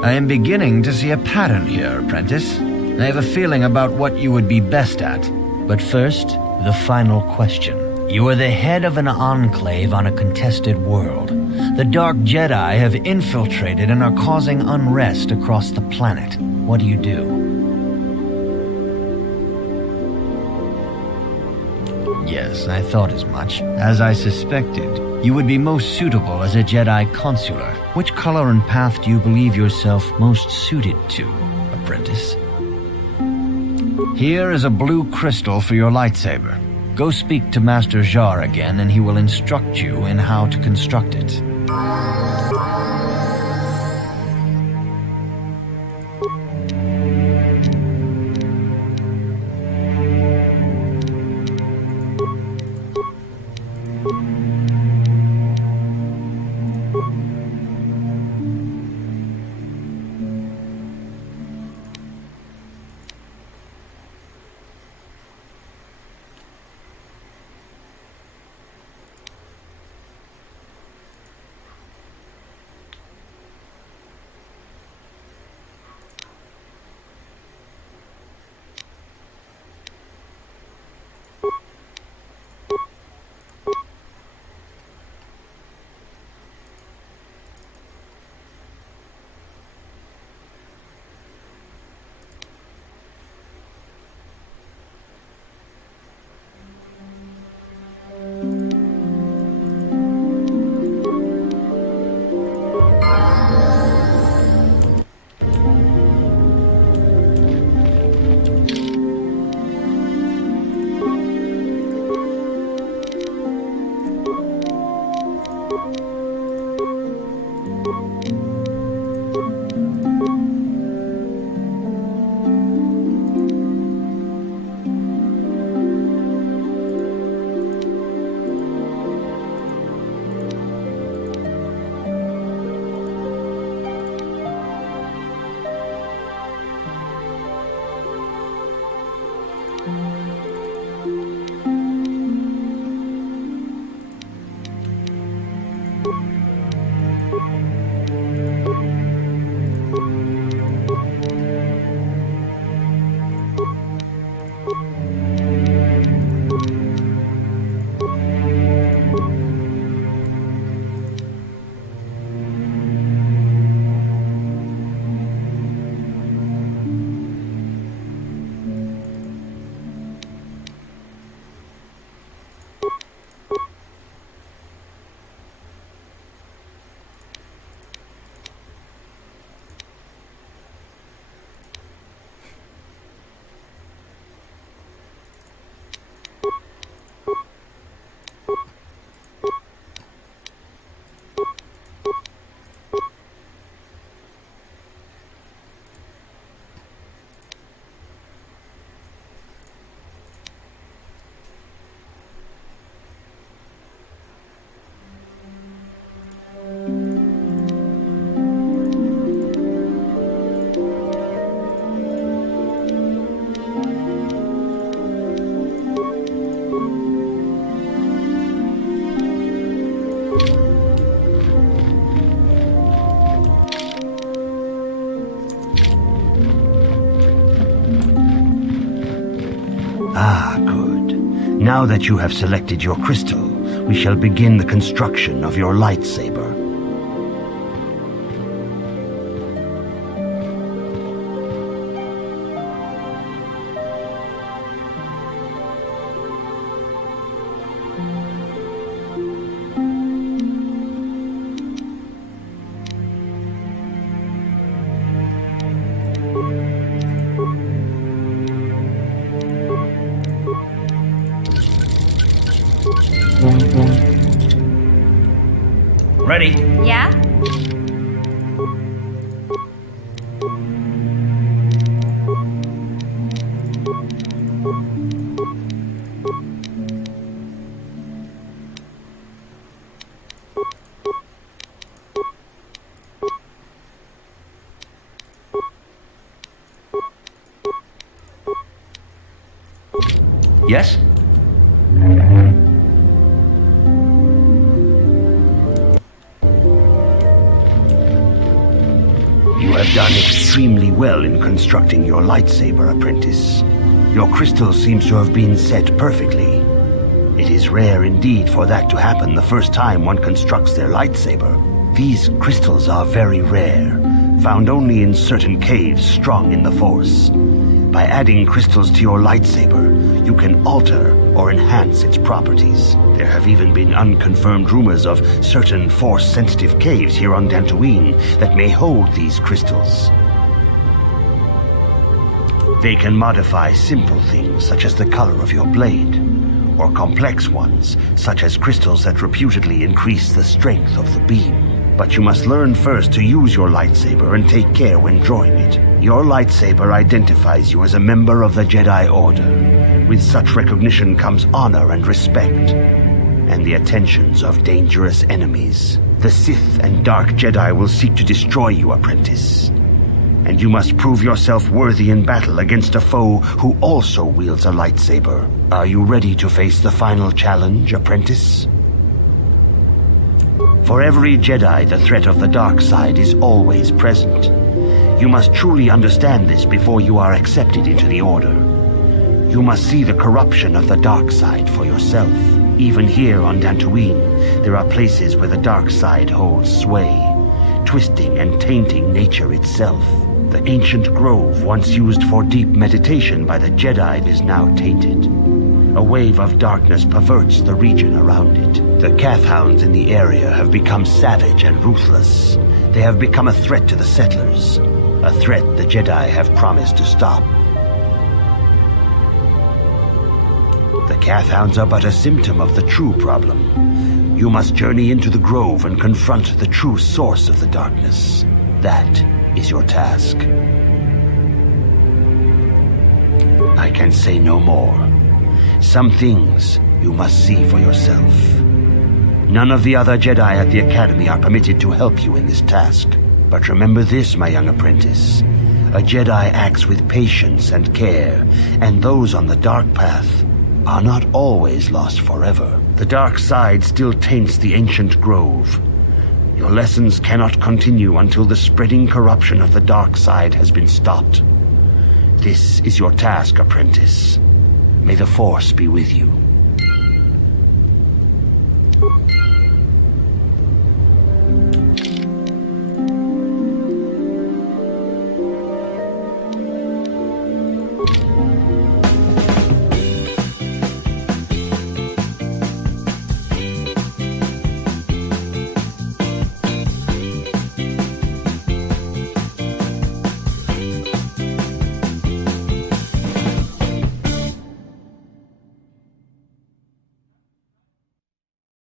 I am beginning to see a pattern here, apprentice. I have a feeling about what you would be best at. But first, the final question. You are the head of an enclave on a contested world. The Dark Jedi have infiltrated and are causing unrest across the planet. What do you do? Yes, I thought as much. As I suspected, you would be most suitable as a Jedi Consular. Which color and path do you believe yourself most suited to, apprentice? Here is a blue crystal for your lightsaber. Go speak to Master Jar again, and he will instruct you in how to construct it. Ah, good. Now that you have selected your crystal, we shall begin the construction of your lightsaber. Ready? Yeah? Yes? You have done extremely well in constructing your lightsaber, apprentice. Your crystal seems to have been set perfectly. It is rare indeed for that to happen the first time one constructs their lightsaber. These crystals are very rare, found only in certain caves strong in the Force. By adding crystals to your lightsaber, you can alter or enhance its properties. There have even been unconfirmed rumors of certain Force-sensitive caves here on Dantooine that may hold these crystals. They can modify simple things such as the color of your blade, or complex ones such as crystals that reputedly increase the strength of the beam. But you must learn first to use your lightsaber and take care when drawing it. Your lightsaber identifies you as a member of the Jedi Order. With such recognition comes honor and respect, and the attentions of dangerous enemies. The Sith and Dark Jedi will seek to destroy you, apprentice. And you must prove yourself worthy in battle against a foe who also wields a lightsaber. Are you ready to face the final challenge, apprentice? For every Jedi, the threat of the dark side is always present. You must truly understand this before you are accepted into the Order. You must see the corruption of the dark side for yourself. Even here on Dantooine, there are places where the dark side holds sway, twisting and tainting nature itself. The ancient grove, once used for deep meditation by the Jedi, is now tainted. A wave of darkness perverts the region around it. The calf hounds in the area have become savage and ruthless. They have become a threat to the settlers, a threat the Jedi have promised to stop. The calf hounds are but a symptom of the true problem. You must journey into the grove and confront the true source of the darkness. That is your task. I can say no more. Some things you must see for yourself. None of the other Jedi at the Academy are permitted to help you in this task. But remember this, my young apprentice. A Jedi acts with patience and care, and those on the dark path are not always lost forever. The dark side still taints the ancient grove. Your lessons cannot continue until the spreading corruption of the dark side has been stopped. This is your task, apprentice. May the Force be with you.